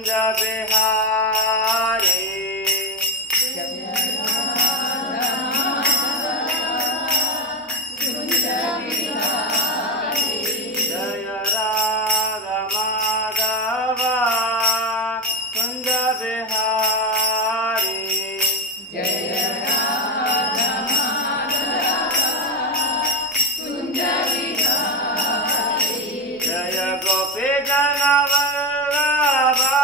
कुंज बिहारी जय राधा माधव कुंज बिहारी जय गोपी जन वल्लभा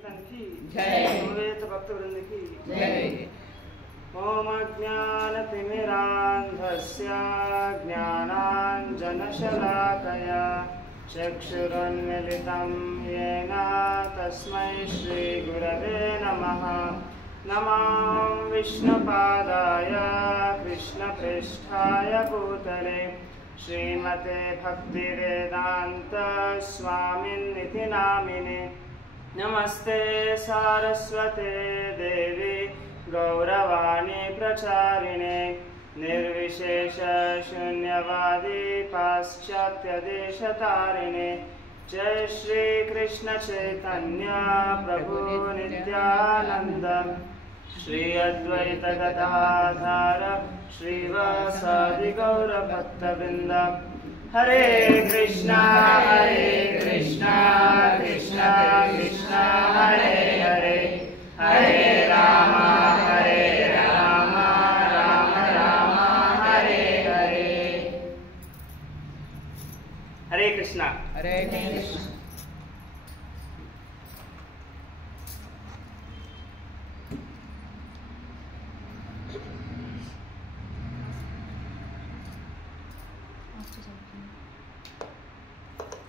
कीर्तन की जय, समवेत भक्तवृंद की जय। ओम अज्ञानतिमिरान्धस्य ज्ञानाञ्जनशलाकया चक्षुरुन्मीलितं येन तस्मै श्रीगुरवे नमः। नमो विष्णुपादाय कृष्णपृष्ठाय भूतले श्रीमते भक्तिवेदान्त स्वामिन्निति नामिने। नमस्ते सारस्वते देवी गौरवाणी प्रचारिणे निर्विशेष शून्यवादी पाश्चात्यदेशतारिणे। जय श्री कृष्ण चैतन्य प्रभु नित्यानंद श्री अद्वैत गदाधर श्रीवासादि गौर भक्तवृंद। हरे कृष्णा कृष्णा कृष्णा हरे हरे, हरे राम राम राम हरे हरे। हरे कृष्णा। हरे कृष्ण।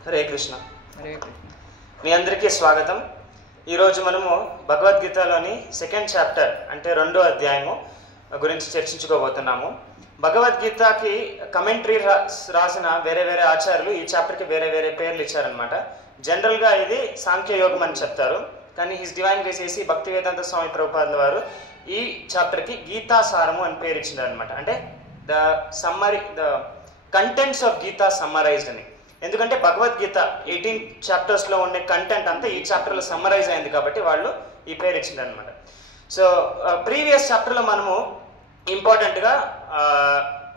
హరే కృష్ణ. హరే కృష్ణ. మీ అందరికీ స్వాగతం. ఈరోజు మనము భగవద్గీతలోని సెకండ్ చాప్టర్ అంటే 2వ అధ్యాయము గురించి చర్చించుకోబోతున్నాము. భగవద్గీతకి కమెంటరీ రాసిన వేరే వేరే ఆచార్యులు ఈ చాప్టర్కి వేరే వేరే పేర్లు ఇచ్చారనమాట. జనరల్గా ఇది సాంఖ్యయోగం అని చెప్తారు, కానీ హిస్ డివైన్ గ్రేస్ చేసి భక్తివేదాంత స్వామి ప్రభుపాదుల వారు ఈ చాప్టర్కి గీతాసారము అని పేరు ఇచ్చినారనమాట. అంటే the contents of Gita summarized అని. ఎందుకంటే భగవద్గీత 18 చాప్టర్స్లో ఉండే కంటెంట్ అంతా ఈ చాప్టర్లో సమ్మరైజ్ అయింది కాబట్టి వాళ్ళు ఈ పేరు ఇచ్చింది అనమాట. సో ప్రీవియస్ చాప్టర్లో మనము ఇంపార్టెంట్గా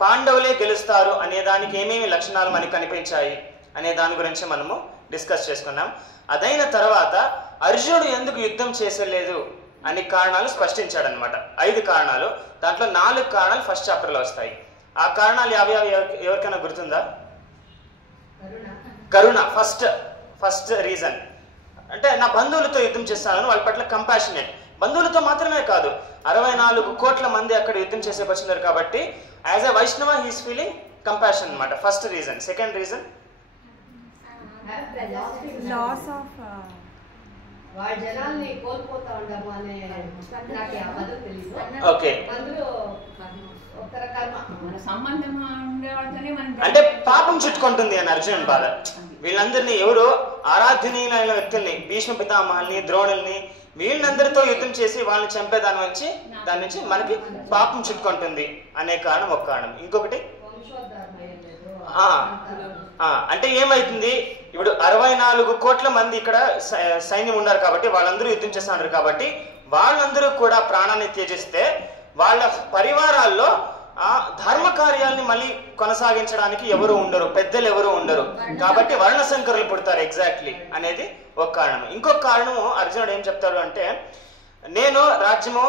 పాండవులే గెలుస్తారు అనే దానికి ఏమేమి లక్షణాలు మనకి కనిపించాయి అనే దాని గురించి మనము డిస్కస్ చేసుకున్నాం. అదైన తర్వాత అర్జునుడు ఎందుకు యుద్ధం చేసలేదు అనే కారణాలు స్పష్టించాడనమాట. 5 కారణాలు, దాంట్లో 4 కారణాలు ఫస్ట్ చాప్టర్లో వస్తాయి. ఆ కారణాలు ఎవరికైనా గుర్తుందా? కరుణ ఫస్ట్ రీజన్. అంటే నా బంధువులతో యుద్ధం చేస్తానని వాళ్ళ పట్ల కంపాషనేట్. బంధువులతో మాత్రమే కాదు, 64 కోట్ల మంది అక్కడ యుద్ధం చేసే వచ్చినారు కాబట్టి as a Vaishnava he's feeling compassion అనమాట. First reason. Second reason loss of వాళ్ళ జనాల్ని కోల్పోతా ఉండము అనే నాకు ఆ పదం తెలియదు. ఓకే, అందులో ఉత్తర కర్మ మన సంబంధం ఉండేవాళ్ళతోనే మనం అంటే పాపం చుట్టుకుంటుంది అని అర్జునుడి బాధ. వీళ్ళందరినీ ఎవరు ఆరాధనీయులైన వ్యక్తుల్ని, భీష్మ పితామహల్ని, ద్రోణుల్ని, వీళ్ళందరితో యుద్ధం చేసి వాళ్ళని చంపే దాని నుంచి మనకి పాపం చుట్టుకుంటుంది అనే కారణం ఒక కారణం. ఇంకొకటి అంటే ఏమైతుంది, ఇప్పుడు 64 కోట్ల మంది ఇక్కడ సైన్యం ఉన్నారు కాబట్టి వాళ్ళందరూ యుద్ధం చేస్తున్నారు కాబట్టి వాళ్ళందరూ కూడా ప్రాణాన్ని త్యజిస్తే వాళ్ళ పరివారాల్లో ధర్మ కార్యాలని మళ్ళీ కొనసాగించడానికి ఎవరు ఉండరు, పెద్దలు ఎవరు ఉండరు కాబట్టి వర్ణశంకరులు పుడతారు ఎగ్జాక్ట్లీ అనేది ఒక కారణం. ఇంకొక కారణం అర్జునుడు ఏం చెప్తాడు అంటే, నేను రాజ్యము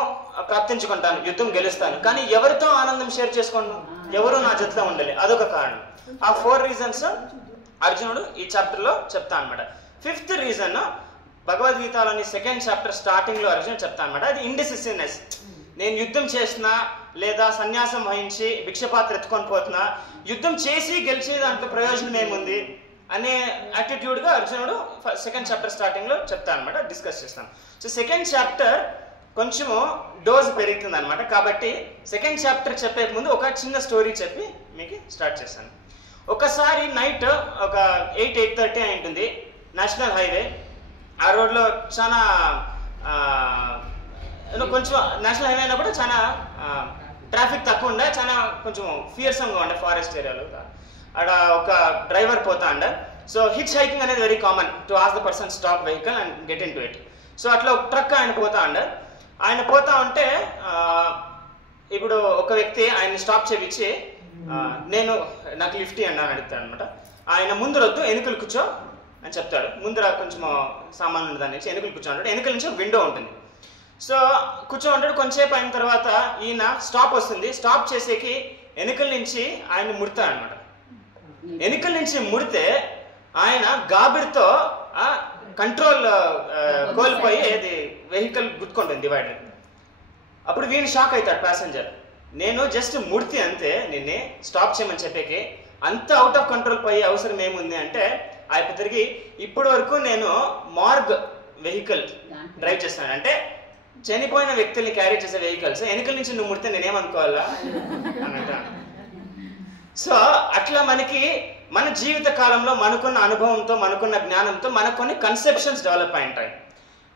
ప్రాప్తించుకుంటాను, యుద్ధం గెలుస్తాను, కానీ ఎవరితో ఆనందం షేర్ చేసుకోండి, ఎవరు నా జతలో ఉండాలి, అదొక కారణం. ఆ 4 రీజన్స్ అర్జునుడు ఈ చాప్టర్లో చెప్తా అనమాట. 5th reason భగవద్గీతలోని 2nd chapter starting లో అర్జునుడు చెప్తా అనమాట. అది ఇండిసిసివ్నెస్. నేను యుద్ధం చేసినా లేదా సన్యాసం వహించి భిక్షపాత్ర ఎత్తుకొని పోతున్నా, యుద్ధం చేసి గెలిచే దాంట్లో ప్రయోజనం ఏముంది అనే యాటిట్యూడ్గా అర్జునుడు 2nd చాప్టర్ స్టార్టింగ్లో చెప్తా అనమాట, డిస్కస్ చేస్తాను. సో 2nd చాప్టర్ కొంచెము డోస్ పెరుగుతుంది అనమాట. కాబట్టి 2nd చాప్టర్ చెప్పే ముందు ఒక చిన్న స్టోరీ చెప్పి మీకు స్టార్ట్ చేస్తాను. ఒకసారి నైట్ ఒక 8:30 అయి ఉంటుంది, నేషనల్ హైవే. ఆ రోడ్లో చాలా కొంచెం నేషనల్ హైవే అయినా కూడా చాలా ట్రాఫిక్ తక్కువ ఉండే, చాలా కొంచెం ఫియర్సంగా ఉండే ఫారెస్ట్ ఏరియాలో. అక్కడ ఒక డ్రైవర్ పోతా ఉండే. సో హిచ్ హైకింగ్ అనేది very common to ask the person stop vehicle and get in to it. So అట్లా ఒక ట్రక్ ఆయన పోతా ఉండే. ఆయన పోతా ఉంటే ఇప్పుడు ఒక వ్యక్తి ఆయన్ని స్టాప్ చేయించి నాకు లిఫ్ట్ ఇవ్వండి అని అడుగుతాడు అనమాట. ఆయన ముందరొద్దు, ఎనుకలు కూర్చో అని చెప్తాడు. ముందర కొంచెం సామాన్లు ఉంది, దాని నుంచి ఎనుకలు కూర్చో అంటాడు. ఎనుకల నుంచి ఒక విండో ఉంటుంది. సో కూర్చో ఉంటాడు. కొంచెంసేపు అయిన తర్వాత ఈయన స్టాప్ వస్తుంది. స్టాప్ చేసేకి ఎనుకల నుంచి ఆయన ముడతాడు అనమాట. ఎనుకల నుంచి ముడితే ఆయన గాబిడితో కంట్రోల్ కోల్పోయి అది వెహికల్ గుర్తుకుంటుంది డివైడర్. అప్పుడు వీడిని షాక్ అవుతాడు ప్యాసింజర్. నేను జస్ట్ ముడితే అంతే నిన్నే స్టాప్ చేయమని చెప్పేకి, అంత అవుట్ ఆఫ్ కంట్రోల్ పోయే అవసరం ఏముంది అంటే ఆయన తిరిగి ఇప్పటి వరకు నేను మార్గ్ వెహికల్ డ్రైవ్ చేస్తాను, అంటే చనిపోయిన వ్యక్తుల్ని క్యారీ చేసే వెహికల్స్ వెనుకల నుంచి నువ్వు ముడితే నేనేమనుకోవాలా అని అంటాను. సో అట్లా మనకి మన జీవిత కాలంలో మనకున్న అనుభవంతో మనకున్న జ్ఞానంతో మనకు కొన్ని కన్సెప్షన్స్ డెవలప్ అయి ఉంటాయి,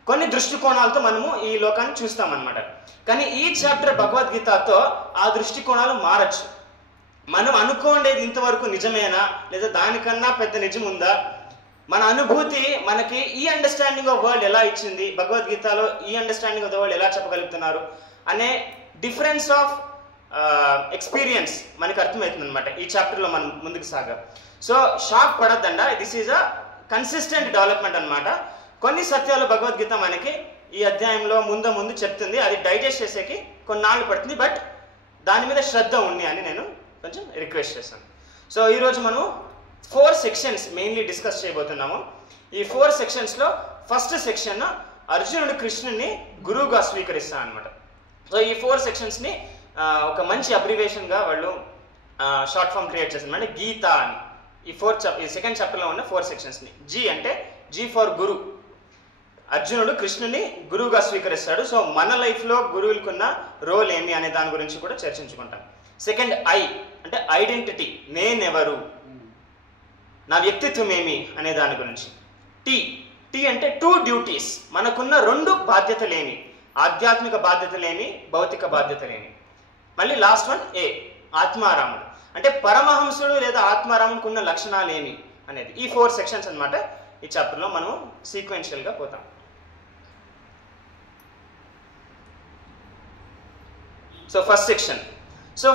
కొన్ని దృష్టికోణాలతో మనము ఈ లోకాన్ని చూస్తామన్నమాట. కానీ ఈ చాప్టర్ భగవద్గీతతో ఆ దృష్టికోణాలు మారచ్చు. మనం అనుకోండేది ఇంతవరకు నిజమేనా లేదా దానికన్నా పెద్ద నిజం ఉందా, మన అనుభూతి మనకి ఈ అండర్స్టాండింగ్ ఆఫ్ వరల్డ్ ఎలా ఇచ్చింది, భగవద్గీతలో ఈ అండర్స్టాండింగ్ ఆఫ్ ద వరల్డ్ ఎలా చెప్పగలుగుతున్నారు అనే డిఫరెన్స్ ఆఫ్ ఎక్స్పీరియన్స్ మనకి అర్థమవుతుంది అనమాట ఈ చాప్టర్లో మనం ముందుకు సాగా. సో షాక్ పడద్దండ, this is a consistent development అనమాట. కొన్ని సత్యాలు భగవద్గీత మనకి ఈ అధ్యాయంలో ముందు చెప్తుంది, అది డైజెస్ట్ చేసేకి కొన్నాళ్ళు పడుతుంది, బట్ దాని మీద శ్రద్ధ ఉంది అని నేను కొంచెం రిక్వెస్ట్ చేస్తాను. సో ఈరోజు మనం 4 సెక్షన్స్ మెయిన్లీ డిస్కస్ చేయబోతున్నాము. ఈ 4 సెక్షన్స్లో ఫస్ట్ సెక్షన్ అర్జునుడు కృష్ణుని గురువుగా స్వీకరిస్తాను అనమాట. సో ఈ 4 సెక్షన్స్ని ఒక మంచి అబ్రివేషన్గా వాళ్ళు షార్ట్ ఫామ్ క్రియేట్ చేస్తారు, అంటే గీత అని. ఈ సెకండ్ చాప్టర్లో ఉన్న 4 సెక్షన్స్ని జీ అంటే జీ ఫర్ గురు. అర్జునుడు కృష్ణుని గురువుగా స్వీకరిస్తాడు. సో మన లైఫ్లో గురువులకున్న రోల్ ఏమి అనే దాని గురించి కూడా చర్చించుకుంటాం. సెకండ్ ఐ అంటే ఐడెంటిటీ, నేనెవరు, నా వ్యక్తిత్వం ఏమి అనే దాని గురించి. టీ అంటే 2 డ్యూటీస్, మనకున్న 2 బాధ్యతలేమి, ఆధ్యాత్మిక బాధ్యతలేమి, భౌతిక బాధ్యతలేమి. మళ్ళీ లాస్ట్ వన్ ఏ ఆత్మారాముడు, అంటే పరమహంసుడు లేదా ఆత్మారాముడికి ఉన్న లక్షణాలు ఏమి అనేది. ఈ 4 సెక్షన్స్ అనమాట ఈ చాప్టర్లో మనం సీక్వెన్షియల్గా పోతాం. So first section. So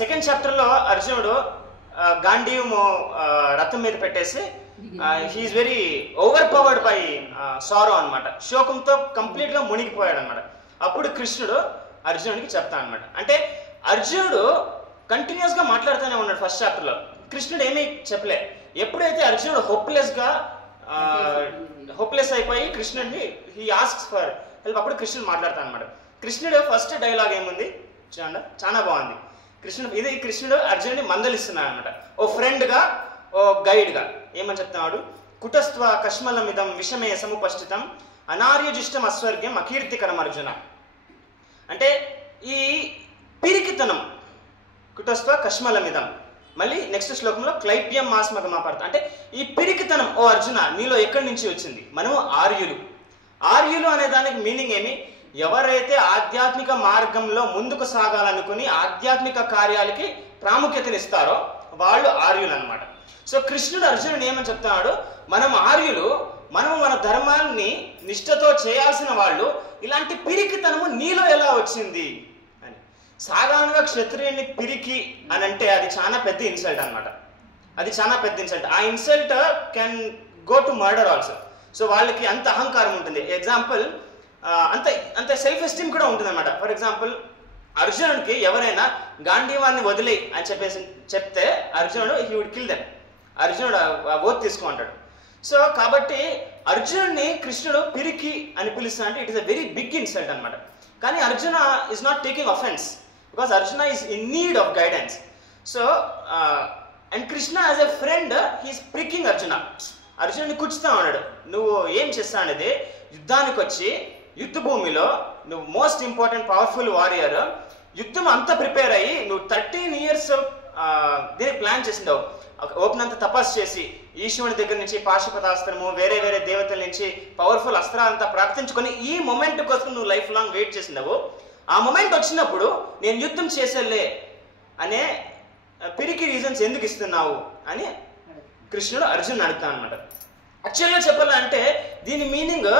second చాప్టర్లో అర్జునుడు గాంధీవము రథం మీద పెట్టేసి he is very overpowered by sorrow అనమాట, శోకంతో కంప్లీట్గా మునిగిపోయాడు అనమాట. అప్పుడు కృష్ణుడు అర్జునుడికి చెప్తా అనమాట. అంటే అర్జునుడు కంటిన్యూస్గా మాట్లాడుతూనే ఉన్నాడు ఫస్ట్ చాప్టర్లో, కృష్ణుడు ఏమీ చెప్పలే. ఎప్పుడైతే అర్జునుడు హోప్లెస్ అయిపోయి కృష్ణుడిని హీ ఆస్క్స్ ఫర్ హెల్ప్, అప్పుడు కృష్ణుడు మాట్లాడతాను అనమాట. కృష్ణుడు ఫస్ట్ డైలాగ్ ఏముంది చూడండి, చాలా బాగుంది. కృష్ణుడు అర్జునుడిని మందలిస్తున్నాడు అనమాట, ఓ ఫ్రెండ్గా, ఓ గైడ్గా. ఏమని చెప్తున్నాడు, కుటస్త్వ కష్మలమిదం విషమే సముపస్థితం అనార్యజుష్టం అస్వర్గ్యం అకీర్తికరం అర్జున. అంటే ఈ పిరికితనం, కుటస్త్వ కష్మలమిదం, మళ్ళీ నెక్స్ట్ శ్లోకంలో క్లైప్యం మాస్మగమాపడత, అంటే ఈ పిరికితనం ఓ అర్జున నీలో ఎక్కడి నుంచి వచ్చింది. మనము ఆర్యులు అనే దానికి మీనింగ్ ఏమి, ఎవరైతే ఆధ్యాత్మిక మార్గంలో ముందుకు సాగాలనుకుని ఆధ్యాత్మిక కార్యాలకి ప్రాముఖ్యతనిస్తారో వాళ్ళు ఆర్యులు అనమాట. సో కృష్ణుడు అర్జునుడు ఏమని చెప్తున్నాడు, మనం ఆర్యులు, మనము మన ధర్మాన్ని నిష్ఠతో చేయాల్సిన వాళ్ళు, ఇలాంటి పిరికితనము నీలో ఎలా వచ్చింది అని. సాధారణంగా క్షత్రియుని పిరికి అని అంటే అది చాలా పెద్ద ఇన్సల్ట్ అనమాట, అది చాలా పెద్ద ఇన్సల్ట్. ఆ insult can go to murder also. So వాళ్ళకి అంత అహంకారం ఉంటుంది. ఎగ్జాంపుల్ అంత సెల్ఫ్ ఎస్టీమ్ కూడా ఉంటుంది అనమాట. ఫర్ ఎగ్జాంపుల్ అర్జునుడికి ఎవరైనా గాంధీవాన్ని వదిలే అని చెప్తే అర్జునుడు హీ వుడ్ కిల్ దెమ్, అర్జునుడు ఓత్ తీసుకుంటాడు. సో కాబట్టి అర్జునుడిని కృష్ణుడు పిరికి అని పిలుస్తా అంటే it is a very big insult అనమాట. కానీ Arjuna is not taking offense because Arjuna is in need of guidance. So and Krishna as a friend he's pricking అర్జునుడిని కూర్చుతా ఉన్నాడు, నువ్వు ఏం చేస్తా అనేది యుద్ధానికి వచ్చి యుద్ధ భూమిలో నువ్వు మోస్ట్ ఇంపార్టెంట్ పవర్ఫుల్ వారియర్, యుద్ధం అంతా ప్రిపేర్ అయ్యి నువ్వు 13 years దీనికి ప్లాన్ చేసిందావు, ఓపెనంతా తపస్సు చేసి ఈశ్వరుని దగ్గర నుంచి పాశుపతాస్త్రము వేరే వేరే దేవతల నుంచి పవర్ఫుల్ అస్త్రాలంతా ప్రార్థించుకొని ఈ మొమెంట్ కోసం నువ్వు లైఫ్ లాంగ్ వెయిట్ చేసిందావు. ఆ మొమెంట్ వచ్చినప్పుడు నేను యుద్ధం చేసేలే అనే పిరికి రీజన్స్ ఎందుకు ఇస్తున్నావు అని కృష్ణుడు అర్జునుడు అడుగుతాను అనమాట. యాక్చువల్గా చెప్పాలంటే దీని మీనింగ్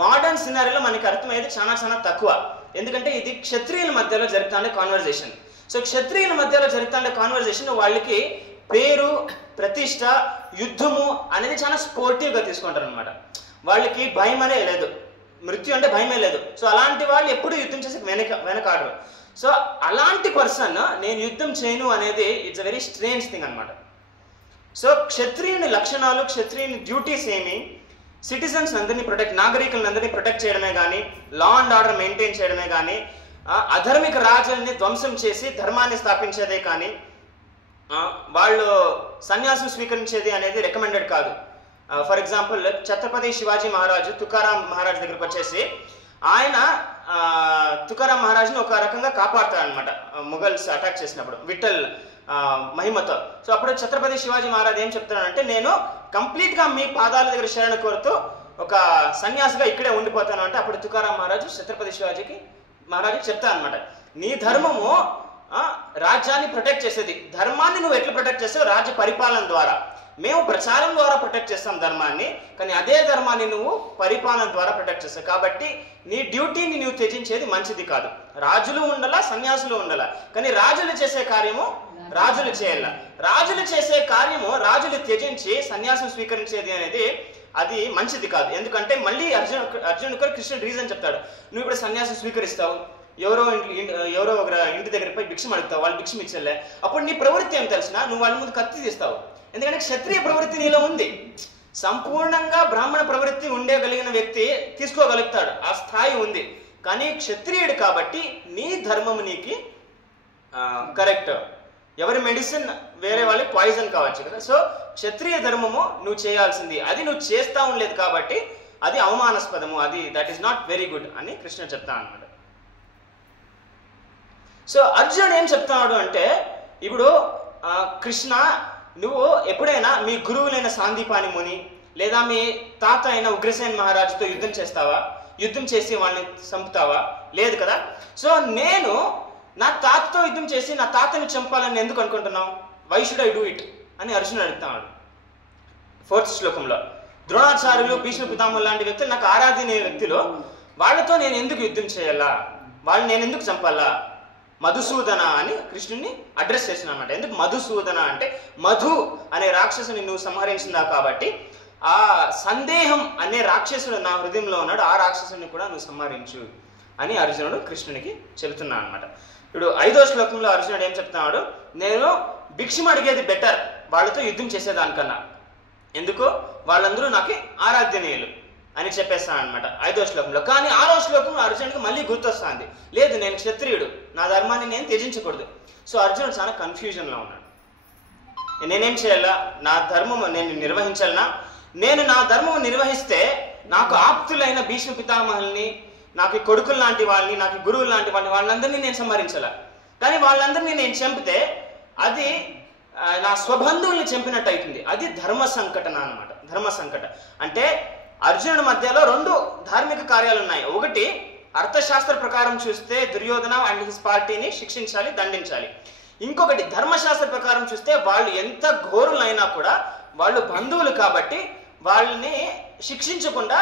మోడర్న్ సినారీలో మనకి అర్థమయ్యేది చాలా తక్కువ, ఎందుకంటే ఇది క్షత్రియుల మధ్యలో జరుగుతుండే కాన్వర్జేషన్. సో క్షత్రియుల మధ్యలో జరుగుతుండే కాన్వర్జేషన్ వాళ్ళకి పేరు, ప్రతిష్ట, యుద్ధము అనేది చాలా స్పోర్టివ్గా తీసుకుంటారు అనమాట. వాళ్ళకి భయం అనే లేదు, మృత్యు అంటే భయమే లేదు. సో అలాంటి వాళ్ళు ఎప్పుడు యుద్ధం చేసి వెనకాడరు. సో అలాంటి పర్సన్ నేను యుద్ధం చేయను అనేది it's a very strange thing అనమాట. సో క్షత్రియుని లక్షణాలు, క్షత్రియుని డ్యూటీస్ ఏమి, సిటిజన్స్ అందరినీ నాగరికులందరినీ ప్రొటెక్ట్ చేయడమే కానీ, లా అండ్ ఆర్డర్ మెయింటైన్ చేయడమే కానీ, అధర్మిక రాజుల్ని ధ్వంసం చేసి ధర్మాన్ని స్థాపించేదే కానీ, వాళ్ళు సన్యాసం స్వీకరించేది అనేది రికమెండెడ్ కాదు. ఫర్ ఎగ్జాంపుల్ ఛత్రపతి శివాజీ మహారాజు తుకారాం మహారాజ్ దగ్గరకు వచ్చేసి ఆయన తుకారాం మహారాజ్ని ఒక రకంగా కాపాడుతాడనమాట మొఘల్స్ అటాక్ చేసినప్పుడు విఠల్ మహిమతో. సో అప్పుడు ఛత్రపతి శివాజీ మహారాజ్ ఏం చెప్తాడంటే, నేను కంప్లీట్గా మీ పాదాల దగ్గర శరణ కోరుతూ ఒక సన్యాసిగా ఇక్కడే ఉండిపోతాను అంటే, అప్పుడు తుకారాం మహారాజు ఛత్రపతి శివాజీకి మహారాజు చెప్తా అనమాట, నీ ధర్మము రాజ్యాన్ని ప్రొటెక్ట్ చేసేది, ధర్మాన్ని నువ్వు ఎట్లా ప్రొటెక్ట్ చేస్తావు? రాజ్య పరిపాలన ద్వారా. మేము ప్రచారం ద్వారా ప్రొటెక్ట్ చేస్తాం ధర్మాన్ని, కానీ అదే ధర్మాన్ని నువ్వు పరిపాలన ద్వారా ప్రొటెక్ట్ చేస్తావు. కాబట్టి నీ డ్యూటీని నువ్వు త్యజించేది మంచిది కాదు. రాజులు ఉండాలా, సన్యాసులు ఉండాలా, కానీ రాజులు చేసే కార్యము రాజులు చేయాల. రాజులు చేసే కార్యము రాజులు త్యజించి సన్యాసం స్వీకరించేది అనేది అది మంచిది కాదు. ఎందుకంటే మళ్ళీ అర్జునుడు కృష్ణుడు రీజన్ చెప్తాడు, నువ్వు ఇప్పుడు సన్యాసం స్వీకరిస్తావు, ఎవరో ఒక ఇంటి దగ్గర పోయి భిక్షం అడుగుతావు, వాళ్ళు భిక్షం ఇచ్చేలే, అప్పుడు నీ ప్రవృత్తి ఏం తెలిసినా నువ్వు వాళ్ళ ముందు కత్తి తీస్తావు. ఎందుకంటే క్షత్రియ ప్రవృత్తి నీలో ఉంది. సంపూర్ణంగా బ్రాహ్మణ ప్రవృత్తి ఉండగలిగిన వ్యక్తి తీసుకోగలుగుతాడు, ఆ స్థాయి ఉంది. కానీ క్షత్రియుడు కాబట్టి నీ ధర్మము నీకు కరెక్ట్. ఎవరి మెడిసిన్ వేరే వాళ్ళకి పాయిజన్ కావచ్చు కదా. సో క్షత్రియ ధర్మము నువ్వు చేయాల్సింది, అది నువ్వు చేస్తా ఉండలేదు కాబట్టి అది అవమానాస్పదము, అది that is not very good అని కృష్ణుడు చెప్తా అన్నాడు. సో అర్జునుడు ఏం చెప్తున్నాడు అంటే, ఇప్పుడు కృష్ణ నువ్వు ఎప్పుడైనా మీ గురువులైన సాందీపాని ముని లేదా మీ తాత అయిన ఉగ్రసేన్ మహారాజుతో యుద్ధం చేస్తావా? యుద్ధం చేసి వాళ్ళని చంపుతావా? లేదు కదా. సో నేను నా తాతతో యుద్ధం చేసి నా తాతని చంపాలని ఎందుకు అనుకుంటున్నావు? Why should I do it అని అర్జునుడు అడుగుతాడు 4th శ్లోకంలో. ద్రోణాచార్యులు, భీష్మ పితామహులు లాంటి వ్యక్తులు నాకు ఆరాధనీయ వ్యక్తులు, వాళ్ళతో నేను ఎందుకు యుద్ధం చేయాలా? వాళ్ళని నేను ఎందుకు చంపాలా? మధుసూదన అని కృష్ణుని అడ్రస్ చేసిన అన్నమాట. ఎందుకు మధుసూదన అంటే, మధు అనే రాక్షసుని నువ్వు సంహరించినావు కాబట్టి ఆ సందేహం అనే రాక్షసుడు నా హృదయంలో ఉన్నాడు, ఆ రాక్షసుని కూడా నువ్వు సంహరించు అని అర్జునుడు కృష్ణునికి చెబుతున్నా అనమాట. ఇప్పుడు 5వ శ్లోకంలో అర్జునుడు ఏం చెప్తున్నాడు, నేను భిక్షం అడిగేది బెటర్ వాళ్ళతో యుద్ధం చేసేదానికన్నా, ఎందుకు వాళ్ళందరూ నాకు ఆరాధ్యనీయులు అని చెప్పేస్తాను అనమాట 5వ శ్లోకంలో. కానీ 6వ శ్లోకంలో అర్జునుడికి మళ్ళీ గుర్తొస్తుంది, లేదు నేను క్షత్రియుడు, నా ధర్మాన్ని నేను త్యజించకూడదు. సో అర్జునుడు చాలా కన్ఫ్యూజన్లో ఉన్నాడు. నేనేం చేయాలా? నా ధర్మము నేను నిర్వహించాలనా? నేను నా ధర్మము నిర్వహిస్తే నాకు ఆప్తులైన భీష్మ పితామహుల్ని, నాకు కొడుకులు లాంటి వాళ్ళని, నాకు గురువులు లాంటి వాళ్ళని, వాళ్ళందరినీ నేను సంహరించాల. కానీ వాళ్ళందరినీ నేను చంపితే అది నా స్వబంధువుల్ని చంపినట్టు అవుతుంది. అది ధర్మ సంకటన అనమాట. ధర్మ సంకట అంటే అర్జునుడి మధ్యలో 2 ధార్మిక కార్యాలు ఉన్నాయి. ఒకటి అర్థశాస్త్ర ప్రకారం చూస్తే దుర్యోధన అండ్ హిస్ పార్టీని శిక్షించాలి, దండించాలి. ఇంకొకటి ధర్మశాస్త్ర ప్రకారం చూస్తే వాళ్ళు ఎంత ఘోరులైనా కూడా వాళ్ళు బంధువులు కాబట్టి వాళ్ళని శిక్షించకుండా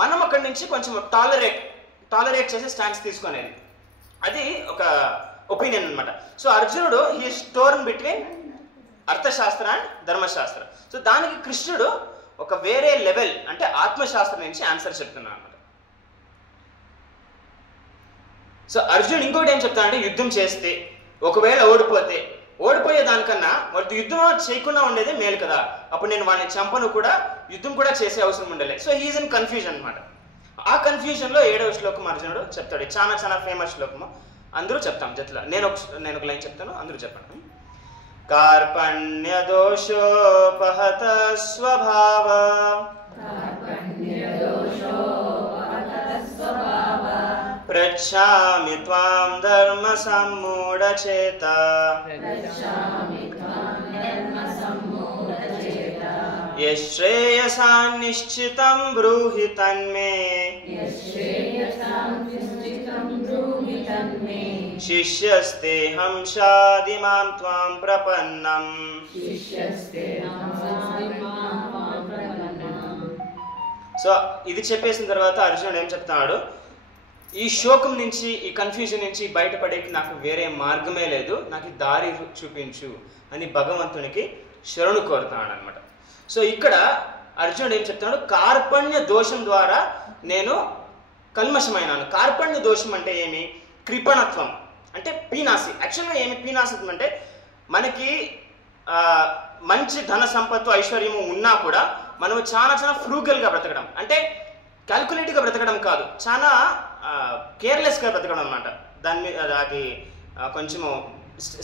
మనం అక్కడి నుంచి కొంచెం టాలరేట్ చేసే స్టాండ్స్ తీసుకునేది. అది ఒక ఒపీనియన్ అనమాట. సో అర్జునుడు హీ ఈస్ టోర్న్ బిట్వీన్ అర్థశాస్త్ర అండ్ ధర్మశాస్త్ర. సో దానికి కృష్ణుడు ఒక వేరే లెవెల్ అంటే ఆత్మశాస్త్రం నుంచి ఆన్సర్ చెప్తున్నాడు అనమాట. సో అర్జునుడు ఇంకోటి ఏం చెప్తానంటే, యుద్ధం చేస్తే ఒకవేళ ఓడిపోయే దానికన్నా వాడు యుద్ధం చేయకుండా ఉండేదే మేలు కదా, అప్పుడు నేను వాడిని చంపను కూడా, యుద్ధం కూడా చేసే అవసరం ఉండలే. సో హీఈస్ ఇన్ కన్ఫ్యూజన్ అనమాట. ఆ కన్ఫ్యూజన్ లో 7వ శ్లోకం అర్జునుడు చెప్తాడు. చాలా చాలా ఫేమస్ శ్లోకము, అందరూ చెప్తాం జట్ల. నేను ఒక లైన్ చెప్తాను, అందరూ చెప్పండి. కార్పణ్యదోషోపహత స్వభావ పృచ్ఛామి త్వాం ధర్మ సమ్మూఢచేత యశ్రేయసా నిశ్చితం బ్రూహి తన్మే శిష్యస్తేహం షాదిమాం త్వాం ప్రపన్నం. సో ఇది చెప్పేసిన తర్వాత అర్జునుడు ఏం చెప్తున్నాడు, ఈ శోకం నుంచి, ఈ కన్ఫ్యూజన్ నుంచి బయటపడేకి నాకు వేరే మార్గమే లేదు, నాకు దారి చూపించు అని భగవంతునికి శరణు కోరుతున్నాడు అనమాట. సో ఇక్కడ అర్జునుడు ఏం చెప్తున్నాడు, కార్పణ్య దోషం ద్వారా నేను కల్మషమైనాను. కార్పణ్య దోషం అంటే ఏమి? కృపణత్వం అంటే పీనాసి. యాక్చువల్గా ఏమి పీనాసత్వం అంటే, మనకి మంచి ధన సంపత్తు ఐశ్వర్యము ఉన్నా కూడా మనం చాలా చాలా ఫ్రూగల్గా బ్రతకడం, అంటే క్యాల్కులేటివ్గా బ్రతకడం కాదు, చాలా కేర్లెస్గా బ్రతకడం అనమాట. దాని మీద అది కొంచెము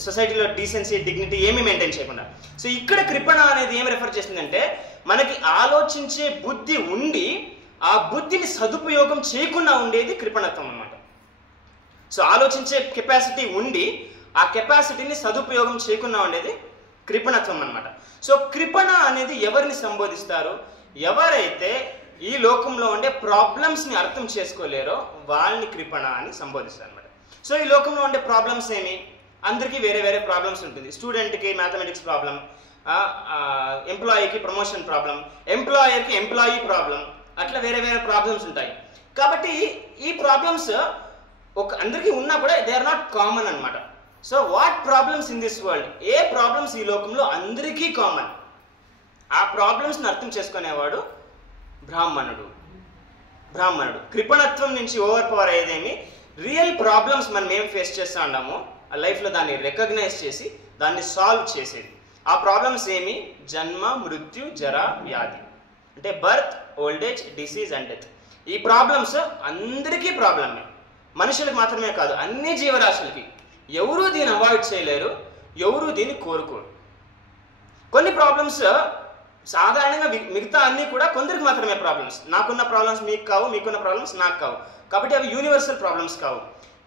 సొసైటీలో డీసెన్సీ డిగ్నిటీ ఏమీ మెయింటైన్ చేయకుండా. సో ఇక్కడ కృపణ అనేది ఏమి రెఫర్ చేస్తుందంటే మనకి ఆలోచించే బుద్ధి ఉండి ఆ బుద్ధిని సదుపయోగం చేయకుండా ఉండేది కృపణత్వం అనమాట. సో ఆలోచించే కెపాసిటీ ఉండి ఆ కెపాసిటీని సదుపయోగం చేయకుండా ఉండేది కృపణత్వం అనమాట. సో కృపణ అనేది ఎవరిని సంబోధిస్తారు? ఎవరైతే ఈ లోకంలో ఉండే ప్రాబ్లమ్స్ని అర్థం చేసుకోలేరో వాళ్ళని కృపణ అని సంబోధిస్తారు అనమాట. సో ఈ లోకంలో ఉండే ప్రాబ్లమ్స్ ఏమి? అందరికీ వేరే వేరే ప్రాబ్లమ్స్ ఉంటుంది. స్టూడెంట్కి మ్యాథమెటిక్స్ ప్రాబ్లం, ఎంప్లాయీకి ప్రమోషన్ ప్రాబ్లం, ఎంప్లాయర్కి ఎంప్లాయీ ప్రాబ్లం, అట్లా వేరే వేరే ప్రాబ్లమ్స్ ఉంటాయి. కాబట్టి ఈ ప్రాబ్లమ్స్ అందరికీ ఉన్నా కూడా దే ఆర్ నాట్ కామన్ అనమాట. So what problems in this world? A problems ఈ లోకంలో అందరికీ కామన్, ఆ ప్రాబ్లమ్స్ని అర్థం చేసుకునేవాడు బ్రాహ్మణుడు. కృపణత్వం నుంచి ఓవర్ పవర్ అయ్యేదేమి? రియల్ ప్రాబ్లమ్స్ మనం ఏం ఫేస్ చేస్తూ ఉన్నామో ఆ లైఫ్లో దాన్ని రికగ్నైజ్ చేసి దాన్ని సాల్వ్ చేసేది. ఆ ప్రాబ్లమ్స్ ఏమి? జన్మ, మృత్యు, జర, వ్యాధి, అంటే birth, old age, disease and death. ఈ ప్రాబ్లమ్స్ అందరికీ ప్రాబ్లమే, మనుషులకు మాత్రమే కాదు, అన్ని జీవరాశులకి. ఎవరూ దీన్ని అవాయిడ్ చేయలేరు, ఎవరూ దీన్ని కోరుకోరు. కొన్ని ప్రాబ్లమ్స్ సాధారణంగా మిగతా అన్నీ కూడా కొందరికి మాత్రమే ప్రాబ్లమ్స్. నాకున్న ప్రాబ్లమ్స్ మీకు కావు, మీకున్న ప్రాబ్లమ్స్ నాకు కావు. కాబట్టి అవి యూనివర్సల్ ప్రాబ్లమ్స్ కావు.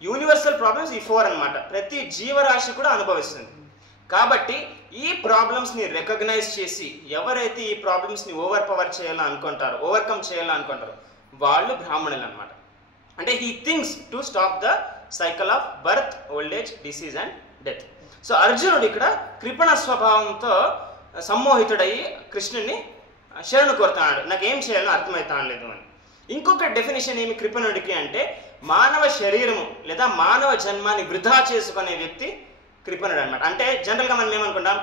యూనివర్సల్ ప్రాబ్లమ్స్ ఈ 4 అనమాట. ప్రతి జీవరాశి కూడా అనుభవిస్తుంది. కాబట్టి ఈ ప్రాబ్లమ్స్ని రికగ్నైజ్ చేసి ఎవరైతే ఈ ప్రాబ్లమ్స్ని ఓవర్కమ్ చేయాలనుకుంటారో వాళ్ళు బ్రాహ్మణులు అనమాట. అంటే he thinks to stop the cycle of birth, old age, disease and death. So అర్జునుడు ఇక్కడ కృపణ స్వభావంతో సమ్మోహితుడయ్యి కృష్ణుడిని శరణు కోరుతున్నాడు. నాకు ఏం చేయాలో అర్థమవుతాను లేదు అని. ఇంకొక డెఫినేషన్ ఏమి కృపణుడికి అంటే మానవ శరీరము లేదా మానవ జన్మాన్ని వృధా చేసుకునే వ్యక్తి కృపణుడు అనమాట. అంటే జనరల్గా మనం ఏమనుకుంటాం,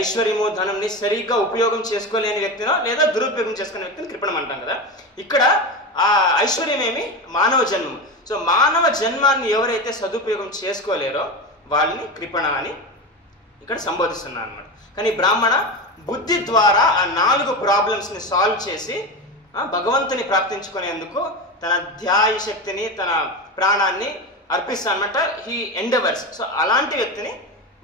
ఐశ్వర్యము, ధనంని సరిగ్గా ఉపయోగం చేసుకోలేని వ్యక్తినో లేదా దురుపయోగం చేసుకునే వ్యక్తిని కృపణం అంటాం కదా. ఇక్కడ ఆ ఐశ్వర్యం ఏమి? మానవ జన్మం. సో మానవ జన్మాన్ని ఎవరైతే సదుపయోగం చేసుకోలేరో వాళ్ళని కృపణ అని ఇక్కడ సంబోధిస్తున్నారు అనమాట. కానీ బ్రాహ్మణ బుద్ధి ద్వారా ఆ 4 ప్రాబ్లమ్స్ని సాల్వ్ చేసి భగవంతుని ప్రాప్తించుకునేందుకు తన ధ్యాయ శక్తిని, తన ప్రాణాన్ని అర్పిస్తాడు అనమాట. హీ ఎండెవర్స్. సో అలాంటి వ్యక్తిని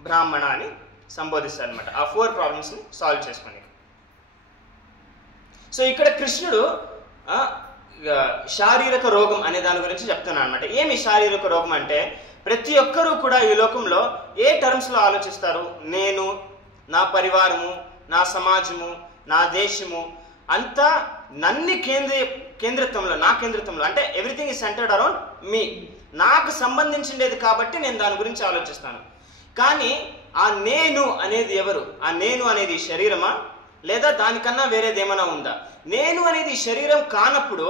బ్రాహ్మణ అని సంబోధిస్తారు అనమాట, ఆ 4 ప్రాబ్లమ్స్ని సాల్వ్ చేసుకుని. సో ఇక్కడ కృష్ణుడు శారీరక రోగం అనే దాని గురించి చెప్తున్నాడు అనమాట. ఏమి శారీరక రోగం అంటే ప్రతి ఒక్కరూ కూడా ఈ లోకంలో ఏ టర్మ్స్లో ఆలోచిస్తారు? నేను, నా పరివారము, నా సమాజము, నా దేశము అంతా నన్ను కేంద్రత్వంలో, నా కేంద్రత్వంలో, అంటే everything is centred around me, నాకు సంబంధించిండేది కాబట్టి నేను దాని గురించి ఆలోచిస్తాను. కానీ ఆ నేను అనేది ఎవరు? ఆ నేను అనేది శరీరమా లేదా దానికన్నా వేరేది ఏమైనా ఉందా? నేను అనేది శరీరం కానప్పుడు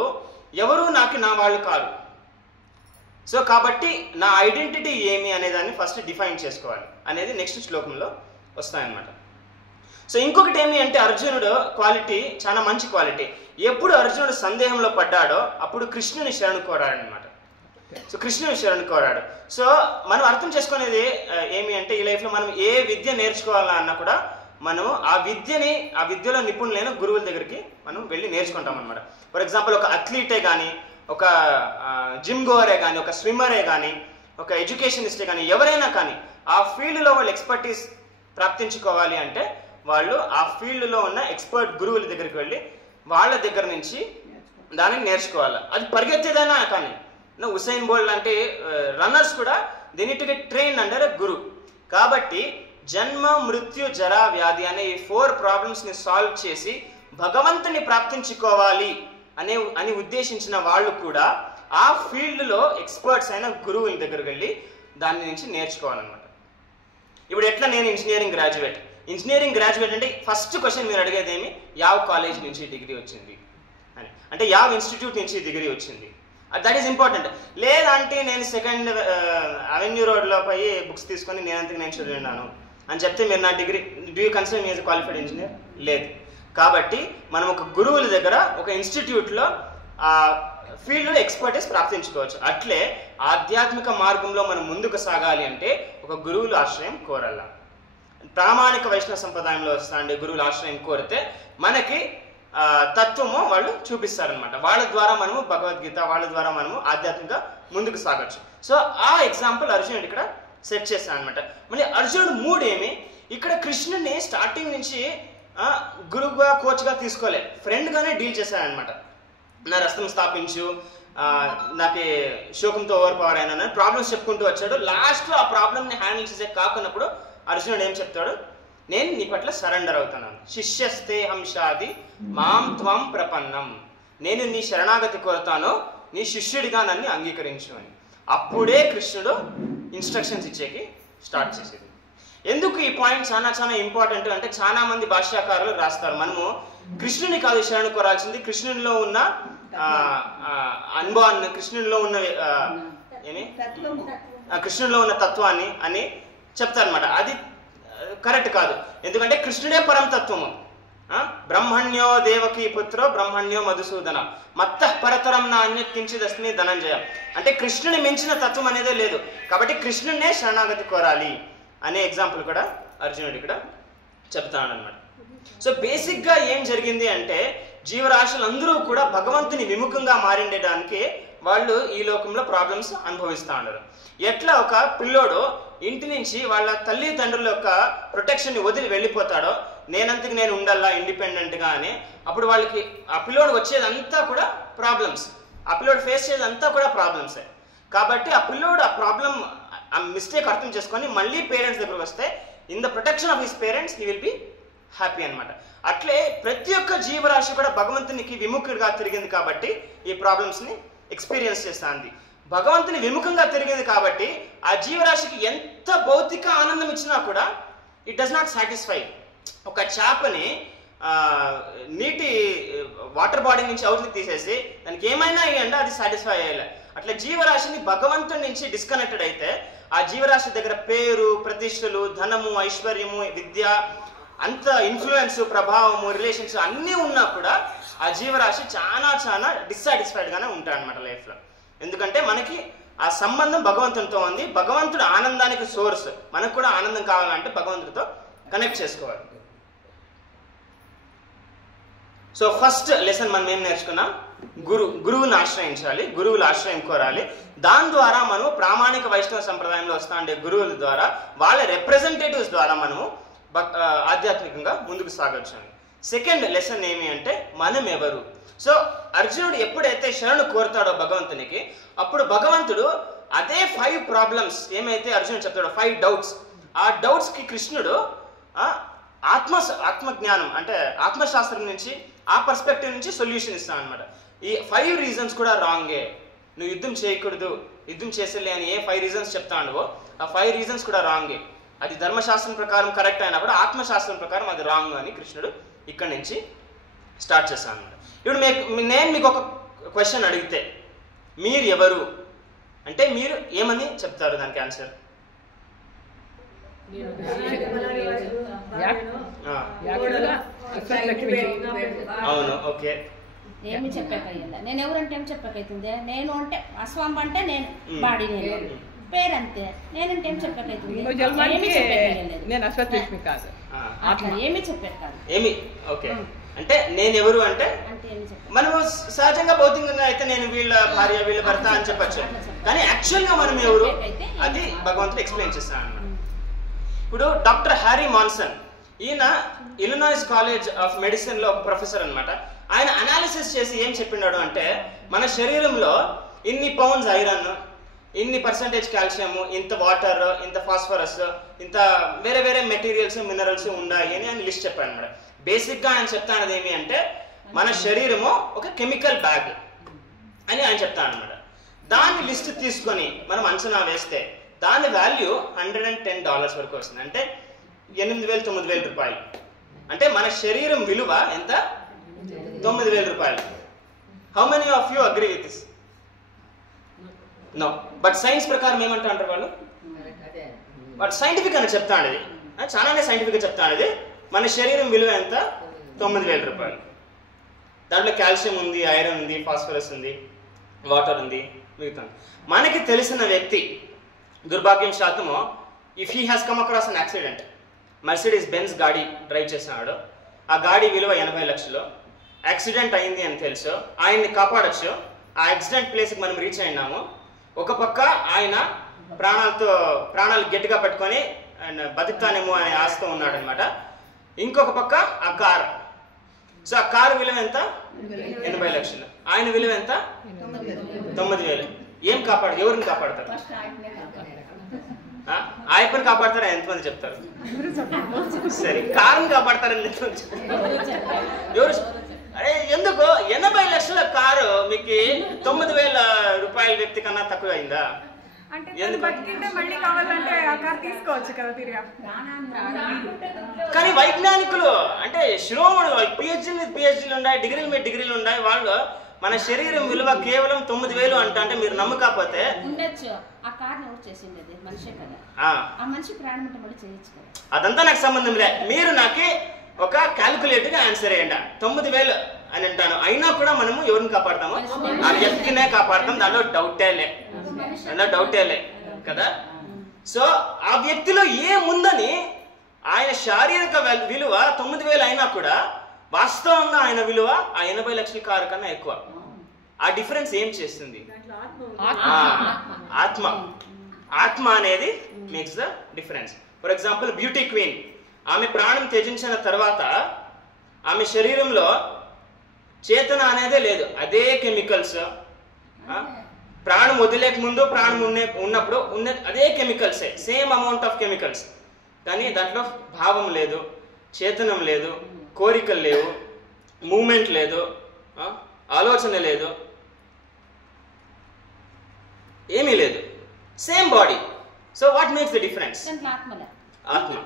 ఎవరు నాకు నా వాళ్ళు కాదు. సో కాబట్టి నా ఐడెంటిటీ ఏమి అనేదాన్ని ఫస్ట్ డిఫైన్ చేసుకోవాలి అనేది నెక్స్ట్ శ్లోకంలో వస్తాయన్నమాట. సో ఇంకొకటి ఏమి అంటే అర్జునుడు క్వాలిటీ చాలా మంచి క్వాలిటీ. ఎప్పుడు అర్జునుడు సందేహంలో పడ్డాడో అప్పుడు కృష్ణుని శరణు కోరాడనమాట. సో కృష్ణుని శరణు కోరాడు. సో మనం అర్థం చేసుకునేది ఏమి అంటే ఈ లైఫ్లో మనం ఏ విద్య నేర్చుకోవాలన్నా కూడా మనం ఆ విద్యలో నిపుణులైన గురువుల దగ్గరికి మనం వెళ్ళి నేర్చుకుంటాం అనమాట. ఫర్ ఎగ్జాంపుల్ ఒక అథ్లీటే కానీ, ఒక జిమ్ గోవరే కానీ, ఒక స్విమ్మరే కానీ, ఒక ఎడ్యుకేషనిస్టే కానీ, ఎవరైనా కానీ ఆ ఫీల్డ్లో వాళ్ళు ఎక్స్పర్టీస్ ప్రాప్తించుకోవాలి అంటే వాళ్ళు ఆ ఫీల్డ్లో ఉన్న ఎక్స్పర్ట్ గురువుల దగ్గరికి వెళ్ళి వాళ్ళ దగ్గర నుంచి దానిని నేర్చుకోవాలి. అది పరిగెత్తేదైనా కానీ, ఉసైన్ బోల్ట్ లాంటి రన్నర్స్ కూడా they need to get trained under a guru. కాబట్టి జన్మ, మృత్యు, జరా, వ్యాధి అనే ఈ 4 ప్రాబ్లమ్స్ని సాల్వ్ చేసి భగవంతుని ప్రాప్తించుకోవాలి అని ఉద్దేశించిన వాళ్ళు కూడా ఆ ఫీల్డ్లో ఎక్స్పర్ట్స్ అయిన గురువుల దగ్గరికి వెళ్ళి దాని నుంచి నేర్చుకోవాలన్నమాట. ఇప్పుడు ఎట్లా నేను ఇంజనీరింగ్ గ్రాడ్యుయేట్ అంటే ఫస్ట్ క్వశ్చన్ మీరు అడిగేది ఏమి? యావ కాలేజ్ నుంచి డిగ్రీ వచ్చింది అని, అంటే యావ ఇన్స్టిట్యూట్ నుంచి డిగ్రీ వచ్చింది, దట్ ఈస్ ఇంపార్టెంట్. లేదంటే నేను 2nd అవెన్యూ రోడ్లో పోయి బుక్స్ తీసుకొని నేను చదివినాను అని చెప్తే మీరు నా degree do you consider me as qualified engineer? లేదు. కాబట్టి మనం ఒక గురువుల దగ్గర ఒక ఇన్స్టిట్యూట్లో ఆ ఫీల్డ్లో ఎక్స్పర్టీస్ ప్రాప్తించుకోవచ్చు. అట్లే ఆధ్యాత్మిక మార్గంలో మనం ముందుకు సాగాలి అంటే ఒక గురువుల ఆశ్రయం కోరాల. ప్రామాణిక వైష్ణవ సంప్రదాయంలో వస్తాండి గురువుల ఆశ్రయం కోరితే మనకి తత్వము వాళ్ళు చూపిస్తారనమాట. వాళ్ళ ద్వారా మనము భగవద్గీత, వాళ్ళ ద్వారా మనము ఆధ్యాత్మికంగా ముందుకు సాగచ్చు. సో ఆ ఎగ్జాంపుల్ అర్జునుడు ఇక్కడ సెట్ చేశాను అనమాట. మళ్ళీ అర్జునుడు మూడ్ ఏమి, ఇక్కడ కృష్ణుడిని స్టార్టింగ్ నుంచి గురువుగా కోచ్గా తీసుకోలే, ఫ్రెండ్గానే డీల్ చేశాడనమాట. నా రస్తం స్థాపించు, నాకు శోకంతో ఓవర్ పవర్ అయినా ప్రాబ్లమ్స్ చెప్పుకుంటూ వచ్చాడు. లాస్ట్లో ఆ ప్రాబ్లమ్ని హ్యాండిల్ చేసే కాకున్నప్పుడు అర్జునుడు ఏం చెప్తాడు, నేను నీ పట్ల సరెండర్ అవుతున్నాను. శిష్యస్తే హంషాది మాం త్వం ప్రపన్నం, నేను నీ శరణాగతి కోరుతాను, నీ శిష్యుడిగా నన్ను అంగీకరించు అని. అప్పుడే కృష్ణుడు ఇన్స్ట్రక్షన్స్ ఇచ్చేకి స్టార్ట్ చేసేది. ఎందుకు ఈ పాయింట్ చాలా చాలా ఇంపార్టెంట్ అంటే, చాలా మంది భాష్యకారులు రాస్తారు, మనము కృష్ణుని కాదు శరణు కోరాల్సింది, కృష్ణునిలో ఉన్న అనుభవాన్ని, కృష్ణునిలో ఉన్న కృష్ణునిలో ఉన్న తత్వాన్ని అని చెప్తారనమాట. అది కరెక్ట్ కాదు. ఎందుకంటే కృష్ణుడే పరమతత్వము. బ్రహ్మణ్యో దేవకీ పుత్రో బ్రహ్మణ్యో మధుసూదన మత్త పరతరం నా అన్యకించిదస్మి ధనంజయ. అంటే కృష్ణుని మించిన తత్వం అనేదే లేదు, కాబట్టి కృష్ణునే శరణాగతి కోరాలి అనే ఎగ్జాంపుల్ కూడా అర్జునుడు ఇక్కడ చెప్తాడనమాట. సో బేసిక్గా ఏం జరిగింది అంటే, జీవరాశులందరూ కూడా భగవంతుని విముఖంగా మారిండడానికి వాళ్ళు ఈ లోకంలో ప్రాబ్లమ్స్ అనుభవిస్తూ ఉన్నారు. ఎట్లా ఒక పిల్లోడు ఇంటి నుంచి వాళ్ళ తల్లిదండ్రుల యొక్క ప్రొటెక్షన్ని వదిలి వెళ్ళిపోతాడో, నేనంతకు నేను ఉండాలా ఇండిపెండెంట్గా అని, అప్పుడు వాళ్ళకి ఆ పిల్లోడు వచ్చేదంతా కూడా ప్రాబ్లమ్స్, ఆ పిల్లోడు ఫేస్ చేసేదంతా కూడా ప్రాబ్లమ్సే. కాబట్టి ఆ పిల్లోడు ఆ ప్రాబ్లం, ఆ మిస్టేక్ అర్థం చేసుకొని మళ్ళీ పేరెంట్స్ దగ్గరకు వస్తే, in the protection of his parents he will be happy అనమాట. అట్లే ప్రతి ఒక్క జీవరాశి కూడా భగవంతునికి విముఖుడిగా తిరిగింది కాబట్టి ఈ ప్రాబ్లమ్స్ని ఎక్స్పీరియన్స్ చేస్తుంది. భగవంతుని విముఖంగా తిరిగింది కాబట్టి ఆ జీవరాశికి ఎంత భౌతిక ఆనందం ఇచ్చినా కూడా ఇట్ డస్ నాట్ సాటిస్ఫై. ఒక చేపని నీటి వాటర్ బాడీ నుంచి అవుట్కి తీసేసి దానికి ఏమైనా ఇవ్వండి, అది సాటిస్ఫై అయ్యేలా. అట్లా జీవరాశిని భగవంతుడి నుంచి డిస్కనెక్టెడ్ అయితే ఆ జీవరాశి దగ్గర పేరు, ప్రతిష్టలు, ధనము, ఐశ్వర్యము, విద్య, అంత ఇన్ఫ్లుయెన్స్, ప్రభావము, రిలేషన్స్ అన్నీ ఉన్నా కూడా ఆ జీవరాశి చాలా చాలా డిస్సాటిస్ఫైడ్గానే ఉంటాయన్నమాట లైఫ్లో. ఎందుకంటే మనకి ఆ సంబంధం భగవంతునితో ఉంది. భగవంతుడు ఆనందానికి సోర్స్. మనకు కూడా ఆనందం కావాలంటే భగవంతుడితో కనెక్ట్ చేసుకోవాలి. సో ఫస్ట్ లెసన్ మనం ఏం నేర్చుకున్నాం, గురువుని ఆశ్రయించాలి, గురువుల ఆశ్రయం కోరాలి. దాని ద్వారా మనం ప్రామాణిక వైష్ణవ సంప్రదాయంలో వస్తా ఉండే గురువుల ద్వారా, వాళ్ళ రిప్రజెంటేటివ్స్ ద్వారా మనము ఆధ్యాత్మికంగా ముందుకు సాగొచ్చు. సెకండ్ లెసన్ ఏమి అంటే, మనం ఎవరు. సో అర్జునుడు ఎప్పుడైతే శరణు కోరుతాడో భగవంతునికి, అప్పుడు భగవంతుడు అదే 5 ప్రాబ్లమ్స్ ఏమైతే అర్జునుడు చెప్తాడో, 5 డౌట్స్, ఆ డౌట్స్కి కృష్ణుడు ఆత్మజ్ఞానం అంటే ఆత్మశాస్త్రం నుంచి, ఆ పర్స్పెక్టివ్ నుంచి సొల్యూషన్ ఇస్తాను అనమాట. ఈ 5 రీజన్స్ కూడా రాంగే, నువ్వు యుద్ధం చేయకూడదు, యుద్ధం చేసేలే అని ఏ 5 రీజన్స్ చెప్తాను, ఆ 5 రీజన్స్ కూడా రాంగే. అది ధర్మశాస్త్రం ప్రకారం కరెక్ట్ అయినా కూడా ఆత్మశాస్త్రం ప్రకారం అది రాంగ్ అని కృష్ణుడు ఇక్కడి నుంచి స్టార్ట్ చేస్తాను అనమాట. ఇప్పుడు నేను మీకు ఒక క్వశ్చన్ అడిగితే, మీరు ఎవరు అంటే మీరు ఏమని చెప్తారు దానికి ఆన్సర్? అవును, ఓకే. ఏమి చెప్పకయ్యా, నేను ఎవరంటే ఏం చెప్పకైతుంది, నేను అంటే అస్వాం అంటే నేను బాడీ, నేను పేరంతే, నేనంటే ఏం చెప్పకైతుంది, నేను అస్వత్లక్ష్మి కాదు, అట్లా ఏమి చెప్పారు కాదు. ఏమి ఓకే అంటే నేను ఎవరు అంటే మనము సహజంగా భౌతికంగా అయితే నేను వీళ్ళ భార్య, వీళ్ళ భర్త అని చెప్పచ్చు. కానీ యాక్చువల్గా మనం ఎవరు అది భగవంతుడు ఎక్స్ప్లెయిన్ చేస్తాను అన్నమాట. ఇప్పుడు డాక్టర్ హ్యారీ మాన్సన్, ఈయన ఇలినాయిస్ కాలేజ్ ఆఫ్ మెడిసిన్ లో ఒక ప్రొఫెసర్ అనమాట. ఆయన అనాలిసిస్ చేసి ఏం చెప్పినాడు అంటే, మన శరీరంలో ఇన్ని పౌండ్స్ ఐరన్, ఇన్ని పర్సెంటేజ్ కాల్షియం, ఇంత వాటర్, ఇంత ఫాస్ఫరస్, ఇంత వేరే వేరే మెటీరియల్స్, మినరల్స్ ఉన్నాయి అని ఆయన లిస్ట్ చెప్పాడు అనమాట. బేసిక్గా ఆయన చెప్తానది ఏమి అంటే, మన శరీరము ఒక కెమికల్ బ్యాగ్ అని ఆయన చెప్తాను అనమాట. దాని లిస్ట్ తీసుకొని మనం అంచనా వేస్తే దాని వాల్యూ $110 వరకు వస్తుంది. అంటే 8,000-9,000 రూపాయలు. అంటే మన శరీరం విలువ ఎంత? 9,000 రూపాయలు. How many of you agree with this? No. But science ప్రకారం ఏమంటా అంటారు వాళ్ళు? బట్ సైంటిఫిక్ అని చెప్తాను, ఇది చాలానే సైంటిఫిక్గా చెప్తాను. ఇది మన శరీరం విలువ ఎంత? 9,000 రూపాయలు. దాంట్లో కాల్షియం ఉంది, ఐరన్ ఉంది, ఫాస్ఫరస్ ఉంది, వాటర్ ఉంది, మిగతా. మనకి తెలిసిన వ్యక్తి దుర్భాగ్యం శాతము, if he has come across an accident, Mercedes Benz గాడి డ్రైవ్ చేస్తున్నాడు. ఆ గాడి విలువ 80 లక్షలు. యాక్సిడెంట్ అయింది అని తెలుసు, ఆయన్ని కాపాడచ్చు. ఆ యాక్సిడెంట్ ప్లేస్కి మనం రీచ్ అయినాము. ఒక పక్క ఆయన ప్రాణాలు గట్టిగా పట్టుకొని ఆయన బతుకుతానేమో అనే ఆశతో ఉన్నాడు అనమాట. ఇంకొక పక్క ఆ కార్. సో ఆ కారు విలువ ఎంత? 80 లక్షలు. ఆయన విలువ ఎంత? 9,000. ఏం ఎవరిని కాపాడతారు? ఆయప్పని కాపాడతారా? ఎంతమంది చెప్తారు? సరే, కారుని కాపాడతారని ఎంతమంది చెప్తారు? ఎవరు? అరే ఎందుకు 80 లక్షల కారు మీకు 9,000 రూపాయల వ్యక్తి కన్నా తక్కువ అయిందా? కానీ వైజ్ఞానికులు అంటే శిరోమణులు పిహెచ్డీలు ఉన్నాయి, డిగ్రీలు ఉన్నాయి. వాళ్ళు మన శరీరం విలువ కేవలం 9,000 అంటే మీరు నమ్మకపోతే అదంతా నాకు సంబంధం లే. మీరు నాకు ఒక క్యాల్కులేటర్ ఆన్సర్ వేయండి. 9,000 అని అంటాను. అయినా కూడా మనము ఎవరిని కాపాడతాము? ఆ వ్యక్తినే కాపాడతాం. దాంట్లో డౌటే లే కదా. సో ఆ వ్యక్తిలో ఏముందని ఆయన శారీరక విలువ 9,000 అయినా కూడా వాస్తవంగా ఆయన విలువ ఆ 80 లక్షల కారు కన్నా ఎక్కువ. ఆ డిఫరెన్స్ ఏం చేస్తుంది? ఆత్మ అనేది makes the difference. For example beauty queen, ఆమె ప్రాణం త్యజించిన తర్వాత ఆమె శరీరంలో చేతన అనేదే లేదు. అదే కెమికల్స్, ప్రాణం వదిలేక ముందు ప్రాణం ఉన్నప్పుడు అదే కెమికల్సే, సేమ్ అమౌంట్ ఆఫ్ కెమికల్స్. కానీ దాంట్లో భావం లేదు, చేతనం లేదు, కోరికలు లేవు, మూమెంట్ లేదు, ఆలోచన లేదు, ఏమీ లేదు. Same body. So what makes the difference? ఆత్మ.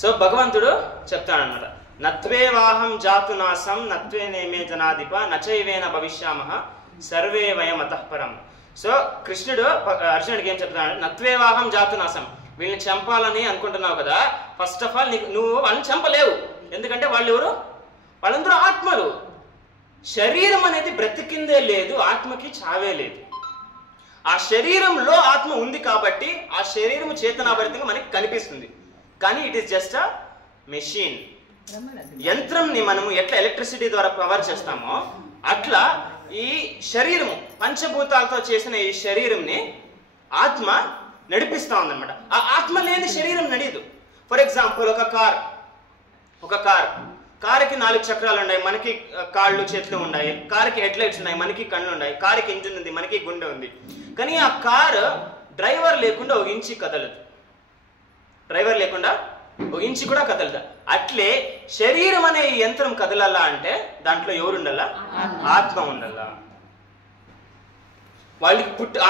సో భగవంతుడు చెప్తాడన్నమాట, నత్వేవాహం జాతు నాసం నత్వే నేమే జనాధిప నచైవేన భవిష్యామః సర్వే వయం అతఃపరం. సో కృష్ణుడు అర్జునుడికి ఏం చెప్తాడు? నత్వేవాహం జాతు నాసం. వీళ్ళని చంపాలని అనుకుంటున్నావు కదా, ఫస్ట్ ఆఫ్ ఆల్ నువ్వు వాళ్ళని చంపలేవు. ఎందుకంటే వాళ్ళందరూ ఆత్మలు. శరీరం అనేది బ్రతికిందే లేదు, ఆత్మకి చావే లేదు. ఆ శరీరంలో ఆత్మ ఉంది కాబట్టి ఆ శరీరం చేతనాభరితంగా మనకి కనిపిస్తుంది. కానీ it is just a machine. యంత్రంని మనము ఎట్లా ఎలక్ట్రిసిటీ ద్వారా పవర్ చేస్తామో అట్లా ఈ శరీరము పంచభూతాలతో చేసిన ఈ శరీరంని ఆత్మ నడిపిస్తా ఉందన్నమాట. ఆ ఆత్మ లేని శరీరం నడియదు. ఫర్ ఎగ్జాంపుల్ ఒక కారుకి 4 చక్రాలు ఉన్నాయి, మనకి కాళ్ళు చేతులు ఉన్నాయి. కారుకి హెడ్ లైట్స్ ఉన్నాయి, మనకి కళ్ళు ఉన్నాయి. కారుకి ఇంజిన్ ఉంది, మనకి గుండె ఉంది. కానీ ఆ కారు డ్రైవర్ లేకుండా ఒక ఇంచి కదలదు. డ్రైవర్ లేకుండా ఒక ఇంచి కూడా కదలదు. అట్లే శరీరం అనే ఈ యంత్రం కదలాలా అంటే దాంట్లో ఎవరు ఉండాలా? ఆత్మ ఉండాలా.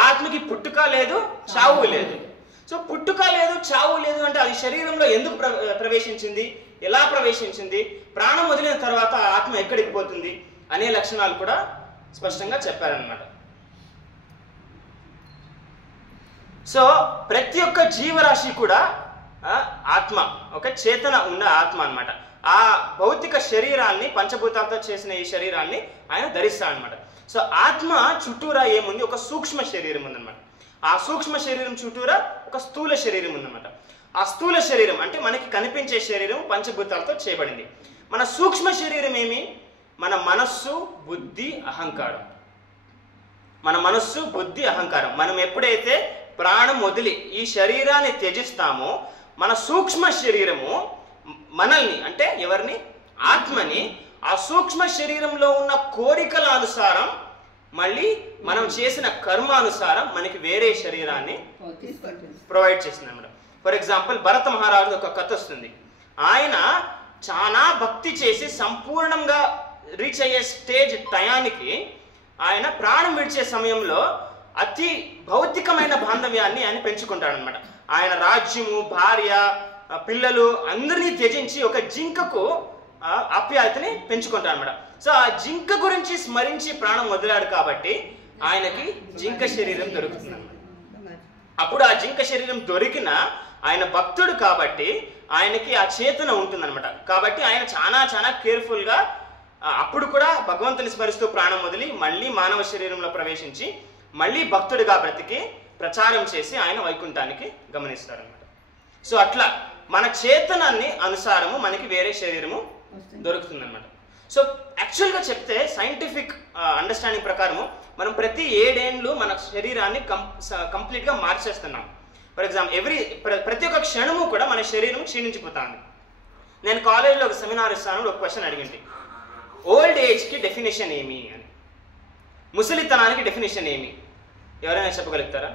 ఆత్మకి పుట్టుక లేదు, చావు లేదు. సో పుట్టుక లేదు, చావు లేదు అంటే అది శరీరంలో ఎందుకు ప్రవేశించింది, ఎలా ప్రవేశించింది, ప్రాణం వదిలిన తర్వాత ఆత్మ ఎక్కడికి పోతుంది అనే లక్షణాలు కూడా స్పష్టంగా చెప్పారనమాట. సో ప్రతి ఒక్క జీవరాశి కూడా ఆత్మ, ఒక చేతన ఉన్న ఆత్మ అన్నమాట. ఆ భౌతిక శరీరాన్ని, పంచభూతాలతో చేసిన ఈ శరీరాన్ని ఆయన ధరిస్తాడనమాట. సో ఆత్మ చుట్టూరా ఏముంది? ఒక సూక్ష్మ శరీరం ఉందన్నమాట. ఆ సూక్ష్మ శరీరం చుట్టూరా ఒక స్థూల శరీరం ఉందన్నమాట. ఆ స్థూల శరీరం అంటే మనకి కనిపించే శరీరం పంచభూతాలతో చేయబడింది. మన సూక్ష్మ శరీరం ఏమి? మన మనస్సు, బుద్ధి, అహంకారం. మన మనస్సు, బుద్ధి, అహంకారం. మనం ఎప్పుడైతే ప్రాణం వదిలి ఈ శరీరాన్ని త్యజిస్తామో మన సూక్ష్మ శరీరము మనల్ని, అంటే ఎవరిని? ఆత్మని, ఆ సూక్ష్మ శరీరంలో ఉన్న కోరికల అనుసారం మళ్ళీ మనం చేసిన కర్మానుసారం మనకి వేరే శరీరాన్ని ప్రొవైడ్ చేసింది అన్నమాట. ఫర్ ఎగ్జాంపుల్ భరత మహారాజు ఒక కథ వస్తుంది. ఆయన చాలా భక్తి చేసి సంపూర్ణంగా రీచ్ అయ్యే స్టేజ్ టయానికి ఆయన ప్రాణం విడిచే సమయంలో అతి భౌతికమైన బాంధవ్యాన్ని ఆయన పెంచుకుంటాడనమాట. ఆయన రాజ్యము, భార్య, పిల్లలు అందరినీ త్యజించి ఒక జింకకు ఆప్యాయతని పెంచుకుంటాడనమాట. సో ఆ జింక గురించి స్మరించి ప్రాణం వదిలాడు కాబట్టి ఆయనకి జింక శరీరం దొరుకుతుంది అన్నమాట. అప్పుడు ఆ జింక శరీరం దొరికిన ఆయన భక్తుడు కాబట్టి ఆయనకి ఆ చేతన ఉంటుందన్నమాట. కాబట్టి ఆయన చాలా కేర్ఫుల్గా అప్పుడు కూడా భగవంతుని స్మరిస్తూ ప్రాణం వదిలి మళ్ళీ మానవ శరీరంలో ప్రవేశించి మళ్ళీ భక్తుడిగా బ్రతికి ప్రచారం చేసి ఆయన వైకుంఠానికి గమనిస్తారనమాట. సో అట్లా మన చేతనాన్ని అనుసారము మనకి వేరే శరీరము దొరుకుతుంది అనమాట. సో యాక్చువల్గా చెప్తే సైంటిఫిక్ అండర్స్టాండింగ్ ప్రకారము మనం ప్రతి 7 ఏళ్ళు మన శరీరాన్ని కంప్లీట్గా మార్చేస్తున్నాం. ఫర్ ఎగ్జాంపుల్ ప్రతి ఒక్క క్షణము కూడా మన శరీరం క్షీణించిపోతుంది. నేను కాలేజ్లో ఒక సెమినార్ ఇస్తాను, ఒక క్వశ్చన్ అడిగింది, ఓల్డ్ ఏజ్కి డెఫినేషన్ ఏమి అని, ముసలితనానికి డెఫినేషన్ ఏమి, ఎవరైనా చెప్పగలుగుతారా?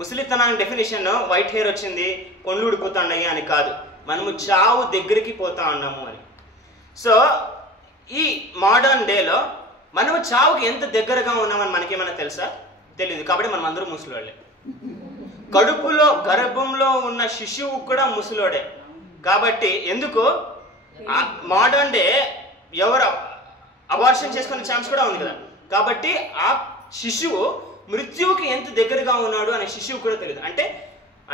ముసలితనానికి డెఫినేషన్ వైట్ హెయిర్ వచ్చింది, పండ్లు ఊడిపోతున్నాయి అని కాదు, మనము చావు దగ్గరికి పోతా ఉన్నాము అని. సో ఈ మోడర్న్ డేలో మనము చావుకి ఎంత దగ్గరగా ఉన్నామని మనకేమైనా తెలుసా? తెలియదు. కాబట్టి మనం అందరూ ముసలివాళ్ళే. గర్భంలో ఉన్న శిశువు కూడా ముసలోడే. కాబట్టి ఎందుకు మోడర్న్ డే ఎవరు అబార్షన్ చేసుకునే ఛాన్స్ కూడా ఉంది కదా. కాబట్టి ఆ శిశువు మృత్యువుకి ఎంత దగ్గరగా ఉన్నాడు అనే శిశువు కూడా తెలియదు.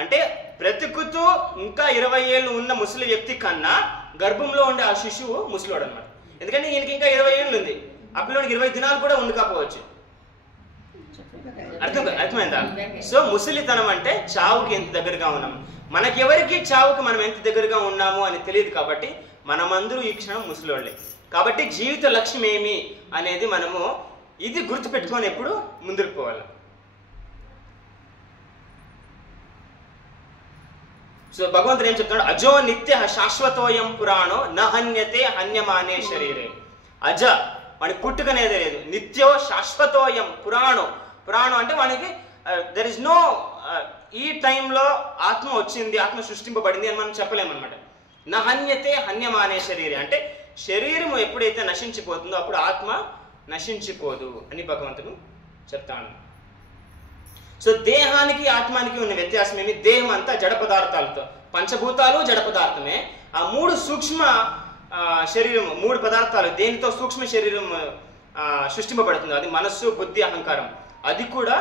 అంటే బ్రతుకుతూ ఇంకా 20 ఏళ్ళు ఉన్న ముసలి వ్యక్తి కన్నా గర్భంలో ఉండే ఆ శిశువు ముసలోడు అనమాట. ఎందుకంటే ఈయనకి ఇంకా 20 ఏళ్ళు ఉంది, ఆ పిల్లడికి 20 దినాలు కూడా ఉండకపోవచ్చు. అర్థమైందా? సో ముసలితనం అంటే చావుకి ఎంత దగ్గరగా ఉన్నాము. మనకెవరికి చావుకి మనం ఎంత దగ్గరగా ఉన్నాము అని తెలియదు. కాబట్టి మనమందరూ ఈ క్షణం ముసలోళ్ళే. కాబట్టి జీవిత లక్ష్యం ఏమి అనేది మనము ఇది గుర్తుపెట్టుకొని ఎప్పుడు ముందుకు పోవాలి. సో భగవంతుడు ఏం చెప్తున్నాడు? అజో నిత్య శాశ్వతోయం పురాణో నహన్యతే హన్యమానే శరీరే. అజ వాడికి పుట్టుకనేదే లేదు, నిత్యో శాశ్వతోయం పురాణో. పురాణం అంటే వానికి దెర్ ఇస్ నో ఈ టైంలో ఆత్మ వచ్చింది, ఆత్మ సృష్టింపబడింది అని మనం చెప్పలేమన్నమాట. నహన్యతే హన్యమానే శరీరే అంటే శరీరము ఎప్పుడైతే నశించిపోతుందో అప్పుడు ఆత్మ నశించిపోదు అని భగవంతుడు చెప్తాను. సో దేహానికి ఆత్మానికి ఉన్న వ్యత్యాసం ఏమి? దేహం అంతా జడ పదార్థాలతో, పంచభూతాలు జడ పదార్థమే. ఆ 3 సూక్ష్మ శరీరం, 3 పదార్థాలు దేనితో సూక్ష్మ శరీరం సృష్టింపబడుతుంది, అది మనస్సు, బుద్ధి, అహంకారం, అది కూడా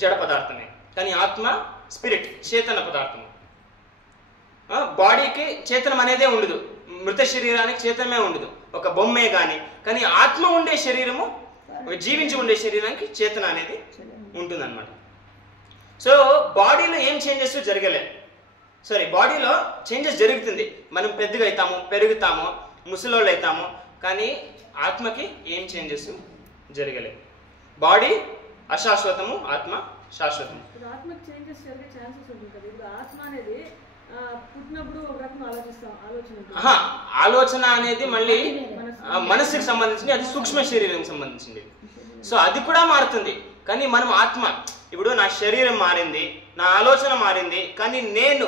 జడ పదార్థమే. కానీ ఆత్మ స్పిరిట్, చేతన పదార్థము. బాడీకి చేతనం అనేదే ఉండదు, మృత శరీరానికి చేతనమే ఉండదు, ఒక బొమ్మే కానీ ఆత్మ ఉండే శరీరము, జీవించి ఉండే శరీరానికి చేతన అనేది ఉంటుందన్నమాట. సో బాడీలో ఏం చేంజెస్ జరగలేదు. బాడీలో చేంజెస్ జరుగుతుంది, మనం పెద్దగా అవుతాము, పెరుగుతాము, ముసలోళ్ళు అవుతాము, కానీ ఆత్మకి ఏం చేంజెస్ జరగలేదు. బాడీ అశాశ్వతము, ఆత్మ శాశ్వతము. ఆత్మకి చేంజెస్ జరిగే ఛాన్సెస్ ఉంటుంది కదా. ఇప్పుడు ఆత్మ అనేది పుట్టినప్పుడు ఒక రకంగా ఆలోచన అనేది మళ్ళీ మనస్సుకి సంబంధించింది, అది సూక్ష్మ శరీరం సంబంధించింది. సో అది కూడా మారుతుంది. కానీ మనం ఆత్మ, ఇప్పుడు నా శరీరం మారింది, నా ఆలోచన మారింది, కానీ నేను,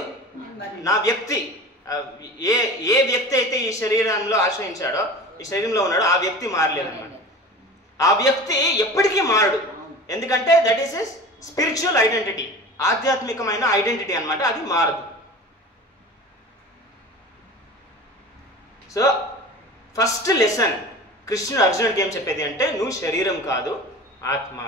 నా వ్యక్తి, ఏ వ్యక్తి అయితే ఈ శరీరంలో ఆశ్రయించాడో, ఈ శరీరంలో ఉన్నాడో, ఆ వ్యక్తి మారలేదన్నమాట. ఆ వ్యక్తి ఎప్పటికీ మారడు. ఎందుకంటే that is a spiritual identity, ఆధ్యాత్మికమైన ఐడెంటిటీ అన్నమాట, అది మారదు. సో ఫస్ట్ లెసన్ కృష్ణుడు అర్జునుడికి ఏం చెప్పేది అంటే, నువ్వు శరీరం కాదు ఆత్మ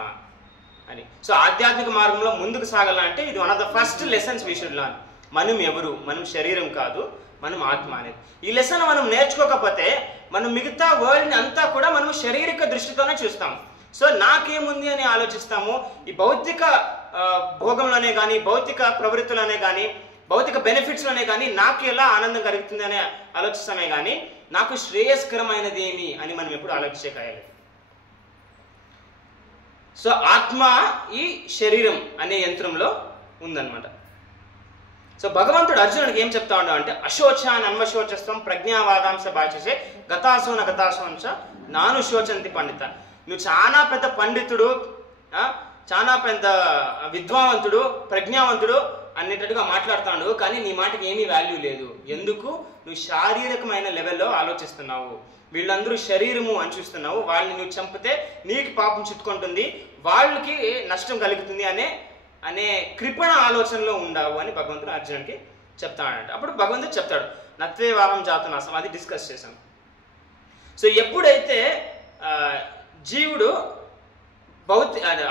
అని. సో ఆధ్యాత్మిక మార్గంలో ముందుకు సాగాలంటే ఇది one of the first lessons we should learn. మనం ఎవరు? మనం శరీరం కాదు, మనం ఆత్మ అనేది. ఈ లెసన్ మనం నేర్చుకోకపోతే మనం మిగతా వరల్డ్ని అంతా కూడా మనం శారీరక దృష్టితోనే చూస్తాం. సో నాకేముంది అని ఆలోచిస్తాము. ఈ భౌతిక భోగంలోనే కానీ, భౌతిక ప్రవృత్తులోనే కానీ, భౌతిక బెనిఫిట్స్లోనే కానీ నాకు ఎలా ఆనందం కలుగుతుంది అని ఆలోచిస్తామే కానీ నాకు శ్రేయస్కరమైనది ఏమి అని మనం ఎప్పుడు ఆలోచించగలగాలి. సో ఆత్మ ఈ శరీరం అనే యంత్రంలో ఉందన్నమాట. సో భగవంతుడు అర్జునుడికి ఏం చెప్తా ఉన్నాడు అంటే, అశోచాన్ అన్వశోచస్వం ప్రజ్ఞావాదాంశ భాషసే గతాసోన గతాసోంశ నాను శోచంతి పండిత. నువ్వు చాలా పెద్ద పండితుడు, చాలా పెద్ద విద్వావంతుడు, ప్రజ్ఞావంతుడు అన్నిటట్టుగా మాట్లాడుతాడు, కానీ నీ మాటకి ఏమీ వాల్యూ లేదు. ఎందుకు? నువ్వు శారీరకమైన లెవెల్లో ఆలోచిస్తున్నావు. వీళ్ళందరూ శరీరము అని చూస్తున్నావు, వాళ్ళని నువ్వు చంపితే నీకు పాపం చుట్టుకుంటుంది, వాళ్ళకి నష్టం కలుగుతుంది అనే కృపణ ఆలోచనలో ఉండవు అని భగవంతుడు అర్జునుడికి చెప్తాడంట. అప్పుడు భగవంతుడు చెప్తాడు, నత్వే వాహం జాతునాసం, అది డిస్కస్ చేశాం. సో ఎప్పుడైతే జీవుడు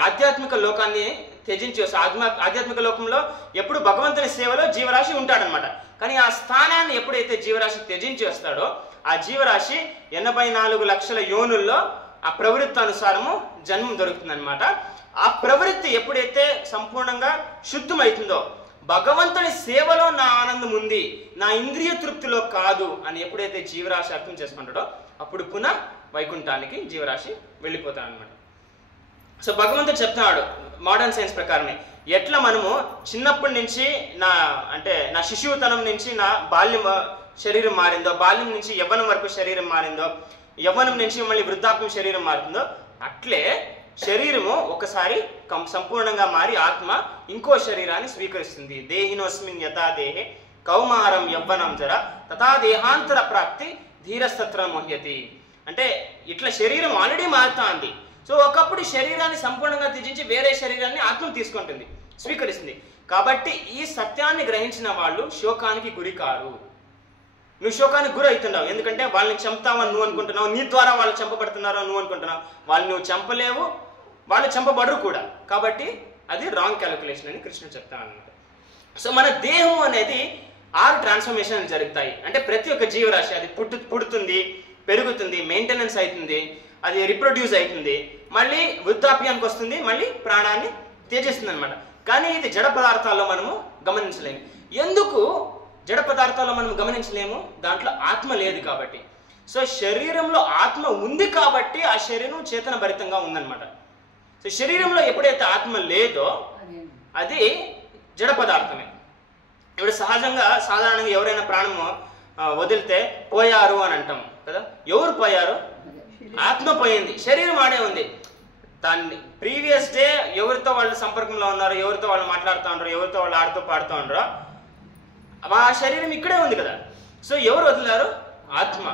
ఆధ్యాత్మిక లోకాన్ని త్యజించి ఆధ్యాత్మిక లోకంలో ఎప్పుడు భగవంతుని సేవలో జీవరాశి ఉంటాడనమాట. కానీ ఆ స్థానాన్ని ఎప్పుడైతే జీవరాశి త్యజించి వస్తాడో ఆ జీవరాశి 84 లక్షల యోనుల్లో ఆ ప్రవృత్తి అనుసారము జన్మం దొరుకుతుంది అనమాట. ఆ ప్రవృత్తి ఎప్పుడైతే సంపూర్ణంగా శుద్ధమవుతుందో, భగవంతుని సేవలో నా ఆనందం ఉంది, నా ఇంద్రియ తృప్తిలో కాదు అని ఎప్పుడైతే జీవరాశి అర్థం చేసుకుంటాడో అప్పుడు పునః వైకుంఠానికి జీవరాశి వెళ్ళిపోతాడు అనమాట. సో భగవంతుడు చెప్తున్నాడు మోడర్న్ సైన్స్ ప్రకారమే, ఎట్లా మనము చిన్నప్పటి నుంచి నా శిశువుతనం నుంచి నా బాల్యం శరీరం మారిందో, బాల్యం నుంచి యవ్వనం వరకు శరీరం మారిందో, యవ్వనం నుంచి మళ్ళీ వృద్ధాప్యం శరీరం మారుతుందో, అట్లే శరీరము ఒకసారి సంపూర్ణంగా మారి ఆత్మ ఇంకో శరీరాన్ని స్వీకరిస్తుంది. దేహినోస్మిన్ యథా దేహే కౌమారం యవ్వనం జర తథా దేహాంతర ప్రాప్తి ధీరస్తత్ర మోహ్యతి. అంటే ఇట్లా శరీరం ఆల్రెడీ మారుతుంది. సో ఒకప్పుడు శరీరాన్ని సంపూర్ణంగా త్యజించి వేరే శరీరాన్ని ఆత్మ తీసుకుంటుంది, స్వీకరిస్తుంది. కాబట్టి ఈ సత్యాన్ని గ్రహించిన వాళ్ళు శోకానికి గురి కారు. నువ్వు శోకానికి గురి అవుతున్నావు, ఎందుకంటే వాళ్ళని చంపుతావని నువ్వు అనుకుంటున్నావు, నీ ద్వారా వాళ్ళు చంపబడుతున్నారో నువ్వు అనుకుంటున్నావు. వాళ్ళు నువ్వు చంపలేవు, వాళ్ళు చంపబడరు కూడా. కాబట్టి అది రాంగ్ క్యాలిక్యులేషన్ అని కృష్ణుడు చెప్తాను అనమాట. సో మన దేహం అనేది 6 ట్రాన్స్ఫర్మేషన్ జరుగుతాయి. అంటే ప్రతి ఒక్క జీవరాశి అది పుడుతుంది, పెరుగుతుంది, మెయింటెనెన్స్ అవుతుంది, అది రిప్రొడ్యూస్ అవుతుంది, మళ్ళీ వృద్ధాప్యానికి వస్తుంది, మళ్ళీ ప్రాణాన్ని త్యజిస్తుంది అనమాట. కానీ ఇది జడ పదార్థాల్లో మనము గమనించలేము. ఎందుకు జడ పదార్థాల్లో మనం గమనించలేము? దాంట్లో ఆత్మ లేదు కాబట్టి. సో శరీరంలో ఆత్మ ఉంది కాబట్టి ఆ శరీరం చేతన భరితంగా ఉందన్నమాట. సో శరీరంలో ఎప్పుడైతే ఆత్మ లేదో అది జడ పదార్థమే. ఇప్పుడు సాధారణంగా ఎవరైనా ప్రాణము వదిలితే పోయారు అని అంటాం కదా. ఎవరు పోయారు? ఆత్మ పోయింది, శరీరం ఆడే ఉంది. దాన్ని ప్రీవియస్ డే ఎవరితో వాళ్ళు సంపర్కంలో ఉన్నారో, ఎవరితో వాళ్ళు మాట్లాడుతూ ఉన్నారో, ఎవరితో వాళ్ళు ఆడుతూ పాడుతూ ఉన్నారో ఆ శరీరం ఇక్కడే ఉంది కదా. సో ఎవరు వదిలారు? ఆత్మ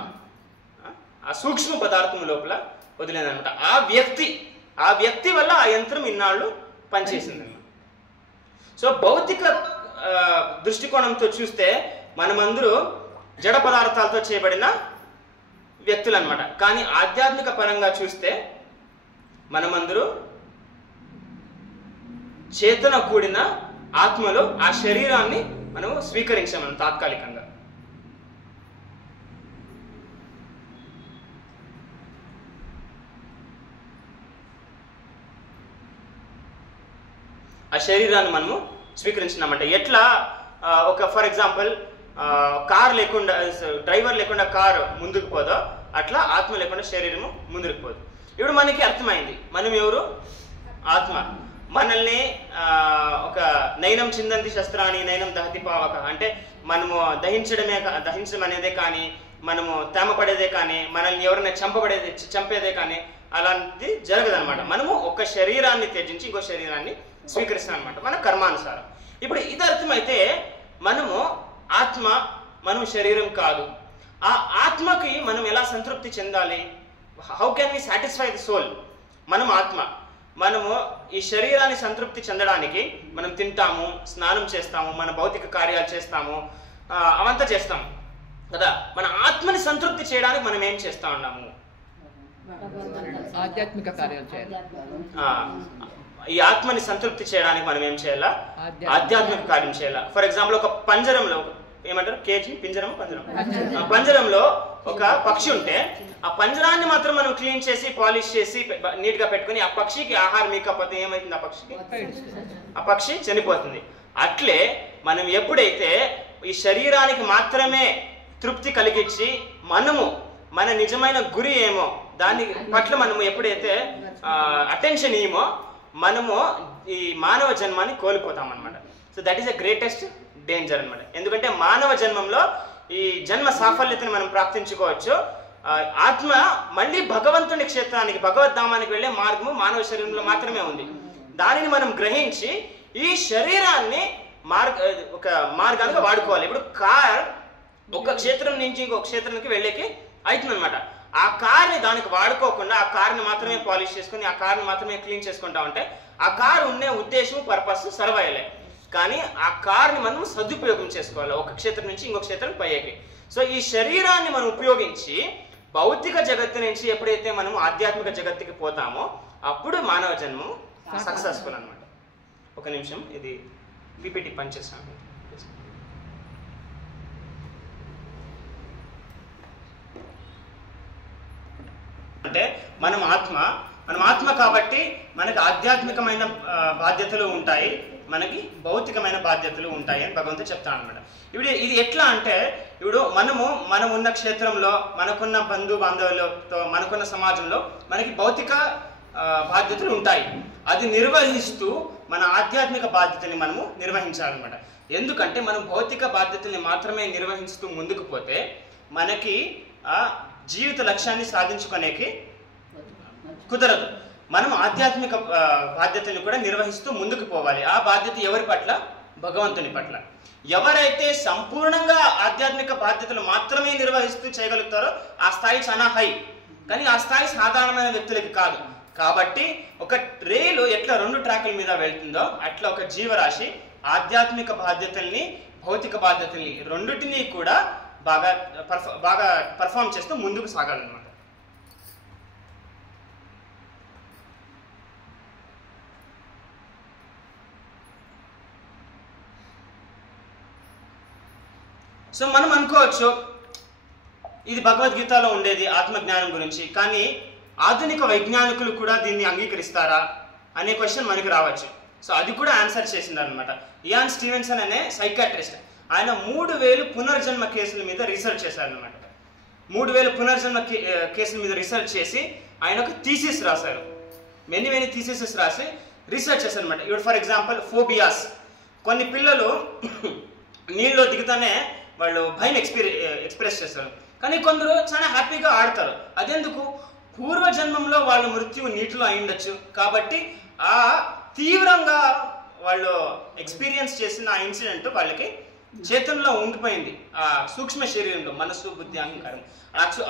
ఆ సూక్ష్మ పదార్థం లోపల వదిలేదనమాట. ఆ వ్యక్తి వల్ల ఆ యంత్రం ఇన్నాళ్ళు పనిచేసింది. సో భౌతిక దృష్టికోణంతో చూస్తే మనమందరూ జడ పదార్థాలతో చేయబడిన వ్యక్తులు అనమాట. కానీ ఆధ్యాత్మిక పరంగా చూస్తే మనమందరూ చేతన కూడిన ఆత్మలో ఆ శరీరాన్ని మనము స్వీకరించాము తాత్కాలికంగా. ఆ శరీరాన్ని మనము స్వీకరించినామంటే ఎట్లా? ఫర్ ఎగ్జాంపుల్ కార్ లేకుండా, డ్రైవర్ లేకుండా కారు ముందుకు పోదో అట్లా ఆత్మ లేకుండా శరీరము ముందుకు పోదు. ఇప్పుడు మనకి అర్థమైంది మనం ఎవరు? ఆత్మ. మనల్ని ఒక నయనం చిందంతి శస్త్రాన్ని నయనం దహతి పావక అంటే మనము దహించడం అనేదే కానీ, మనము తేమ పడేదే కానీ, మనల్ని ఎవరైనా చంపేదే కానీ అలాంటిది జరగదనమాట. మనము ఒక శరీరాన్ని త్యజించి ఇంకో శరీరాన్ని స్వీకరిస్తాం అనమాట మన కర్మానుసారం. ఇప్పుడు ఇది అర్థమైతే మనము ఆత్మ, మనం శరీరం కాదు. ఆ ఆత్మకి మనం ఎలా సంతృప్తి చెందాలి? How can we satisfy the soul? మనం ఆత్మ, మనము ఈ శరీరాన్ని సంతృప్తి చెందడానికి మనం తింటాము, స్నానం చేస్తాము, మన భౌతిక కార్యాలు చేస్తాము, అవంతా చేస్తాము కదా. మన ఆత్మని సంతృప్తి చేయడానికి మనం ఏం చేస్తా ఉన్నాము? ఆధ్యాత్మిక కార్యాలు చేయాలి. ఈ ఆత్మని సంతృప్తి చేయడానికి మనం ఏం చేయాలా? ఆధ్యాత్మిక కార్యం చేయాలా. ఫర్ ఎగ్జాంపుల్ ఒక పంజరంలో ఏమంటారు? పంజరంలో ఒక పక్షి ఉంటే ఆ పంజరాన్ని మాత్రం మనం క్లీన్ చేసి పాలిష్ చేసి నీట్ గా పెట్టుకుని ఆ పక్షికి ఆహారం ఇవ్వకపోతే ఏమైతుంది? ఆ పక్షి చనిపోతుంది. అట్లే మనం ఎప్పుడైతే ఈ శరీరానికి మాత్రమే తృప్తి కలిగించి మనము మన నిజమైన గురి ఏమో దాని పట్ల మనము ఎప్పుడైతే అటెన్షన్ ఇయ్యమో మనము ఈ మానవ జన్మాన్ని కోల్పోతాం అనమాట. So that is the greatest danger అనమాట. ఎందుకంటే మానవ జన్మంలో ఈ జన్మ సాఫల్యతను మనం ప్రాప్తించుకోవచ్చు. ఆత్మ మళ్ళీ భగవంతుని క్షేత్రానికి, భగవద్ధామానికి వెళ్ళే మార్గము మానవ శరీరంలో మాత్రమే ఉంది. దానిని మనం గ్రహించి ఈ శరీరాన్ని ఒక మార్గానికి వాడుకోవాలి. ఇప్పుడు కార్ ఒక క్షేత్రం నుంచి ఇంకొక క్షేత్రానికి వెళ్ళేకి అవుతుంది అనమాట. ఆ కార్ని దానికి వాడుకోకుండా ఆ కార్ని మాత్రమే పాలిష్ చేసుకుని ఆ కార్ని మాత్రమే క్లీన్ చేసుకుంటా ఉంటే ఆ కార్ ఉండే ఉద్దేశం, పర్పస్ సర్వ్ అయ్యలే. కానీ ఆ కార్ని మనం సదుపయోగం చేసుకోవాలి ఒక క్షేత్రం నుంచి ఇంకొక క్షేత్రం పైకి. సో ఈ శరీరాన్ని మనం ఉపయోగించి భౌతిక జగత్తు నుంచి ఎప్పుడైతే మనం ఆధ్యాత్మిక జగత్తుకి పోతామో అప్పుడు మానవ జన్మం సక్సెస్ఫుల్ అనమాట. ఒక నిమిషం, ఇది పీపీటీ పనిచేస్తాను. అంటే మనం ఆత్మ, మనం ఆత్మ కాబట్టి మనకి ఆధ్యాత్మికమైన బాధ్యతలు ఉంటాయి, మనకి భౌతికమైన బాధ్యతలు ఉంటాయి అని భగవంతుడు చెప్తాను అనమాట. ఇప్పుడు ఇది ఎట్లా అంటే, ఇప్పుడు మనం ఉన్న క్షేత్రంలో, మనకున్న బంధు బాంధవులతో, మనకున్న సమాజంలో మనకి భౌతిక బాధ్యతలు ఉంటాయి. అది నిర్వహిస్తూ మన ఆధ్యాత్మిక బాధ్యతని మనము నిర్వహించాలన్నమాట. ఎందుకంటే మనం భౌతిక బాధ్యతల్ని మాత్రమే నిర్వహిస్తూ ముందుకు పోతే మనకి జీవిత లక్ష్యాన్ని సాధించుకునేకి కుదరదు. మనం ఆధ్యాత్మిక బాధ్యతని కూడా నిర్వహిస్తూ ముందుకు పోవాలి. ఆ బాధ్యత ఎవరి పట్ల? భగవంతుని పట్ల. ఎవరైతే సంపూర్ణంగా ఆధ్యాత్మిక బాధ్యతలు మాత్రమే నిర్వహిస్తూ చేయగలుగుతారో ఆ స్థాయి చాలా హై, కానీ ఆ స్థాయి సాధారణమైన వ్యక్తులకి కాదు. కాబట్టి ఒక రైలు ఎట్లా 2 ట్రాకుల మీద వెళ్తుందో అట్లా ఒక జీవరాశి ఆధ్యాత్మిక బాధ్యతల్ని, భౌతిక బాధ్యతల్ని రెండింటినీ కూడా బాగా పర్ఫామ్ చేస్తూ ముందుకు సాగాలన్నమాట. సో మనం అనుకోవచ్చు ఇది భగవద్గీతలో ఉండేది ఆత్మజ్ఞానం గురించి, కానీ ఆధునిక వైజ్ఞానికులు కూడా దీన్ని అంగీకరిస్తారా అనే క్వశ్చన్ మనకి రావచ్చు. సో అది కూడా ఆన్సర్ చేసిందనమాట. ఇయాన్ స్టీవెన్సన్ అనే సైకాట్రిస్ట్, ఆయన 3000 పునర్జన్మ కేసుల మీద రీసెర్చ్ చేశారనమాట. 3000 పునర్జన్మ కేసుల మీద రీసెర్చ్ చేసి ఆయన ఒక థీసిస్ రాశారు. మెనీ థీసిసెస్ రాసి రీసెర్చ్ చేశారనమాట. ఇప్పుడు ఫర్ ఎగ్జాంపుల్ ఫోబియాస్. కొన్ని పిల్లలు నీళ్ళలో దిగుతానే వాళ్ళు భయం ఎక్స్ప్రెస్ చేస్తారు, కానీ కొందరు చాలా హ్యాపీగా ఆడతారు. అదెందుకు? పూర్వజన్మంలో వాళ్ళ మృత్యువు నీటిలో అయి ఉండొచ్చు, కాబట్టి ఆ తీవ్రంగా వాళ్ళు ఎక్స్పీరియన్స్ చేసిన ఆ ఇన్సిడెంట్ వాళ్ళకి చేతుల్లో ఉండిపోయింది. ఆ సూక్ష్మ శరీరంలో, మనస్సు, బుద్ధి, అహంకారం,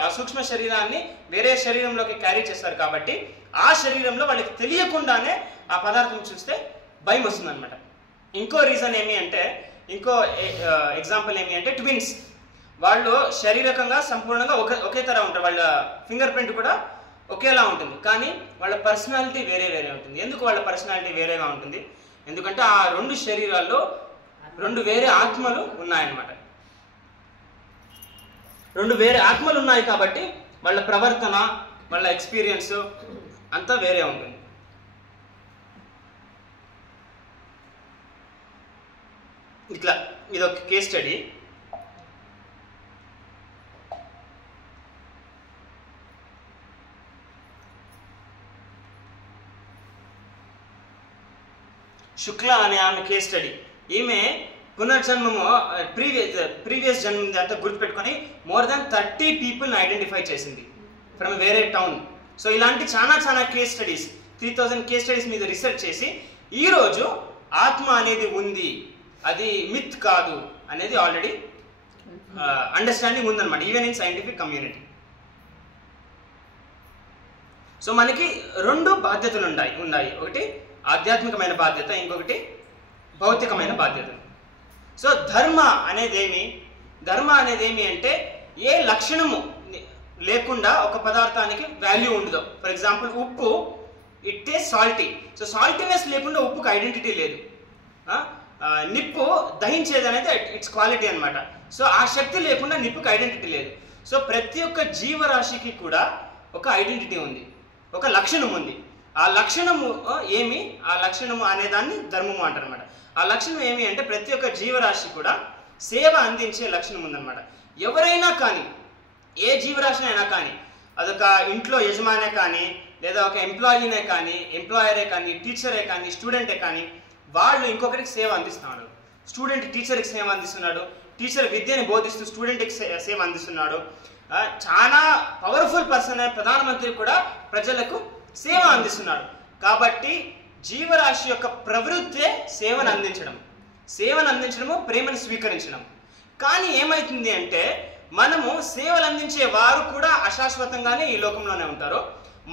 ఆ సూక్ష్మ శరీరాన్ని వేరే శరీరంలోకి క్యారీ చేస్తారు. కాబట్టి ఆ శరీరంలో వాళ్ళకి తెలియకుండానే ఆ పదార్థం చూస్తే భయం వస్తుంది అనమాట. ఇంకో రీజన్ ఏమి అంటే, ఇంకో ఎగ్జాంపుల్ ఏమి అంటే ట్విన్స్. వాళ్ళు శారీరకంగా సంపూర్ణంగా ఒకే తర ఉంటారు, వాళ్ళ ఫింగర్ ప్రింట్ కూడా ఒకేలా ఉంటుంది, కానీ వాళ్ళ పర్సనాలిటీ వేరే ఉంటుంది. ఎందుకు వాళ్ళ పర్సనాలిటీ వేరేగా ఉంటుంది? ఎందుకంటే ఆ 2 శరీరాల్లో 2 వేరే ఆత్మలు ఉన్నాయన్నమాట. 2 వేరే ఆత్మలు ఉన్నాయి కాబట్టి వాళ్ళ ప్రవర్తన, వాళ్ళ ఎక్స్పీరియన్స్ అంతా వేరే ఉంటుంది. ఇట్లా ఇదొక కేస్ స్టడీ. శుక్ల అనే ఆమె కేస్ స్టడీ. ఈమె పునర్జన్మము ప్రీవియస్ జన్మ అంతా గుర్తుపెట్టుకొని మోర్ దాన్ 30 పీపుల్ని ఐడెంటిఫై చేసింది ఫ్రమ్ వేరే టౌన్. సో ఇలాంటి చాలా కేస్ స్టడీస్, 3000 కేస్ స్టడీస్ మీద రీసెర్చ్ చేసి ఈరోజు ఆత్మ అనేది ఉంది, అది మిత్ కాదు అనేది ఆల్రెడీ అండర్స్టాండింగ్ ఉందన్నమాట, even in scientific community. So మనకి 2 బాధ్యతలు ఉన్నాయి. ఒకటి ఆధ్యాత్మికమైన బాధ్యత, ఇంకొకటి భౌతికమైన బాధ్యత. సో ధర్మ అనేది ఏమి అంటే, ఏ లక్షణము లేకుండా ఒక పదార్థానికి వాల్యూ ఉండదు. ఫర్ ఎగ్జాంపుల్ ఉప్పు, it is salty. So saltiness లేకుండా ఉప్పుకి ఐడెంటిటీ లేదు. నిప్పు దహించేది అనేది ఇట్స్ క్వాలిటీ అనమాట. సో ఆ శక్తి లేకుండా నిప్పుకి ఐడెంటిటీ లేదు. సో ప్రతి ఒక్క జీవరాశికి కూడా ఒక ఐడెంటిటీ ఉంది, ఒక లక్షణం ఉంది. ఆ లక్షణము ఏమి? ఆ లక్షణము అనేదాన్ని ధర్మము అంటారు అనమాట. ఆ లక్షణం ఏమి అంటే, ప్రతి ఒక్క జీవరాశి కూడా సేవ అందించే లక్షణం ఉందన్నమాట. ఎవరైనా కానీ, ఏ జీవరాశినైనా కానీ, అదొక ఇంట్లో యజమానే కానీ, లేదా ఒక ఎంప్లాయీనే కానీ, ఎంప్లాయరే కానీ, టీచరే కానీ, స్టూడెంటే కానీ, వాళ్ళు ఇంకొకరికి సేవ అందిస్తున్నాడు. స్టూడెంట్ టీచర్కి సేవ అందిస్తున్నాడు, టీచర్ విద్యని బోధిస్తూ స్టూడెంట్కి సేవ అందిస్తున్నాడు. చాలా పవర్ఫుల్ పర్సన్ అయిన ప్రధానమంత్రి కూడా ప్రజలకు సేవ అందిస్తున్నాడు. కాబట్టి జీవరాశి యొక్క ప్రవృత్తే సేవను అందించడము, ప్రేమను స్వీకరించడం. కానీ ఏమైతుంది అంటే, మనము సేవలు అందించే వారు కూడా అశాశ్వతంగానే ఈ లోకంలోనే ఉంటారు,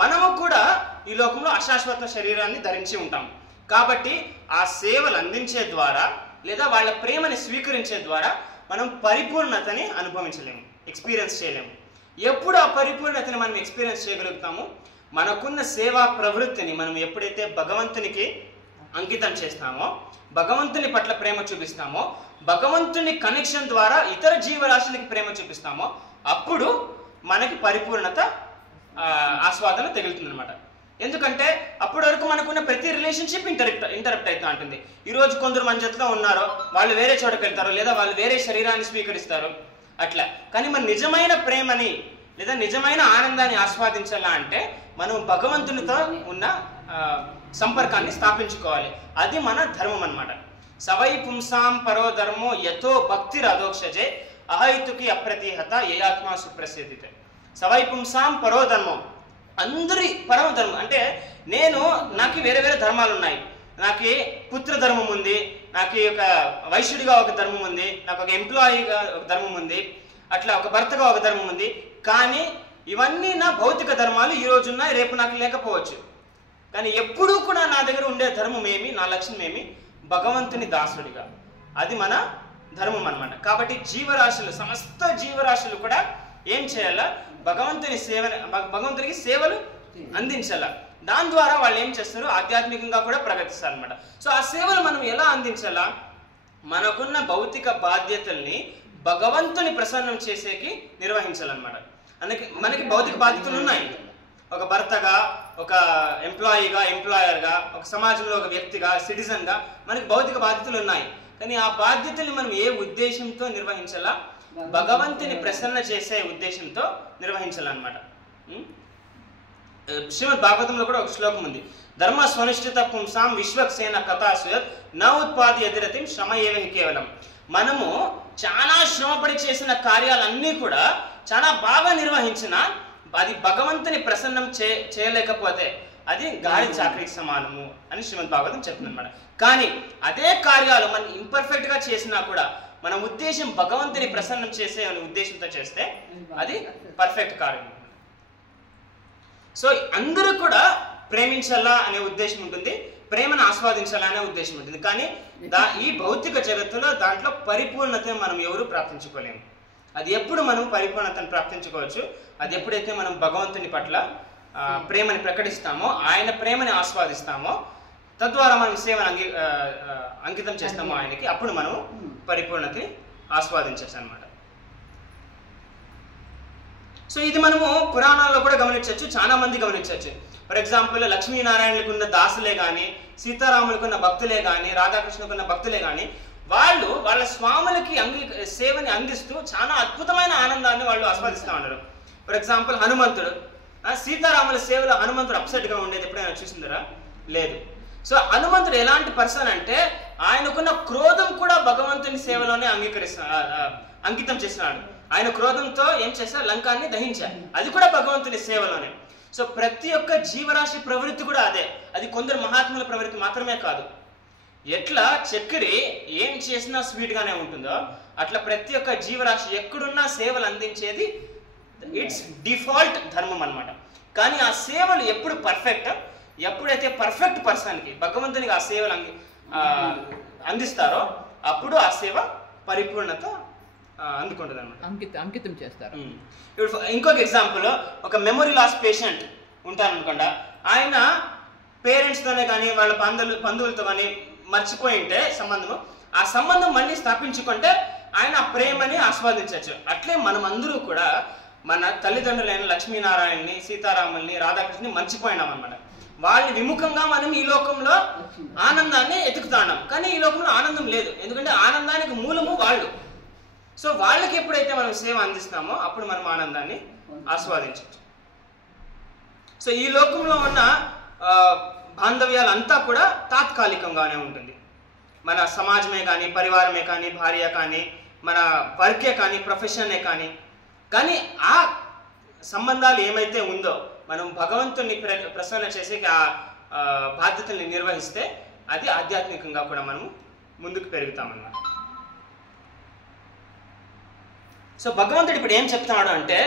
మనము కూడా ఈ లోకంలో అశాశ్వత శరీరాన్ని ధరించి ఉంటాం. కాబట్టి ఆ సేవలు అందించే ద్వారా, లేదా వాళ్ళ ప్రేమని స్వీకరించే ద్వారా మనం పరిపూర్ణతని అనుభవించలేము, ఎక్స్పీరియన్స్ చేయలేము. ఎప్పుడు ఆ పరిపూర్ణతని మనం ఎక్స్పీరియన్స్ చేయగలుగుతాము? మనకున్న సేవా ప్రవృత్తిని మనం ఎప్పుడైతే భగవంతునికి అంకితం చేస్తామో, భగవంతుని పట్ల ప్రేమ చూపిస్తామో, భగవంతుని కనెక్షన్ ద్వారా ఇతర జీవరాశులకి ప్రేమ చూపిస్తామో, అప్పుడు మనకి పరిపూర్ణత ఆస్వాదన తగులుతుంది అనమాట. ఎందుకంటే అప్పటి వరకు మనకున్న ప్రతి రిలేషన్షిప్ ఇంటరప్ట్ అవుతూ ఉంటుంది. ఈరోజు కొందరు మన జతలో ఉన్నారో వాళ్ళు వేరే చోటకి వెళ్తారు, లేదా వాళ్ళు వేరే శరీరాన్ని స్వీకరిస్తారు అట్లా. కానీ మన నిజమైన ప్రేమని లేదా నిజమైన ఆనందాన్ని ఆస్వాదించాలా అంటే మనం భగవంతునితో ఉన్న సంపర్కాన్ని స్థాపించుకోవాలి. అది మన ధర్మం అన్నమాట. సవై పుంసాం పరో ధర్మో యథో భక్తి రథోక్షజే అహైతుకి అప్రతిహత ఏయాత్మా సుప్రసిద్ధితే. సవై పుంసాం పరో ధర్మం, అందరి పరమ ధర్మం అంటే నాకు వేరే వేరే ధర్మాలు ఉన్నాయి. నాకు పుత్ర ధర్మం ఉంది, నాకు ఒక వైశ్యుడిగా ఒక ధర్మం ఉంది, నాకు ఒక ఎంప్లాయీగా ఒక ధర్మం ఉంది, అట్లా ఒక భర్తగా ఒక ధర్మం ఉంది. కానీ ఇవన్నీ నా భౌతిక ధర్మాలు, ఈ రోజు ఉన్నాయి, రేపు నాకు లేకపోవచ్చు. కానీ ఎప్పుడూ కూడా నా దగ్గర ఉండే ధర్మం ఏమి, నా లక్ష్యం ఏమి, భగవంతుని దాసుడిగా. అది మన ధర్మం అన్నమాట. కాబట్టి జీవరాశులు, సమస్త జీవరాశులు కూడా ఏం చేయాలా, భగవంతునికి సేవలు అందించాల. దాని ద్వారా వాళ్ళు ఏం చేస్తారు, ఆధ్యాత్మికంగా కూడా ప్రగతిస్తారు అనమాట. సో ఆ సేవలు మనం ఎలా అందించాలా, మనకున్న భౌతిక బాధ్యతల్ని భగవంతుని ప్రసన్నం చేసేకి నిర్వహించాలన్నమాట. అందుకే మనకి భౌతిక బాధ్యతలు ఉన్నాయి. ఒక భర్తగా, ఒక ఎంప్లాయీగా, ఎంప్లాయర్గా, ఒక సమాజంలో ఒక వ్యక్తిగా, సిటిజన్గా మనకి భౌతిక బాధ్యతలు ఉన్నాయి. కానీ ఆ బాధ్యతల్ని మనం ఏ ఉద్దేశంతో నిర్వహించాలా, భగవంతుని ప్రసన్న చేసే ఉద్దేశంతో నిర్వహించాలన్నమాట. శ్రీమద్ భాగవతంలో కూడా ఒక శ్లోకం ఉంది, ధర్మ స్వనిష్ఠిత పుంసాం విశ్వక్సేన కథాశ్వత్ న ఉత్పాది ఎదిరతిం శ్రమ ఏవం కేవలం. మనము చాలా శ్రమపడి చేసిన కార్యాలన్నీ కూడా చాలా బాగా నిర్వహించిన అది భగవంతుని ప్రసన్నం చేయలేకపోతే అది గాలి చాకరీకి సమానము అని శ్రీమద్ భాగవతం చెప్తుంది అనమాట. కానీ అదే కార్యాలు మనం ఇంపర్ఫెక్ట్ గా చేసినా కూడా మన ఉద్దేశం భగవంతుని ప్రసన్నం చేసే ఉద్దేశంతో చేస్తే అది పర్ఫెక్ట్ కార్యం. సో అందరూ కూడా ప్రేమించాలా అనే ఉద్దేశం ఉంటుంది, ప్రేమను ఆస్వాదించాలా అనే ఉద్దేశం ఉంటుంది. కానీ ఈ భౌతిక జగత్తులో దాంట్లో పరిపూర్ణతను మనం ఎవరు ప్రాప్తించుకోలేము. అది ఎప్పుడు మనం పరిపూర్ణతను ప్రాప్తించుకోవచ్చు, అది ఎప్పుడైతే మనం భగవంతుని పట్ల ప్రేమని ప్రకటిస్తామో, ఆయన ప్రేమని ఆస్వాదిస్తామో, తద్వారా మనం సేవను అంకితం చేస్తామో ఆయనకి, అప్పుడు మనం పరిపూర్ణతని ఆస్వాదించవచ్చు అనమాట. సో ఇది మనము పురాణాల్లో కూడా గమనించవచ్చు, చాలా మంది గమనించవచ్చు. ఫర్ ఎగ్జాంపుల్ లక్ష్మీనారాయణులకు ఉన్న దాసులే కానీ, సీతారాములకు ఉన్న భక్తులే కానీ, రాధాకృష్ణకు ఉన్న భక్తులే కానీ, వాళ్ళు వాళ్ళ స్వాములకి సేవని అందిస్తూ చాలా అద్భుతమైన ఆనందాన్ని వాళ్ళు ఆస్వాదిస్తూ ఉన్నారు. ఫర్ ఎగ్జాంపుల్ హనుమంతుడు, సీతారాముల సేవలో హనుమంతుడు అప్సెట్గా ఉండేది ఎప్పుడైనా చూసిందరా? లేదు. సో హనుమంతుడు ఎలాంటి పర్సన్ అంటే ఆయనకున్న క్రోధం కూడా భగవంతుని సేవలోనే అంకితం చేసినాడు. ఆయన క్రోధంతో ఏం చేశారు, లంకాన్ని దహించారు, అది కూడా భగవంతుని సేవలోనే. సో ప్రతి ఒక్క జీవరాశి ప్రవృత్తి కూడా అదే, అది కొందరు మహాత్ముల ప్రవృత్తి మాత్రమే కాదు. ఎట్లా చక్కెర ఏం చేసినా స్వీట్ గానే ఉంటుందో అట్లా ప్రతి ఒక్క జీవరాశి ఎక్కడున్నా సేవలు అందించేది ఇట్స్ డిఫాల్ట్ ధర్మం అన్నమాట. కానీ ఆ సేవలు ఎప్పుడు పర్ఫెక్ట్, ఎప్పుడైతే పర్ఫెక్ట్ పర్సన్కి భగవంతునికి ఆ సేవలు అందిస్తారో అప్పుడు ఆ సేవ పరిపూర్ణత అందుకుంటుంది అన్నమాట, అంకితం చేస్తారు. ఇప్పుడు ఇంకొక ఎగ్జాంపుల్, ఒక మెమొరీ లాస్ పేషెంట్ ఉంటారనుకోండి, ఆయన పేరెంట్స్తోనే కానీ వాళ్ళ బంధువులతో కానీ మర్చిపోయి ఉంటే ఆ సంబంధం మళ్ళీ స్థాపించుకుంటే ఆయన ఆ ప్రేమని ఆస్వాదించవచ్చు. అట్లే మనం అందరూ కూడా మన తల్లిదండ్రులైన లక్ష్మీనారాయణని, సీతారాముల్ని, రాధాకృష్ణని మర్చిపోయినాం అనమాట. వాళ్ళని విముఖంగా మనం ఈ లోకంలో ఆనందాన్ని ఎతుకుతున్నాం. కానీ ఈ లోకంలో ఆనందం లేదు, ఎందుకంటే ఆనందానికి మూలము వాళ్ళు. సో వాళ్ళకి ఎప్పుడైతే మనం సేవ అందిస్తామో అప్పుడు మనం ఆనందాన్ని ఆస్వాదించవచ్చు. సో ఈ లోకంలో ఉన్న బాంధవ్యాలంతా కూడా తాత్కాలికంగానే ఉంటుంది. మన సమాజమే కానీ, పరివారమే కానీ, భార్య కానీ, మన వర్కే కానీ, ప్రొఫెషనే కానీ, కానీ ఆ సంబంధాలు ఏమైతే ఉందో మనం భగవంతుని ప్రసన్న చేసే ఆ బాధ్యతల్ని నిర్వహిస్తే అది ఆధ్యాత్మికంగా కూడా మనం ముందుకు పెరుగుతామన్నమాట. సో భగవంతుడు ఇప్పుడు ఏం చెప్తున్నాడు అంటే,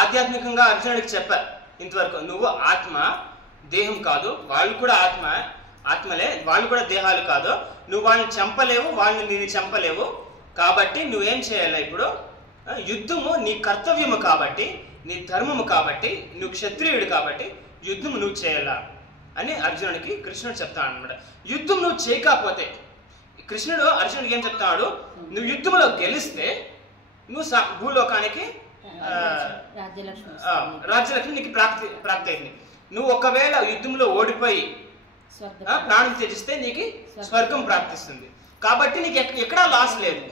ఆధ్యాత్మికంగా అర్జునుడికి చెప్పారు ఇంతవరకు, నువ్వు ఆత్మ, దేహం కాదు, వాళ్ళు కూడా ఆత్మలే, వాళ్ళు కూడా దేహాలు కాదు, నువ్వు వాళ్ళని చంపలేవు, వాళ్ళని నేను చంపలేవు, కాబట్టి నువ్వేం చేయాలి, ఇప్పుడు యుద్ధము నీ కర్తవ్యము కాబట్టి, నీ ధర్మము కాబట్టి, నువ్వు క్షత్రియుడు కాబట్టి యుద్ధము నువ్వు చేయాలా అని అర్జునుడికి కృష్ణుడు చెప్తాడు అనమాట. యుద్ధం నువ్వు చేయకపోతే, కృష్ణుడు అర్జునుడికి ఏం చెప్తాడు, నువ్వు యుద్ధంలో గెలిస్తే నువ్వు భూలోకానికి రాజ్యలక్ష్మి నీకు ప్రాప్తి అయింది. నువ్వు ఒకవేళ యుద్ధంలో ఓడిపోయి ప్రాణం త్యజిస్తే నీకు స్వర్గం ప్రాప్తిస్తుంది. కాబట్టి నీకు ఎక్కడా లాస్ లేదు.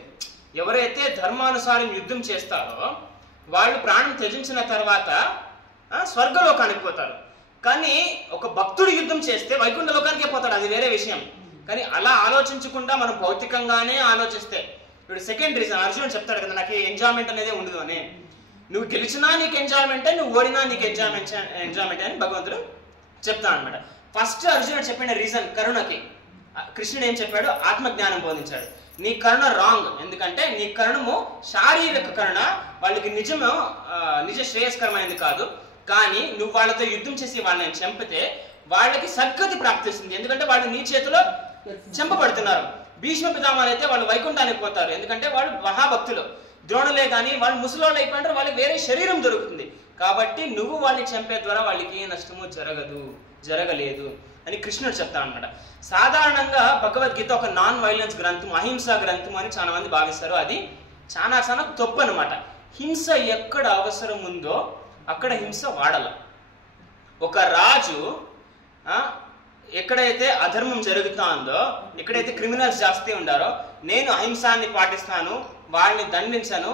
ఎవరైతే ధర్మానుసారం యుద్ధం చేస్తారో వాళ్ళు ప్రాణం త్యజించిన తర్వాత స్వర్గలోకానికి పోతారు. కానీ ఒక భక్తుడు యుద్ధం చేస్తే వైకుంఠ లోకానికే పోతాడు, అది వేరే విషయం. కానీ అలా ఆలోచించకుండా మనం భౌతికంగానే ఆలోచిస్తే, ఇప్పుడు సెకండ్ రీజన్ అర్జునుడు చెప్తాడు కదా, నాకు ఎంజాయ్మెంట్ అనేది ఉండదు అని. నువ్వు గెలిచినా నీకు ఎంజాయ్మెంటే, నువ్వు ఓడినా నీకు ఎంజాయ్మెంట్ అని భగవంతుడు చెప్తాను అనమాట. ఫస్ట్ అర్జునుడు చెప్పిన రీజన్ కరుణకి. కృష్ణుడు ఏం చెప్పాడు? ఆత్మజ్ఞానం బోధించాడు. నీ కరుణ రాంగ్, ఎందుకంటే నీ కరుణము శారీరక కరుణ, వాళ్ళకి నిజ శ్రేయస్కరమైనది కాదు. కానీ నువ్వు వాళ్ళతో యుద్ధం చేసి వాళ్ళని చంపితే వాళ్ళకి సద్గతి ప్రాప్తిస్తుంది, ఎందుకంటే వాళ్ళు నీ చేతిలో చంపబడుతున్నారు. భీష్మ పితామహులు అయితే వాళ్ళు వైకుంఠానికి పోతారు, ఎందుకంటే వాళ్ళు మహాభక్తులు. ద్రోణులే కానీ వాళ్ళు ముసలోళ్ళు అయిపోయినారు, వాళ్ళకి వేరే శరీరం దొరుకుతుంది. కాబట్టి నువ్వు వాళ్ళని చంపే ద్వారా వాళ్ళకి ఏ నష్టము జరగలేదు అని కృష్ణుడు చెప్తా అన్నమాట. సాధారణంగా భగవద్గీత ఒక నాన్ వైలెన్స్ గ్రంథం, అహింసా గ్రంథం అని చాలా మంది భావిస్తారు. అది చాలా తప్పు అనమాట. హింస ఎక్కడ అవసరం ఉందో అక్కడ హింస వాడాల. ఒక రాజు ఎక్కడైతే అధర్మం జరుగుతా ఉందో, ఎక్కడైతే క్రిమినల్స్ జాస్తి ఉండారో, నేను అహింసాన్ని పాటిస్తాను, వాళ్ళని దండించను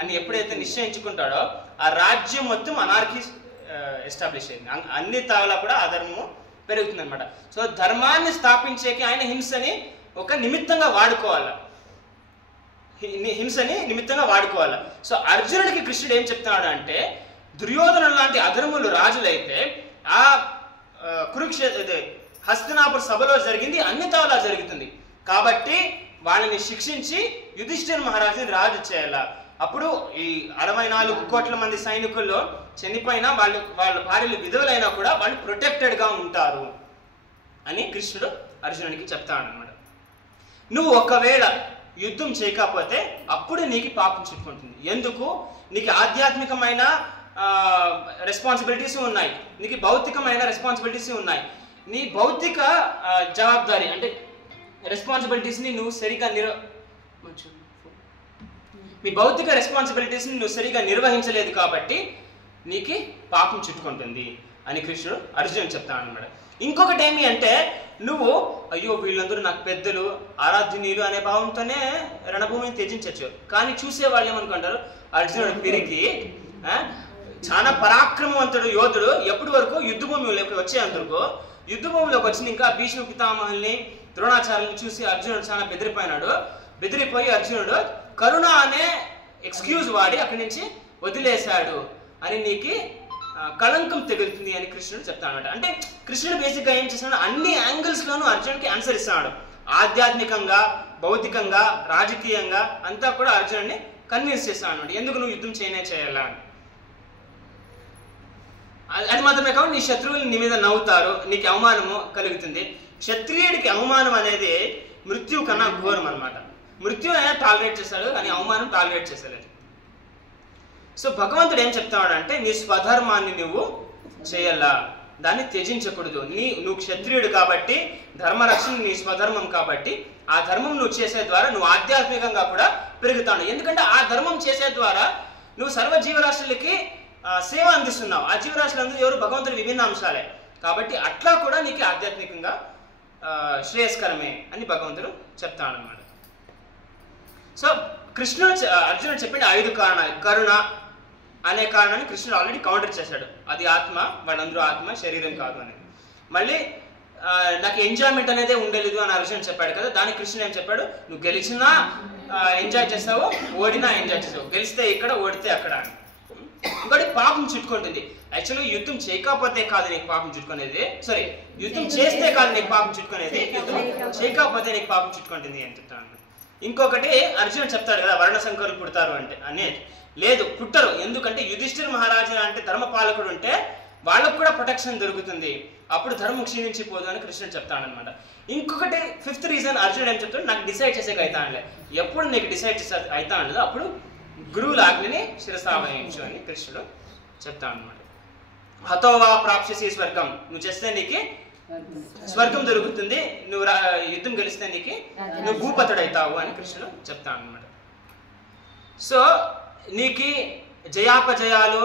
అని ఎప్పుడైతే నిశ్చయించుకుంటాడో ఆ రాజ్యం మొత్తం అనార్కీ ఎస్టాబ్లిష్ అయింది. అన్ని తావలా కూడా అధర్మము పెరుగుతుంది అనమాట. సో ధర్మాన్ని స్థాపించేకి ఆయన హింసని ఒక నిమిత్తంగా వాడుకోవాలి. సో అర్జునుడికి కృష్ణుడు ఏం చెప్తున్నాడు అంటే, దుర్యోధను లాంటి అధర్ములు రాజులైతే ఆ కురుక్షేత్ర హస్తినాపుర సభలో జరిగింది అన్ని తావలా జరుగుతుంది. కాబట్టి వాళ్ళని శిక్షించి యుధిష్ఠిర మహారాజుని రాజు చేయాల. అప్పుడు ఈ 64 కోట్ల మంది సైనికుల్లో చనిపోయినా వాళ్ళ భార్యలు విధవులైనా కూడా వాళ్ళు ప్రొటెక్టెడ్ గా ఉంటారు అని కృష్ణుడు అర్జునుడికి చెప్తాడు అనమాట. నువ్వు ఒకవేళ యుద్ధం చేయకపోతే అప్పుడు నీకు పాపం చుట్టుకుంటుంది. ఎందుకు? నీకు ఆధ్యాత్మికమైన రెస్పాన్సిబిలిటీస్ ఉన్నాయి, నీకు భౌతికమైన రెస్పాన్సిబిలిటీస్ ఉన్నాయి. నీ భౌతిక జవాబుదారీ అంటే రెస్పాన్సిబిలిటీస్ని నువ్వు సరిగా నిర్వహించలేదు కాబట్టి నీకు పాపం చుట్టుకుంటుంది అని కృష్ణుడు అర్జునుడు చెప్తాను అనమాట. ఇంకొకటి ఏమి అంటే, నువ్వు అయ్యో వీళ్ళందరూ నాకు పెద్దలు ఆరాధ్యనీయులు అనే భావంతోనే రణభూమిని త్యజించవచ్చు. కానీ చూసే వాళ్ళు ఏమనుకుంటారు, అర్జునుడు పెరిగి చాలా పరాక్రమవంతుడు యోధుడు, ఎప్పటి వరకు యుద్ధభూమిలోకి వచ్చేందుకు యుద్ధభూమిలోకి వచ్చిన ఇంకా భీష్మ పితామహుల్ని ద్రోణాచార్యుల్ని చూసి అర్జునుడు చాలా బెదిరిపోయి అర్జునుడు కరుణ అనే ఎక్స్క్యూజ్ వాడి అక్కడి నుంచి వదిలేశాడు అని నీకు కళంకం తెగులుతుంది అని కృష్ణుడు చెప్తాడు. అంటే కృష్ణుడు బేసిక్గా ఏం చేస్తున్నాడు, అన్ని యాంగిల్స్ లోనూ అర్జునుడికి ఆన్సర్ ఇస్తున్నాడు. ఆధ్యాత్మికంగా, భౌతికంగా, రాజకీయంగా అంతా కూడా అర్జునుడిని కన్విన్స్ చేస్తాడు అనమాట. ఎందుకు నువ్వు యుద్ధం చేయాలా అని. అది మాత్రమే కాదు, నీ శత్రువులు నీ మీద నవ్వుతారు, నీకు అవమానము కలుగుతుంది. క్షత్రియుడికి అవమానం అనేది మృత్యు కన్నా ఘోరం అనమాట. మృత్యు అయినా టాలరేట్ చేస్తాడు, కానీ అవమానం టాలరేట్ చేసలేదు. సో భగవంతుడు ఏం చెప్తాడు అంటే, నీ స్వధర్మాన్ని నువ్వు చేయాలా, దాన్ని త్యజించకూడదు. నువ్వు క్షత్రియుడు కాబట్టి ధర్మరక్షణ నీ స్వధర్మం కాబట్టి ఆ ధర్మం నువ్వు చేసే ద్వారా నువ్వు ఆధ్యాత్మికంగా కూడా పెరుగుతాడు. ఎందుకంటే ఆ ధర్మం చేసే ద్వారా నువ్వు సర్వ జీవరాశులకి సేవ అందిస్తున్నావు. ఆ జీవరాశులందరూ ఎవరు భగవంతుడి విభిన్న అంశాలే కాబట్టి అట్లా కూడా నీకు ఆధ్యాత్మికంగా శ్రేయస్కరమే అని భగవంతుడు చెప్తాడు అన్నమాట. సో అర్జునుడు చెప్పిన 5 కారణాలు, కరుణ అనే కారణాన్ని కృష్ణుడు ఆల్రెడీ కౌంటర్ చేశాడు. అది ఆత్మ, వాళ్ళందరూ ఆత్మ, శరీరం కాదు అనేది. మళ్ళీ నాకు ఎంజాయ్మెంట్ అనేది ఉండలేదు అని అర్జునుడు చెప్పాడు కదా, దానికి కృష్ణుడు ఏం చెప్పాడు, నువ్వు గెలిచినా ఎంజాయ్ చేస్తావు, ఓడినా ఎంజాయ్ చేస్తావు, గెలిస్తే ఇక్కడ ఓడితే అక్కడ అని. ఇంకోటి పాపం చుట్టుకుంటుంది. యాక్చువల్గా యుద్ధం చేయకపోతే కాదు నీకు పాపం చుట్టుకునేది, సారీ యుద్ధం చేస్తే కాదు నీకు పాపం చుట్టుకునేది, యుద్ధం చేయకపోతే నీకు పాపం చుట్టుకుంటుంది అని చెప్తాను. ఇంకొకటి అర్జునుడు చెప్తాడు కదా, వర్ణ సంకరులు పుడతారు అంటే అనేది లేదు, పుట్టరు. ఎందుకంటే యుధిష్ఠిర మహారాజు అంటే ధర్మపాలకుడు ఉంటే వాళ్ళకు కూడా ప్రొటెక్షన్ దొరుకుతుంది, అప్పుడు ధర్మం క్షీణించిపోదు అని కృష్ణుడు చెప్తాడు అనమాట. ఇంకొకటి 5th రీజన్ అర్జునుడు ఏం చెప్తాడు, నాకు డిసైడ్ చేసేకి అవుతానులే. ఎప్పుడు నీకు డిసైడ్ చేసే అవుతా ఉండదు అప్పుడు గురువుల ఆజ్ఞని శిరసావహించు అని కృష్ణుడు చెప్తాడు అనమాట. హతోవా ప్రాప్స్యసి స్వర్గం, నువ్వు చేస్తే నీకు స్వర్గం దొరుకుతుంది, నువ్వు యుద్ధం గెలిస్తే నీకు నువ్వు భూపతుడైతావు అని కృష్ణుడు చెప్తాడు అనమాట. సో నీకు జయాపజయాలు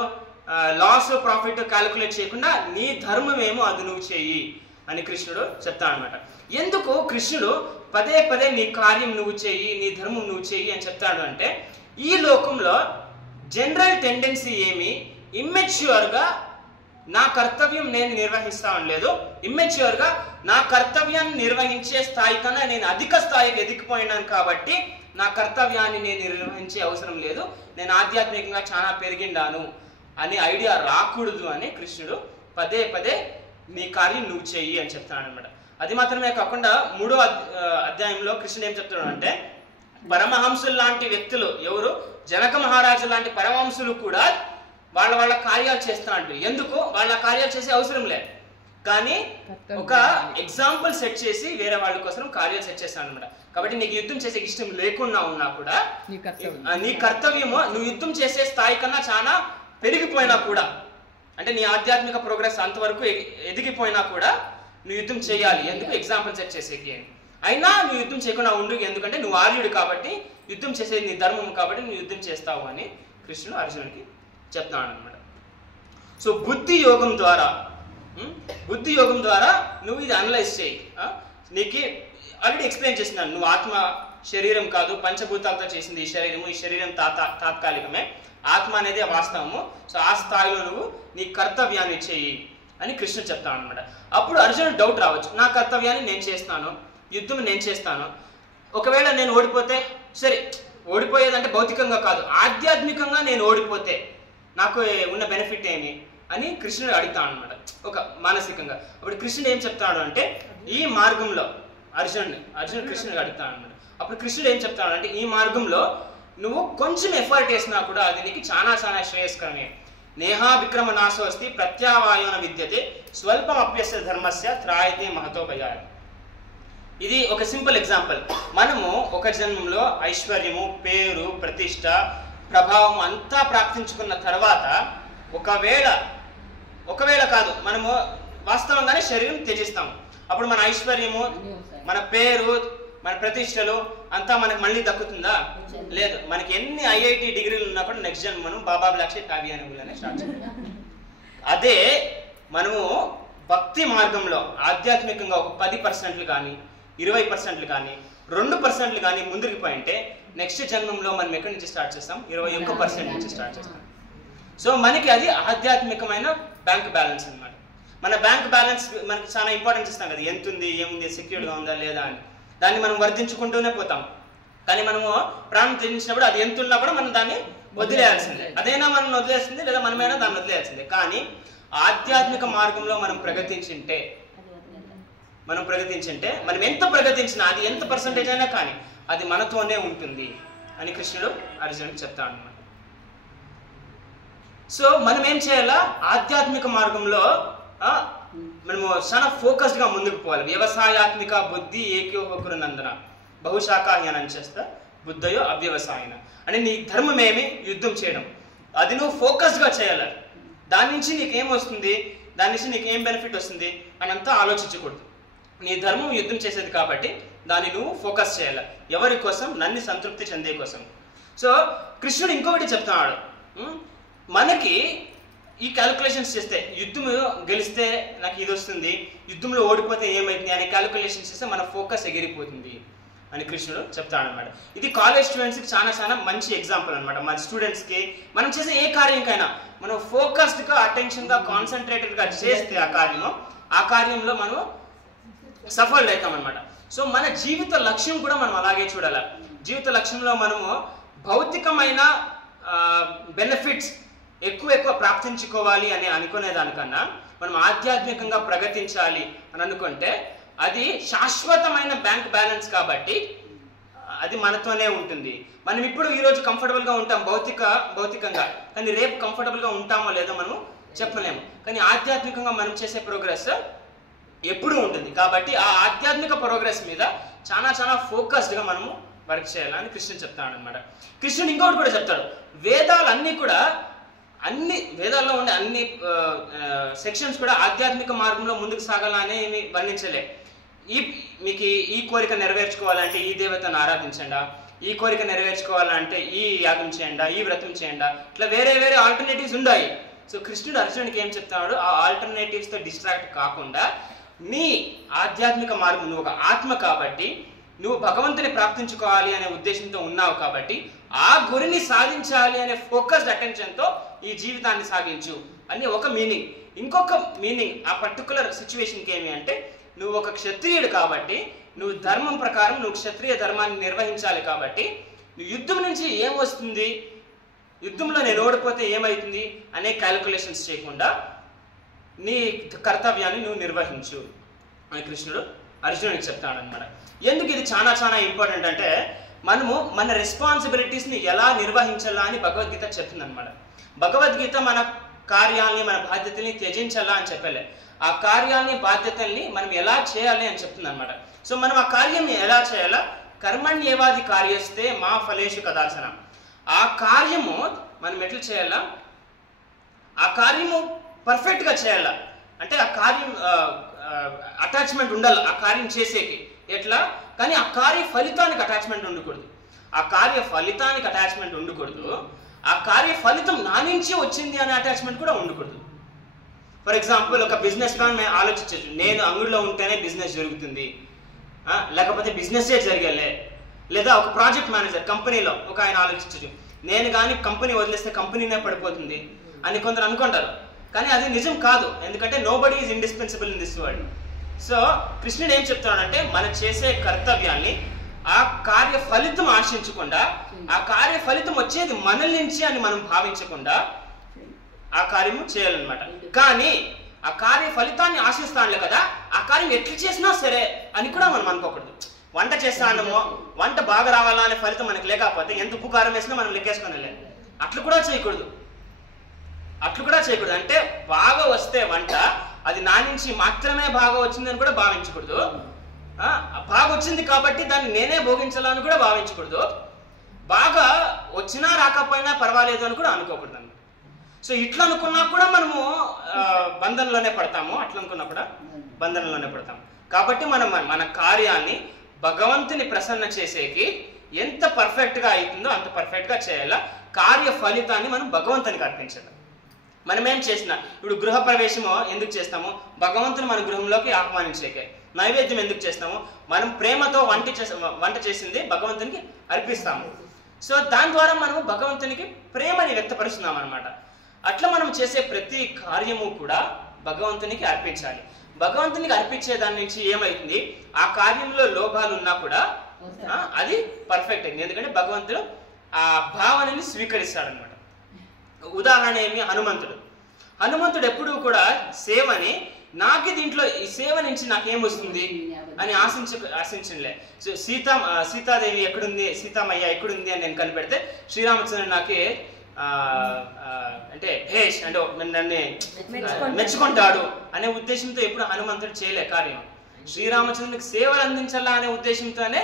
లాస్ ప్రాఫిట్ క్యాలిక్యులేట్ చేయకుండా నీ ధర్మం ఏమో అది నువ్వు చెయ్యి అని కృష్ణుడు చెప్తాడు అనమాట. ఎందుకు కృష్ణుడు పదే పదే నీ కార్యం నువ్వు చెయ్యి, నీ ధర్మం నువ్వు చెయ్యి అని చెప్తాడు అంటే, ఈ లోకంలో జనరల్ టెండెన్సీ ఏమి ఇమ్మెచ్యూర్గా నా కర్తవ్యం నేను నిర్వహిస్తాను లేదు, ఇమ్మెచ్యూర్గా నా కర్తవ్యాన్ని నిర్వహించే స్థాయి కన్నా నేను అధిక స్థాయికి ఎదిగిపోయినాను కాబట్టి నా కర్తవ్యాన్ని నేను నిర్వహించే అవసరం లేదు, నేను ఆధ్యాత్మికంగా చాలా పెరిగిండాను అనే ఐడియా రాకూడదు అని కృష్ణుడు పదే పదే నీ కార్యం నువ్వు చెయ్యి అని చెప్తాడు అనమాట. అది మాత్రమే కాకుండా 3వ అధ్యాయంలో కృష్ణుడు ఏం చెప్తున్నాడు అంటే, పరమహంసులు లాంటి వ్యక్తులు ఎవరు, జనక మహారాజు లాంటి పరమహంసులు కూడా వాళ్ళ కార్యాలు చేస్తున్నాడు. ఎందుకు? వాళ్ళ కార్యాలు చేసే అవసరం లేదు, కానీ ఒక ఎగ్జాంపుల్ సెట్ చేసి వేరే వాళ్ళ కోసం కార్యాలు సెట్ చేస్తాను అనమాట. కాబట్టి నీకు యుద్ధం చేసే ఇష్టం లేకుండా ఉన్నా కూడా నీ కర్తవ్యము నువ్వు యుద్ధం చేసే స్థాయి కన్నా చాలా పెరిగిపోయినా కూడా, అంటే నీ ఆధ్యాత్మిక ప్రోగ్రెస్ అంతవరకు ఎదిగిపోయినా కూడా నువ్వు యుద్ధం చేయాలి. ఎందుకు? ఎగ్జాంపుల్ సెట్ చేసేకి. అయినా నువ్వు యుద్ధం చేయకుండా ఉండు, ఎందుకంటే నువ్వు ఆర్యుడు కాబట్టి, యుద్ధం చేసేది నీ ధర్మం కాబట్టి నువ్వు యుద్ధం చేస్తావు అని కృష్ణుడు అర్జునుడికి చెప్తాడు అనమాట. సో బుద్ధి యోగం ద్వారా నువ్వు ఇది అనలైజ్ చేయి. నీకు ఆల్రెడీ ఎక్స్ప్లెయిన్ చేసినాను, నువ్వు ఆత్మ శరీరం కాదు, పంచభూతాలతో చేసింది ఈ శరీరము, ఈ శరీరం తాత్కాలికమే, ఆత్మ అనేది వాస్తవము. సో ఆ స్థాయిలో నువ్వు నీ కర్తవ్యాన్ని చెయ్యి అని కృష్ణుడు చెప్తాను అనమాట. అప్పుడు అర్జునుడు డౌట్ రావచ్చు, నా కర్తవ్యాన్ని నేను చేస్తాను, యుద్ధం నేను చేస్తాను, ఒకవేళ నేను ఓడిపోతే, సరే ఓడిపోయేదంటే భౌతికంగా కాదు, ఆధ్యాత్మికంగా నేను ఓడిపోతే నాకు ఉన్న బెనిఫిట్ ఏమి అని కృష్ణుడు అడుగుతాను అనమాట, ఒక మానసికంగా. అప్పుడు కృష్ణుడు ఏం చెప్తాడు అంటే, ఈ మార్గంలో అర్జునుడు కృష్ణుడికి అడుగుతాను అనమాట. అప్పుడు కృష్ణుడు ఏం చెప్తాడు అంటే, ఈ మార్గంలో నువ్వు కొంచెం ఎఫర్ట్ వేసినా కూడా అది నీకు చాలా చాలా శ్రేయస్కరమే. నేహా విక్రమ నాశోస్తి ప్రత్యావాయోన విద్యతే స్వల్పం అప్యస్య ధర్మస్య త్రాయతే మహతో భయాయ. ఇది ఒక సింపుల్ ఎగ్జాంపుల్. మనము ఒక జన్మంలో ఐశ్వర్యము, పేరు, ప్రతిష్ట, ప్రభావం అంతా ప్రాప్తించుకున్న తర్వాత ఒకవేళ కాదు, మనము వాస్తవంగానే శరీరం త్యజిస్తాము. అప్పుడు మన ఐశ్వర్యము, మన పేరు, మన ప్రతిష్టలు అంతా మనకు మళ్ళీ దక్కుతుందా? లేదు. మనకి ఎన్ని ఐఐటి డిగ్రీలు ఉన్నా కూడా నెక్స్ట్ జన్మ మనం బాబా బ్లాక్షి టాబీ అనే స్టార్ట్ చేస్తాం. అదే మనము భక్తి మార్గంలో ఆధ్యాత్మికంగా ఒక 10% కానీ 20% కానీ 2% కానీ ముందుకు పోయింటే నెక్స్ట్ జన్మంలో మనం ఎక్కడి నుంచి స్టార్ట్ చేస్తాం? 21% నుంచి స్టార్ట్ చేస్తాం. సో మనకి అది ఆధ్యాత్మికమైన బ్యాంక్ బ్యాలెన్స్ అనమాట. మన బ్యాంక్ బ్యాలెన్స్ మనకి చాలా ఇంపార్టెన్స్ ఇస్తాం కదా, ఎంత ఉంది, ఏముంది, సెక్యూర్డ్గా ఉందా లేదా అని. దాన్ని మనం వర్ధించుకుంటూనే పోతాం. కానీ మనము ప్రాణం త్యజించినప్పుడు అది ఎంత ఉన్నా కూడా మనం దాన్ని వదిలేయాల్సిందే. అదైనా మనం వదిలేసింది, లేదా మనమైనా దాన్ని వదిలేయాల్సిందే. కానీ ఆధ్యాత్మిక మార్గంలో మనం ప్రగతించింటే మనం ఎంత ప్రగతించినా అది ఎంత పర్సంటేజ్ అయినా కానీ అది మనతోనే ఉంటుంది అని కృష్ణుడు అర్జునుడికి చెప్తాడు అన్నమాట. సో మనం ఏం చేయాలా? ఆధ్యాత్మిక మార్గంలో మనము చాలా ఫోకస్డ్గా ముందుకు పోవాలి. వ్యవసాయాత్మిక బుద్ధి ఏకీహోకురు నందన బహుశాఖాహ్యానం చేస్తా బుద్ధయో అవ్యవసాయన అంటే నీ ధర్మం ఏమి? యుద్ధం చేయడం. అది నువ్వు ఫోకస్డ్గా చేయాలి. దాని నుంచి నీకేం వస్తుంది, దాని నుంచి నీకేం బెనిఫిట్ వస్తుంది అని అంతా ఆలోచించకూడదు. నీ ధర్మం యుద్ధం చేసేది కాబట్టి దాన్ని నువ్వు ఫోకస్ చేయాలి. ఎవరి కోసం? నన్ను సంతృప్తి చెందే కోసం. సో కృష్ణుడు ఇంకొకటి చెప్తున్నాడు, మనకి ఈ క్యాలిక్యులేషన్స్ చేస్తే యుద్ధం గెలిస్తే నాకు ఇది వస్తుంది, యుద్ధంలో ఓడిపోతే ఏమైంది అనే క్యాలిక్యులేషన్స్ చేస్తే మన ఫోకస్ ఎగిరిపోతుంది అని కృష్ణుడు చెప్తాడు అనమాట. ఇది కాలేజ్ స్టూడెంట్స్కి చాలా చాలా మంచి ఎగ్జాంపుల్ అనమాట. మన స్టూడెంట్స్కి మనం చేసే ఏ కార్యంకైనా మనం ఫోకస్డ్గా, అటెన్షన్గా, కాన్సన్ట్రేటెడ్గా చేస్తే ఆ కార్యంలో మనం సఫల్ అవుతాం అనమాట. సో మన జీవిత లక్ష్యం కూడా మనం అలాగే చూడాలి. జీవిత లక్ష్యంలో మనము భౌతికమైన బెనిఫిట్స్ ఎక్కువ ప్రాప్తించుకోవాలి అని అనుకునే దానికన్నా మనం ఆధ్యాత్మికంగా ప్రగతించాలి అని అనుకుంటే అది శాశ్వతమైన బ్యాంక్ బ్యాలెన్స్ కాబట్టి అది మనతోనే ఉంటుంది. మనం ఇప్పుడు ఈరోజు కంఫర్టబుల్గా ఉంటాం భౌతికంగా, కానీ రేపు కంఫర్టబుల్గా ఉంటామో లేదో మనం చెప్పలేము. కానీ ఆధ్యాత్మికంగా మనం చేసే ప్రోగ్రెస్ ఎప్పుడూ ఉంటుంది. కాబట్టి ఆ ఆధ్యాత్మిక ప్రోగ్రెస్ మీద చాలా చాలా ఫోకస్డ్గా మనము వర్క్ చేయాలని కృష్ణుడు చెప్తాడు అనమాట. కృష్ణుడు ఇంకొకటి కూడా చెప్తాడు, వేదాలన్నీ కూడా వేదాల్లో ఉండే అన్ని సెక్షన్స్ కూడా ఆధ్యాత్మిక మార్గంలో ముందుకు సాగాలని ఏమి వర్ణించలే. మీకు ఈ కోరిక నెరవేర్చుకోవాలంటే ఈ దేవతను ఆరాధించండా, ఈ కోరిక నెరవేర్చుకోవాలంటే ఈ యాగం చేయండా, ఈ వ్రతం చేయండా, ఇట్లా వేరే వేరే ఆల్టర్నేటివ్స్ ఉన్నాయి. సో కృష్ణుడు అర్జునుడికి ఏం చెప్తున్నాడు, ఆ ఆల్టర్నేటివ్స్తో డిస్ట్రాక్ట్ కాకుండా నీ ఆధ్యాత్మిక మార్గం, నువ్వు ఒక ఆత్మ కాబట్టి నువ్వు భగవంతుని ప్రాప్తించుకోవాలి అనే ఉద్దేశంతో ఉన్నావు కాబట్టి ఆ గురిని సాధించాలి అనే ఫోకస్డ్ అటెన్షన్తో ఈ జీవితాన్ని సాగించు అని ఒక మీనింగ్. ఇంకొక మీనింగ్ ఆ పర్టికులర్ సిచ్యువేషన్కి ఏమి అంటే, నువ్వు ఒక క్షత్రియుడు కాబట్టి నువ్వు ధర్మం ప్రకారం నువ్వు క్షత్రియ ధర్మాన్ని నిర్వహించాలి కాబట్టి నువ్వు యుద్ధం నుంచి ఏం వస్తుంది, యుద్ధంలో నేను ఓడిపోతే ఏమవుతుంది అనే క్యాలిక్యులేషన్స్ చేయకుండా నీ కర్తవ్యాన్ని నువ్వు నిర్వహించు అని కృష్ణుడు అర్జునుడికి చెప్తాడు అనమాట. ఎందుకు ఇది చాలా చాలా ఇంపార్టెంట్ అంటే, మనము మన రెస్పాన్సిబిలిటీస్ని ఎలా నిర్వహించాలా అని భగవద్గీత చెప్తుంది అనమాట. భగవద్గీత మన కార్యాలని మన బాధ్యతల్ని త్యజించాలా అని చెప్పలే, ఆ కార్యాలని బాధ్యతల్ని మనం ఎలా చేయాలి అని చెప్తుంది అనమాట. సో మనం ఆ కార్యం ఎలా చేయాలా, కర్మణ్యేవాది కార్యస్తే మా ఫలేషు కదాచన. ఆ కార్యము మనం ఎట్లా చేయాలా, ఆ కార్యము పర్ఫెక్ట్గా చేయాలా, అంటే ఆ కార్యం అటాచ్మెంట్ ఉండాలి ఆ కార్యం చేసేకి ఎట్లా, కానీ ఆ కార్య ఫలితానికి అటాచ్మెంట్ ఉండకూడదు. ఆ కార్య ఫలితానికి అటాచ్మెంట్ ఉండకూడదు, ఆ కార్య ఫలితం నా నుంచి వచ్చింది అనే అటాచ్మెంట్ కూడా ఉండకూడదు. ఫర్ ఎగ్జాంపుల్ ఒక బిజినెస్ మ్యాన్ ఆలోచించచ్చు, నేను అంగడిలో ఉంటేనే బిజినెస్ జరుగుతుంది, లేకపోతే బిజినెస్సే జరగలే. లేదా ఒక ప్రాజెక్ట్ మేనేజర్ కంపెనీలో ఒక ఆయన ఆలోచించచ్చు, నేను కానీ కంపెనీ వదిలేస్తే కంపెనీనే పడిపోతుంది అని కొందరు అనుకుంటారు. కానీ అది నిజం కాదు, ఎందుకంటే nobody is indispensable in this world. So కృష్ణుడు ఏం చెప్తాడంటే, మనం చేసే కర్తవ్యాన్ని ఆ కార్య ఫలితం ఆశించకుండా, ఆ కార్య ఫలితం వచ్చేది మన నుంచి అని మనం భావించకుండా ఆ కార్యము చేయాలన్నమాట. కానీ ఆ కార్య ఫలితాన్ని ఆశిస్తానులే కదా, ఆ కార్యం ఎట్లా చేసినా సరే అని కూడా మనం అనుకోకూడదు. వంట చేస్తానమో వంట బాగా రావాలా అనే ఫలితం మనకి లేకపోతే ఎంత ఉప్పు కారం వేసినా మనం లెక్కేసుకునే, అట్లు కూడా చేయకూడదు. అంటే బాగా వస్తే వంట అది నా నుంచి మాత్రమే బాగా వచ్చిందని కూడా భావించకూడదు. బాగా వచ్చింది కాబట్టి దాన్ని నేనే భోగించాలని కూడా భావించకూడదు. బాగా వచ్చినా రాకపోయినా పర్వాలేదు అని కూడా అనుకోకూడదు. సో ఇట్లా అనుకున్నా కూడా మనము బంధంలోనే పడతాము, అట్లా అనుకున్నా కూడా బంధంలోనే పడతాము. కాబట్టి మనం మన కార్యాన్ని భగవంతుని ప్రసన్న చేసేకి ఎంత పర్ఫెక్ట్గా అవుతుందో అంత పర్ఫెక్ట్గా చేయాలా. కార్య ఫలితాన్ని మనం భగవంతునికి అర్పించాలి. మనం ఏం చేసినా, ఇప్పుడు గృహప్రవేశము ఎందుకు చేస్తాము, భగవంతుని మన గృహంలోకి ఆహ్వానించేకే. నైవేద్యం ఎందుకు చేస్తాము, మనం ప్రేమతో వంట చేసింది భగవంతునికి అర్పిస్తాము. సో దాని ద్వారా మనము భగవంతునికి ప్రేమని వ్యక్తపరుస్తున్నాం అనమాట. అట్లా మనం చేసే ప్రతి కార్యము కూడా భగవంతునికి అర్పించాలి. భగవంతునికి అర్పించే దాని నుంచి ఏమైతుంది, ఆ కార్యంలో లోపాలు ఉన్నా కూడా అది పర్ఫెక్ట్ అయింది, ఎందుకంటే భగవంతుడు ఆ భావనని స్వీకరిస్తాడు అనమాట. ఉదాహరణ ఏమి, హనుమంతుడు ఎప్పుడూ కూడా సేవని, నాకు దీంట్లో ఈ సేవ నుంచి నాకేమొస్తుంది అని ఆశించలే. సో సీతాదేవి ఎక్కడుంది, సీతామయ్య ఎక్కడుంది అని నేను కనిపెడితే శ్రీరామచంద్రుడు నాకే అంటే భేష్ అంటే నన్ను మెచ్చుకుంటాడు అనే ఉద్దేశంతో ఎప్పుడు హనుమంతుడు చేయలే కార్యం. శ్రీరామచంద్రునికి సేవలు అందించాలా అనే ఉద్దేశంతోనే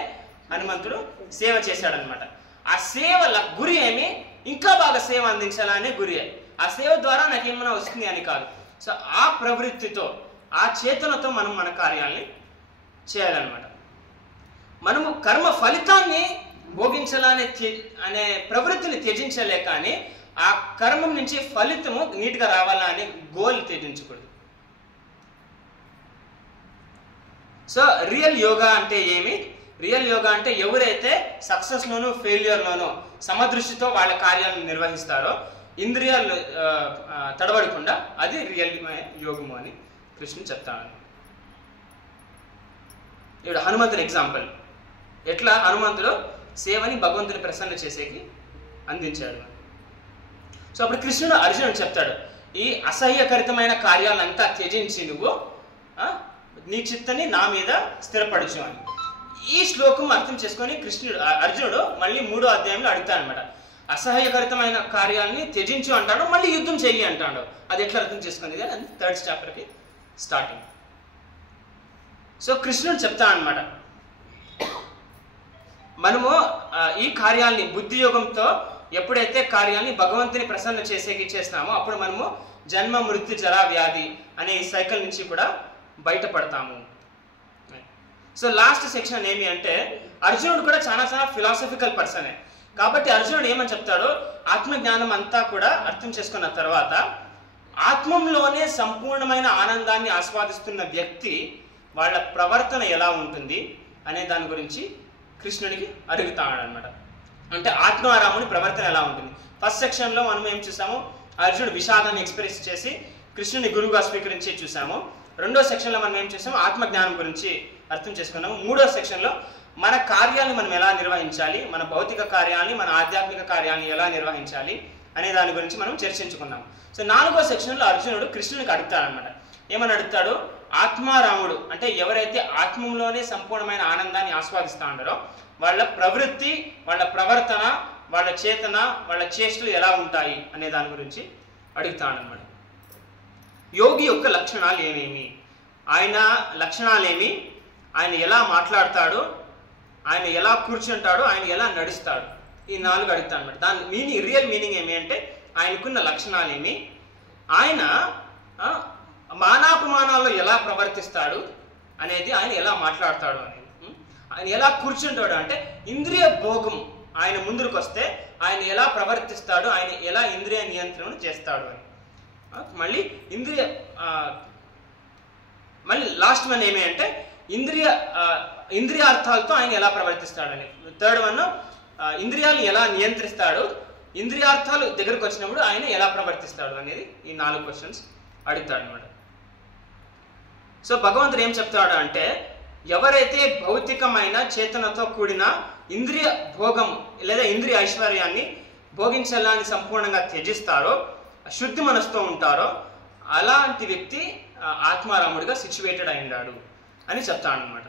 హనుమంతుడు సేవ చేశాడనమాట. ఆ సేవల గురి ఏమి, ఇంకా బాగా సేవ అందించాలా అనే గురి. ఆ సేవ ద్వారా నాకేమైనా వస్తుంది అని కాదు. సో ఆ ప్రవృత్తితో, ఆ చేతనతో మనం మన కార్యాలని చేయాలన్నమాట. మనము కర్మ ఫలితాన్ని భోగించాలనే అనే ప్రవృత్తిని త్యజించలే, కానీ ఆ కర్మం నుంచి ఫలితము నీట్గా రావాలా అనే గోల్ త్యజించకూడదు. సో రియల్ యోగా అంటే ఏమి, రియల్ యోగా అంటే ఎవరైతే సక్సెస్లోనూ ఫెయిల్యూర్లోనూ సమదృష్టితో వాళ్ళ కార్యాలను నిర్వహిస్తారో, ఇంద్రియాలు తడబడకుండా, అది రియల్ యోగము అని కృష్ణుడు చెప్తాను. ఇప్పుడు హనుమంతుని ఎగ్జాంపుల్, ఎట్లా హనుమంతుడు సేవని భగవంతుని ప్రసన్న చేసేకి అందించాడు. సో అప్పుడు కృష్ణుడు అర్జునుడు చెప్తాడు, ఈ అసహ్యకరితమైన కార్యాలంతా త్యజించి నువ్వు నీ చిత్తని నా మీద స్థిరపరచు అని. ఈ శ్లోకం అర్థం చేసుకొని అర్జునుడు మళ్ళీ 3వ అధ్యాయంలో అడుగుతాడు అనమాట. అసహ్యకరితమైన కార్యాలని త్యజించు అంటాడు, మళ్ళీ యుద్ధం చెయ్యి అంటాడు. అది ఎట్లా అర్థం చేసుకునేది అని 3rd చాప్టర్కి స్టార్టింగ్. సో కృష్ణుడు చెప్తాడు అనమాట, మనము ఈ కార్యాలని బుద్ధి యోగంతో ఎప్పుడైతే కార్యాలని భగవంతుని ప్రసన్న చేసేకి చేస్తామో అప్పుడు మనము జన్మ మృత్యు జరా వ్యాధి అనే ఈ సైకిల్ నుంచి కూడా బయటపడతాము. సో లాస్ట్ సెక్షన్ ఏమి అంటే, అర్జునుడు కూడా చాలా ఫిలాసఫికల్ పర్సనే కాబట్టి అర్జునుడు ఏమని చెప్తాడో, ఆత్మజ్ఞానం అంతా కూడా అర్థం చేసుకున్న తర్వాత ఆత్మంలోనే సంపూర్ణమైన ఆనందాన్ని ఆస్వాదిస్తున్న వ్యక్తి వాళ్ళ ప్రవర్తన ఎలా ఉంటుంది అనే దాని గురించి కృష్ణుడికి అడుగుతాడు అనమాట. అంటే ఆత్మారాముని ప్రవర్తన ఎలా ఉంటుంది. ఫస్ట్ సెక్షన్లో మనం ఏం చూసాము, అర్జునుడు విషాదాన్ని ఎక్స్ప్రెస్ చేసి కృష్ణుని గురువుగా స్వీకరించి చూసాము. రెండో సెక్షన్లో మనం ఏం చేసాము, ఆత్మజ్ఞానం గురించి అర్థం చేసుకున్నాము. మూడో సెక్షన్లో మన కార్యాలను మనం ఎలా నిర్వహించాలి, మన భౌతిక కార్యాలని మన ఆధ్యాత్మిక కార్యాలను ఎలా నిర్వహించాలి అనే దాని గురించి మనం చర్చించుకున్నాం. సో నాలుగో సెక్షన్లో అర్జునుడు కృష్ణునికి అడుగుతాడనమాట. ఏమని అడుగుతాడు, ఆత్మారాముడు అంటే ఎవరైతే ఆత్మంలోనే సంపూర్ణమైన ఆనందాన్ని ఆస్వాదిస్తా ఉన్నారో వాళ్ళ ప్రవృత్తి, వాళ్ళ ప్రవర్తన, వాళ్ళ చేతన, వాళ్ళ చేష్టలు ఎలా ఉంటాయి అనే దాని గురించి అడుగుతాడనమాట. యోగి యొక్క లక్షణాలు ఏమేమి, ఆయన లక్షణాలేమి, ఆయన ఎలా మాట్లాడతాడు, ఆయన ఎలా కూర్చుంటాడు, ఆయన ఎలా నడుస్తాడు, ఈ 4 అడుగుతాడు అనమాట. దాని మీనింగ్, రియల్ మీనింగ్ ఏమి అంటే ఆయనకున్న లక్షణాలు ఏమి, ఆయన మానాపమానాల్లో ఎలా ప్రవర్తిస్తాడు అనేది, ఆయన ఎలా మాట్లాడతాడు అనేది, ఆయన ఎలా కూర్చుంటాడు అంటే ఇంద్రియ భోగం ఆయన ముందుకు వస్తే ఆయన ఎలా ప్రవర్తిస్తాడు, ఆయన ఎలా ఇంద్రియ నియంత్రణ చేస్తాడు అని. మళ్ళీ లాస్ట్ వన్ ఏమి అంటే ఇంద్రియార్థాలతో ఆయన ఎలా ప్రవర్తిస్తాడని. థర్డ్ వన్ ఇంద్రియాలను ఎలా నియంత్రిస్తాడు, ఇంద్రియార్థాలు దగ్గరకు వచ్చినప్పుడు ఆయన ఎలా ప్రవర్తిస్తాడు అనేది ఈ 4 క్వశ్చన్స్ అడుగుతాడు అనమాట. సో భగవంతుడు ఏం చెప్తాడు అంటే ఎవరైతే భౌతికమైన చేతనతో కూడిన ఇంద్రియ భోగం లేదా ఇంద్రియ ఐశ్వర్యాన్ని భోగించాలని సంపూర్ణంగా త్యజిస్తారో, శుద్ధి మనసుతో ఉంటారో అలాంటి వ్యక్తి ఆత్మారాముడిగా సిచ్యువేటెడ్ అయ్యాడు అని చెప్తాడు అనమాట.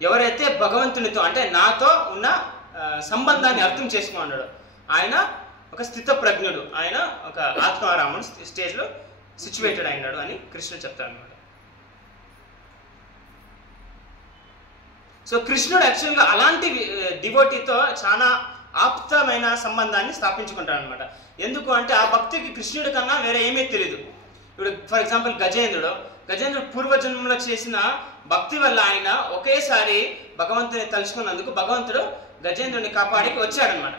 ఎవరైతే భగవంతునితో అంటే నాతో ఉన్న సంబంధాన్ని అర్థం చేసుకున్నాడు ఆయన ఒక స్థిత ప్రజ్ఞుడు, ఆయన ఒక ఆత్మారాముడు స్టేజ్లో సిచ్యువేటెడ్ అయినాడు అని కృష్ణుడు చెప్తాడు అనమాట. సో కృష్ణుడు యాక్చువల్గా అలాంటి డివోటీతో చాలా ఆప్తమైన సంబంధాన్ని స్థాపించుకుంటాడు అనమాట. ఎందుకు అంటే ఆ భక్తికి కృష్ణుడి కన్నా వేరే ఏమీ తెలియదు. ఇప్పుడు ఫర్ ఎగ్జాంపుల్ గజేంద్రుడు పూర్వజన్మలో చేసిన భక్తి వల్ల ఆయన ఒకేసారి భగవంతుని తలుచుకున్నందుకు భగవంతుడు గజేంద్రుని కాపాడికి వచ్చాడనమాట.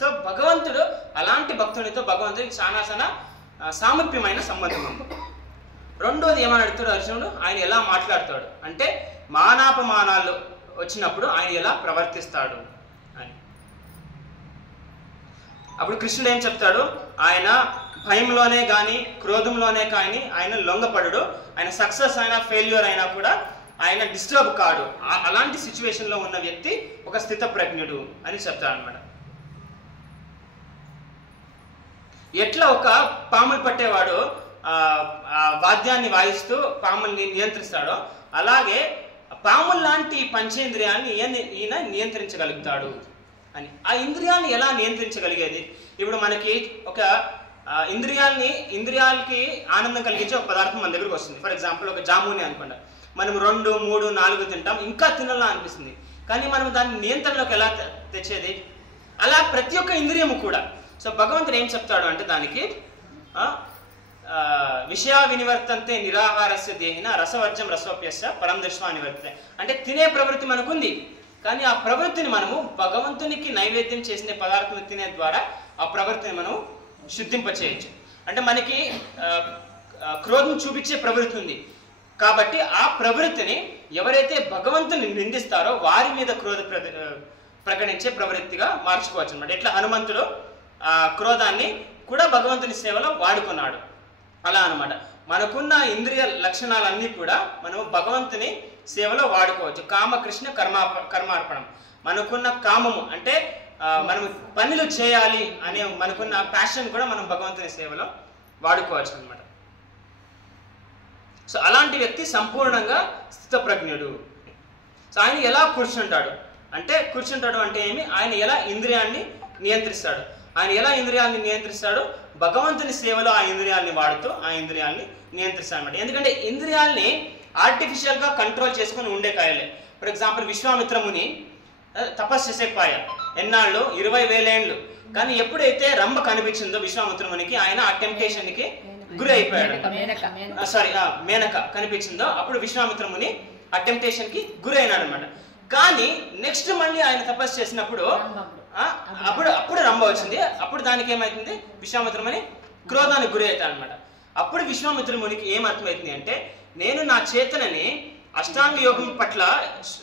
సో భగవంతుడు అలాంటి భక్తునితో భగవంతుడికి చాలా సామీప్యమైన సంబంధం ఉంది. రెండోది ఏమని అడుగుతాడు అర్జునుడు, ఆయన ఎలా మాట్లాడతాడు అంటే మానాపమానాలు వచ్చినప్పుడు ఆయన ఎలా ప్రవర్తిస్తాడు అని. అప్పుడు కృష్ణుడు ఏం చెప్తాడు, ఆయన భయంలోనే కానీ క్రోధంలోనే కానీ ఆయన లొంగపడడు, ఆయన సక్సెస్ అయినా ఫెయిల్యూర్ అయినా కూడా ఆయన డిస్టర్బ్ కాడు. అలాంటి సిచ్యువేషన్లో ఉన్న వ్యక్తి ఒక స్థిత ప్రజ్ఞుడు అని చెప్తాడు అనమాట. ఎట్లా ఒక పాములు పట్టేవాడు వాద్యాన్ని వాయిస్తూ పాముల్ని నియంత్రిస్తాడో అలాగే పాములు లాంటి పంచేంద్రియాన్ని ఈయన నియంత్రించగలుగుతాడు అని. ఆ ఇంద్రియాన్ని ఎలా నియంత్రించగలిగేది, ఇప్పుడు మనకి ఒక ఇంద్రియాలకి ఆనందం కలిగించే ఒక పదార్థం మన దగ్గరకు వస్తుంది. ఫర్ ఎగ్జాంపుల్ ఒక జాముని అనుకోండి, మనం 2, 3, 4 తింటాం, ఇంకా తినాలా అనిపిస్తుంది, కానీ మనం దాన్ని నియంత్రణలోకి ఎలా తెచ్చేది? అలా ప్రతి ఒక్క ఇంద్రియము కూడా. సో భగవంతుడు ఏం చెప్తాడు అంటే దానికి విషయా వినివర్తంతే నిరాహారస్య దేహిన రసవర్జం రసోప్యస్య పరం దృష్ట్వా నివర్తతే. అంటే తినే ప్రవృత్తి మనకుంది, కానీ ఆ ప్రవృత్తిని మనము భగవంతునికి నైవేద్యం చేసిన పదార్థం తినే ద్వారా ఆ ప్రవృత్తిని మనం శుద్ధింపచేయచ్చు. అంటే మనకి క్రోధం చూపించే ప్రవృత్తి ఉంది కాబట్టి ఆ ప్రవృత్తిని ఎవరైతే భగవంతుని నిందిస్తారో వారి మీద క్రోధ ప్రకటించే ప్రవృత్తిగా మార్చుకోవచ్చు అన్నమాట. ఇట్లా హనుమంతుడు ఆ క్రోధాన్ని కూడా భగవంతుని సేవలో వాడుకున్నాడు. అలా అనమాట. మనకున్న ఇంద్రియ లక్షణాలన్నీ కూడా మనం భగవంతుని సేవలో వాడుకోవచ్చు. కామకృష్ణ కర్మార్పణం. మనకున్న కామము అంటే మనం పనులు చేయాలి అనే మనకున్న ప్యాషన్ కూడా మనం భగవంతుని సేవలో వాడుకోవచ్చు అనమాట. సో అలాంటి వ్యక్తి సంపూర్ణంగా స్థితప్రజ్ఞుడు. సో ఆయన ఎలా కూర్చుంటాడు అంటే ఏమి, ఆయన ఎలా ఇంద్రియాన్ని నియంత్రిస్తాడు. ఆయన ఎలా ఇంద్రియాన్ని నియంత్రిస్తాడు? భగవంతుని సేవలో ఆ ఇంద్రియాలని వాడుతూ ఆ ఇంద్రియాన్ని నియంత్రిస్తాడు అనమాట. ఎందుకంటే ఇంద్రియాల్ని ఆర్టిఫిషియల్గా కంట్రోల్ చేసుకుని ఉండే కాయలే. ఫర్ ఎగ్జాంపుల్ విశ్వామిత్ర ముని తపస్సు చేసే పాయ ఎన్నాళ్ళు 20,000 ఏళ్ళు. కానీ ఎప్పుడైతే రంభ కనిపించిందో విశ్వామిత్ర మునికి ఆయన ఆ టెంప్టేషన్కి గురి అయిపోయాడు. మేనక కనిపించిందో అప్పుడు విశ్వామిత్ర ముని ఆ టెంప్టేషన్కి గురి అయినాడు అనమాట. కానీ నెక్స్ట్ మళ్ళీ ఆయన తపస్సు చేసినప్పుడు అప్పుడు రంభ వచ్చింది. అప్పుడు దానికి ఏమవుతుంది, విశ్వామిత్రమని క్రోధానికి గురి అవుతాడు అనమాట. అప్పుడు విశ్వామిత్ర మునికి ఏమర్థమవుతుంది అంటే, నేను నా చేతనని అష్టాంగ యోగం పట్ల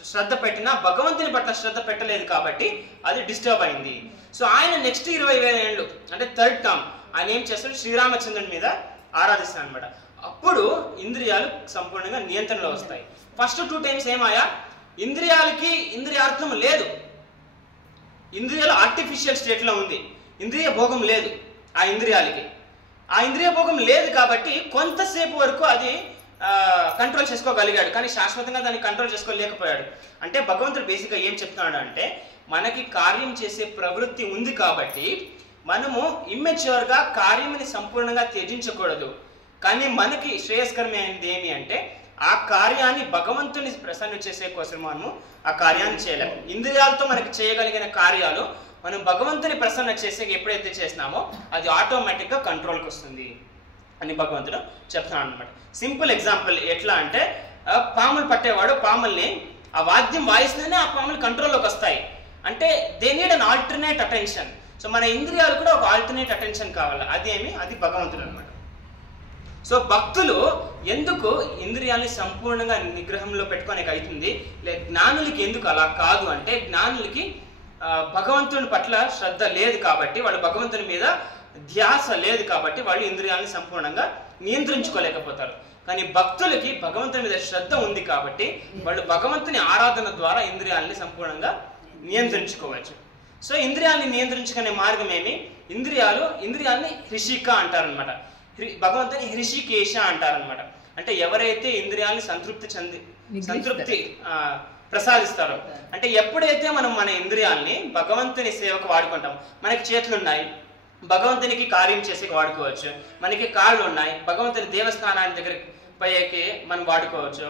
శ్రద్ధ పెట్టినా భగవంతుని పట్ల శ్రద్ధ పెట్టలేదు కాబట్టి అది డిస్టర్బ్ అయింది. సో ఆయన నెక్స్ట్ 20,000 ఏళ్ళు అంటే థర్డ్ టర్మ్ ఆయన ఏం చేస్తాడు, శ్రీరామచంద్రుని మీద ఆరాధిస్తాడు అనమాట. అప్పుడు ఇంద్రియాలు సంపూర్ణంగా నియంత్రణలో వస్తాయి. ఫస్ట్ 2 times ఏమాయా, ఇంద్రియాలకి ఇంద్రియార్థం లేదు, ఇంద్రియాలు ఆర్టిఫిషియల్ స్టేట్లో ఉంది, ఇంద్రియ భోగం లేదు ఆ ఇంద్రియాలకి. ఆ ఇంద్రియ భోగం లేదు కాబట్టి కొంతసేపు వరకు అది కంట్రోల్ చేసుకోగలిగాడు, కానీ శాశ్వతంగా దాన్ని కంట్రోల్ చేసుకోలేకపోయాడు. అంటే భగవంతుడు బేసిక్గా ఏం చెప్తున్నాడు అంటే, మనకి కార్యం చేసే ప్రవృత్తి ఉంది కాబట్టి మనము ఇమ్మెచ్యూర్గా కార్యముని సంపూర్ణంగా త్యజించకూడదు. కానీ మనకి శ్రేయస్కరమైనది ఏమి అంటే, ఆ కార్యాన్ని భగవంతుని ప్రసన్న చేసే కోసం మనము ఆ కార్యాన్ని చేయలేము. ఇంద్రియాలతో మనకి చేయగలిగిన కార్యాలు మనం భగవంతుని ప్రసన్న చేసే ఎప్పుడైతే చేసినామో అది ఆటోమేటిక్గా కంట్రోల్కి వస్తుంది అని భగవంతుడు చెప్తున్నాడు అనమాట. సింపుల్ ఎగ్జాంపుల్ ఎట్లా అంటే, పాములు పట్టేవాడు పాముల్ని ఆ వాద్యం వాయిస్తేనే ఆ పాములు కంట్రోల్లోకి వస్తాయి. అంటే they need an alternate attention. So మన ఇంద్రియాలు కూడా ఒక ఆల్టర్నేట్ అటెన్షన్ కావాలి, అది భగవంతుడు అనమాట. సో భక్తులు ఎందుకు ఇంద్రియాలని సంపూర్ణంగా నిగ్రహంలో పెట్టుకోనికి అవుతుంది, జ్ఞానులకి ఎందుకు అలా కాదు అంటే, జ్ఞానులకి భగవంతుని పట్ల శ్రద్ధ లేదు కాబట్టి, వాళ్ళు భగవంతుని మీద ధ్యాస లేదు కాబట్టి వాళ్ళు ఇంద్రియాలని సంపూర్ణంగా నియంత్రించుకోలేకపోతారు. కానీ భక్తులకి భగవంతుని మీద శ్రద్ధ ఉంది కాబట్టి వాళ్ళు భగవంతుని ఆరాధన ద్వారా ఇంద్రియాలని సంపూర్ణంగా నియంత్రించుకోవచ్చు. సో ఇంద్రియాలని నియంత్రించుకునే మార్గం ఏమి, ఇంద్రియాలని హృషిక అంటారనమాట. భగవంతుని హృషికేశ అంటారనమాట. అంటే ఎవరైతే ఇంద్రియాలని సంతృప్తి ప్రసాదిస్తారో, అంటే ఎప్పుడైతే మనం మన ఇంద్రియాలని భగవంతుని సేవకు వాడుకుంటాం, మనకి చేతులు ఉన్నాయి భగవంతునికి కార్యం చేసి వాడుకోవచ్చు, మనకి కాళ్ళు ఉన్నాయి భగవంతుని దేవస్థానాన్ని దగ్గరికి పోయేకి మనం వాడుకోవచ్చు,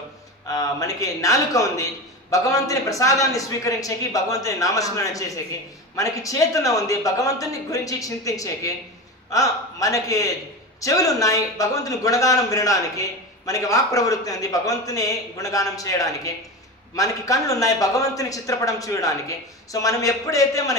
మనకి నాలుక ఉంది భగవంతుని ప్రసాదాన్ని స్వీకరించేకి భగవంతుని నామస్మరణ చేసేకి, మనకి చేతన ఉంది భగవంతుని గురించి చింతించేకి, మనకి చెవులు ఉన్నాయి భగవంతుని గుణగానం వినడానికి, మనకి వాక్ ప్రవృత్తి ఉంది భగవంతుని గుణగానం చేయడానికి, మనకి కళ్ళు ఉన్నాయి భగవంతుని చిత్రపటం చూడడానికి. సో మనం ఎప్పుడైతే మన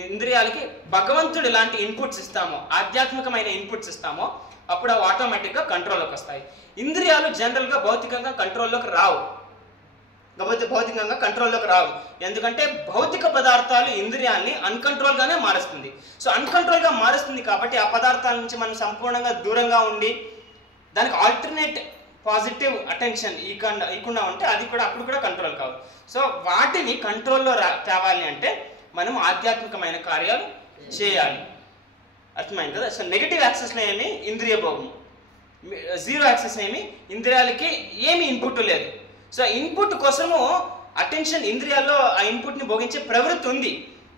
ఇంద్రియాలకి భగవంతుడు ఇలాంటి ఇన్పుట్స్ ఇస్తామో, ఆధ్యాత్మికమైన ఇన్పుట్స్ ఇస్తామో, అప్పుడు అవి ఆటోమేటిక్గా కంట్రోల్లోకి వస్తాయి. ఇంద్రియాలు జనరల్గా భౌతికంగా కంట్రోల్లోకి రావు, ఎందుకంటే భౌతిక పదార్థాలు ఇంద్రియాల్ని అన్కంట్రోల్గానే మారుస్తుంది. సో అన్కంట్రోల్గా మారుస్తుంది కాబట్టి ఆ పదార్థాల నుంచి మనం సంపూర్ణంగా దూరంగా ఉండి దానికి ఆల్టర్నేట్ పాజిటివ్ అటెన్షన్ ఇవ్వకుండా ఉంటే అది కూడా అప్పుడు కూడా కంట్రోల్ కావు. సో వాటిని కంట్రోల్లో తేవాలి అంటే మనం ఆధ్యాత్మికమైన కార్యాలు చేయాలి. అర్థమైంది కదా. సో నెగిటివ్ యాక్సెస్లో ఏమి ఇంద్రియ భోగం, జీరో యాక్సెస్ ఏమి ఇంద్రియాలకి ఏమి ఇన్పుట్ లేదు. సో ఇన్పుట్ కోసము అటెన్షన్ ఇంద్రియాల్లో ఆ ఇన్పుట్ని భోగించే ప్రవృత్తి ఉంది,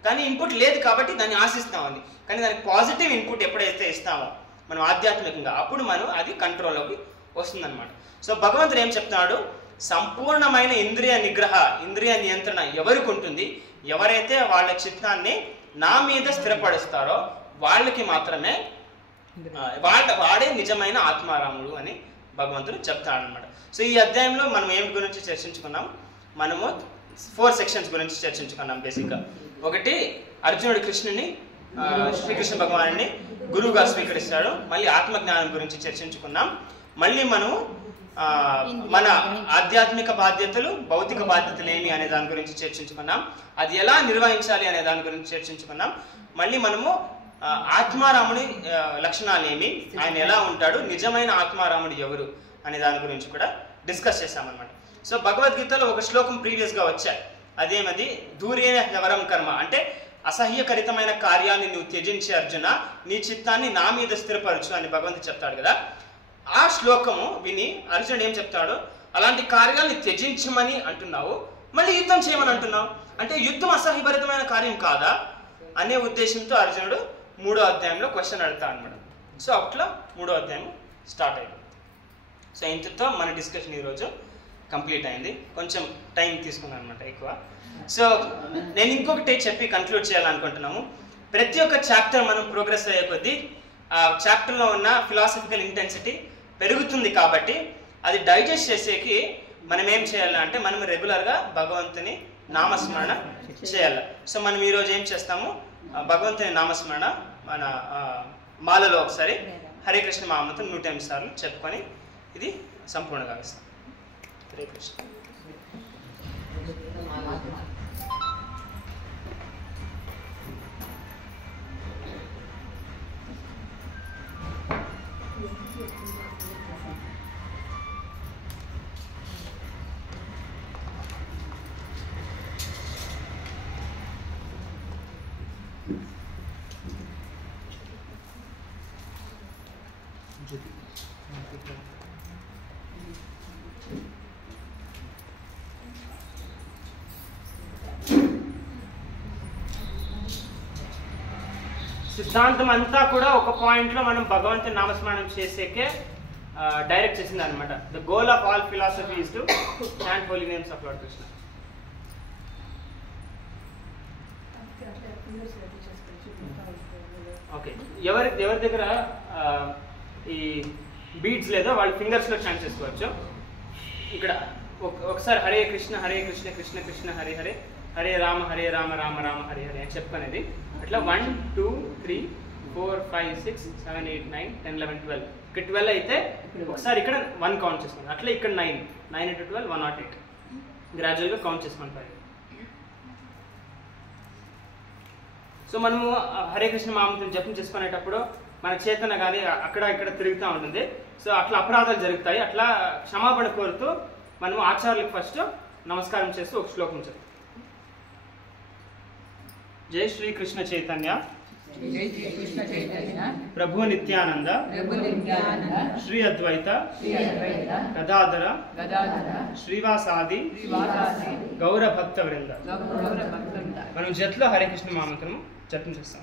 కానీ ఇన్పుట్ లేదు కాబట్టి దాన్ని ఆశిస్తామంది. కానీ దానికి పాజిటివ్ ఇన్పుట్ ఎప్పుడైతే ఇస్తామో మనం ఆధ్యాత్మికంగా, అప్పుడు మనం అది కంట్రోల్లోకి వస్తుందన్నమాట. సో భగవంతుడు ఏం చెప్తున్నాడు, సంపూర్ణమైన ఇంద్రియ నియంత్రణ ఎవరికి ఉంటుంది, ఎవరైతే వాళ్ళ చిత్తాన్ని నా మీద స్థిరపరుస్తారో వాళ్ళకి మాత్రమే వాడే నిజమైన ఆత్మారాముడు అని భగవంతుడు చెప్తాడు అనమాట. సో ఈ అధ్యాయంలో మనం ఏం గురించి చర్చించుకున్నాం, మనము 4 sections గురించి చర్చించుకున్నాం. బేసిక్గా ఒకటి, అర్జునుడు శ్రీకృష్ణ భగవానుని గురువుగా స్వీకరిస్తాడు. మళ్ళీ ఆత్మజ్ఞానం గురించి చర్చించుకున్నాం. మళ్ళీ మనము మన ఆధ్యాత్మిక బాధ్యతలు భౌతిక బాధ్యతలు ఏమి అనే దాని గురించి చర్చించుకున్నాం. అది ఎలా నిర్వహించాలి అనే దాని గురించి చర్చించుకున్నాం. మళ్ళీ మనము ఆత్మారాముని లక్షణాలు ఏమి, ఆయన ఎలా ఉంటాడు, నిజమైన ఆత్మారాముడు ఎవరు అనే దాని గురించి కూడా డిస్కస్ చేశామన్నమాట. సో భగవద్గీతలో ఒక శ్లోకం ప్రీవియస్గా వచ్చాయి, అదేమది దూరేణ ఎవరం కర్మ, అంటే అసహ్యకరితమైన కార్యాన్ని నువ్వు త్యజించే అర్జున, నీ చిత్తాన్ని నా మీద స్థిరపరచు అని భగవంతుడు చెప్తాడు కదా. ఆ శ్లోకము విని అర్జునుడు ఏం చెప్తాడు, అలాంటి కార్యాలని త్యజించమని అంటున్నావు, మళ్ళీ యుద్ధం చేయమని అంటున్నావు, అంటే యుద్ధం అసహ్యభరితమైన కార్యం కాదా అనే ఉద్దేశంతో అర్జునుడు 3వ అధ్యాయంలో క్వశ్చన్ అడుగుతాడు అనమాట. సో అట్లా 3వ అధ్యాయం స్టార్ట్ అయింది. సో ఇంతతో మన డిస్కషన్ ఈరోజు కంప్లీట్ అయింది. కొంచెం టైం తీసుకున్నాను అనమాట ఎక్కువ. సో నేను ఇంకొకటి చెప్పి కంక్లూడ్ చేయాలనుకుంటున్నాము. ప్రతి ఒక్క చాప్టర్ మనం ప్రోగ్రెస్ అయ్యే కొద్దీ ఆ చాప్టర్లో ఉన్న ఫిలాసఫికల్ ఇంటెన్సిటీ పెరుగుతుంది కాబట్టి అది డైజెస్ట్ చేసేకి మనం ఏం చేయాలి అంటే మనం రెగ్యులర్గా భగవంతుని నామస్మరణ చేయాలి. సో మనం ఈరోజు ఏం చేస్తాము, భగవంతుని నామస్మరణ మన మాలలో ఒకసారి హరే కృష్ణ మహామంత్రం 108 సార్లు చెప్పుకొని ఇది సంపూర్ణంగా ఇస్తాం. హరే కృష్ణ. సిద్ధాంతం అంతా కూడా ఒక పాయింట్ లో మనం భగవంతుని నామస్మరణం చేసేకే డైరెక్ట్ చేసింది అనమాట. The goal of all philosophy is to chant holy names of lord Krishna. Okay, ఎవరి దగ్గర ఈ బీడ్స్ లేదో వాళ్ళు ఫింగర్స్ లో చాంట్ చేసుకోవచ్చు. ఇక్కడ ఒకసారి హరే కృష్ణ కృష్ణ కృష్ణ హరే హరే, హరే రామ రామ రామ హరే హరే అని చెప్పుకునేది. అట్లా 1 2 3 4 5 6 7 8 9 10 11 12. ఇక్కడ 12 అయితే ఒకసారి ఇక్కడ 1 కౌంట్ చేసుకోండి. అట్లా ఇక్కడ 9 into 12 108 గ్రాడ్యువల్గా కౌంట్ చేసుకుంటారు. సో మనము హరే కృష్ణ మహామంత్రం జపం చేసుకునేటప్పుడు మన చేతన కానీ అక్కడ ఇక్కడ తిరుగుతూ ఉంటుంది. సో అట్లా అపరాధాలు జరుగుతాయి. అట్లా క్షమాపణ కోరుతూ మనము ఆచార్యులకు ఫస్ట్ నమస్కారం చేస్తూ ఒక శ్లోకం చదువు. జై శ్రీ కృష్ణ చైతన్య ప్రభు నిత్యానంద శ్రీ అద్వైత గదాధర శ్రీవాసాది గౌర భక్త వృంద. మనం జట్లో హరే కృష్ణ మహామంత్రము జపం చేస్తాం.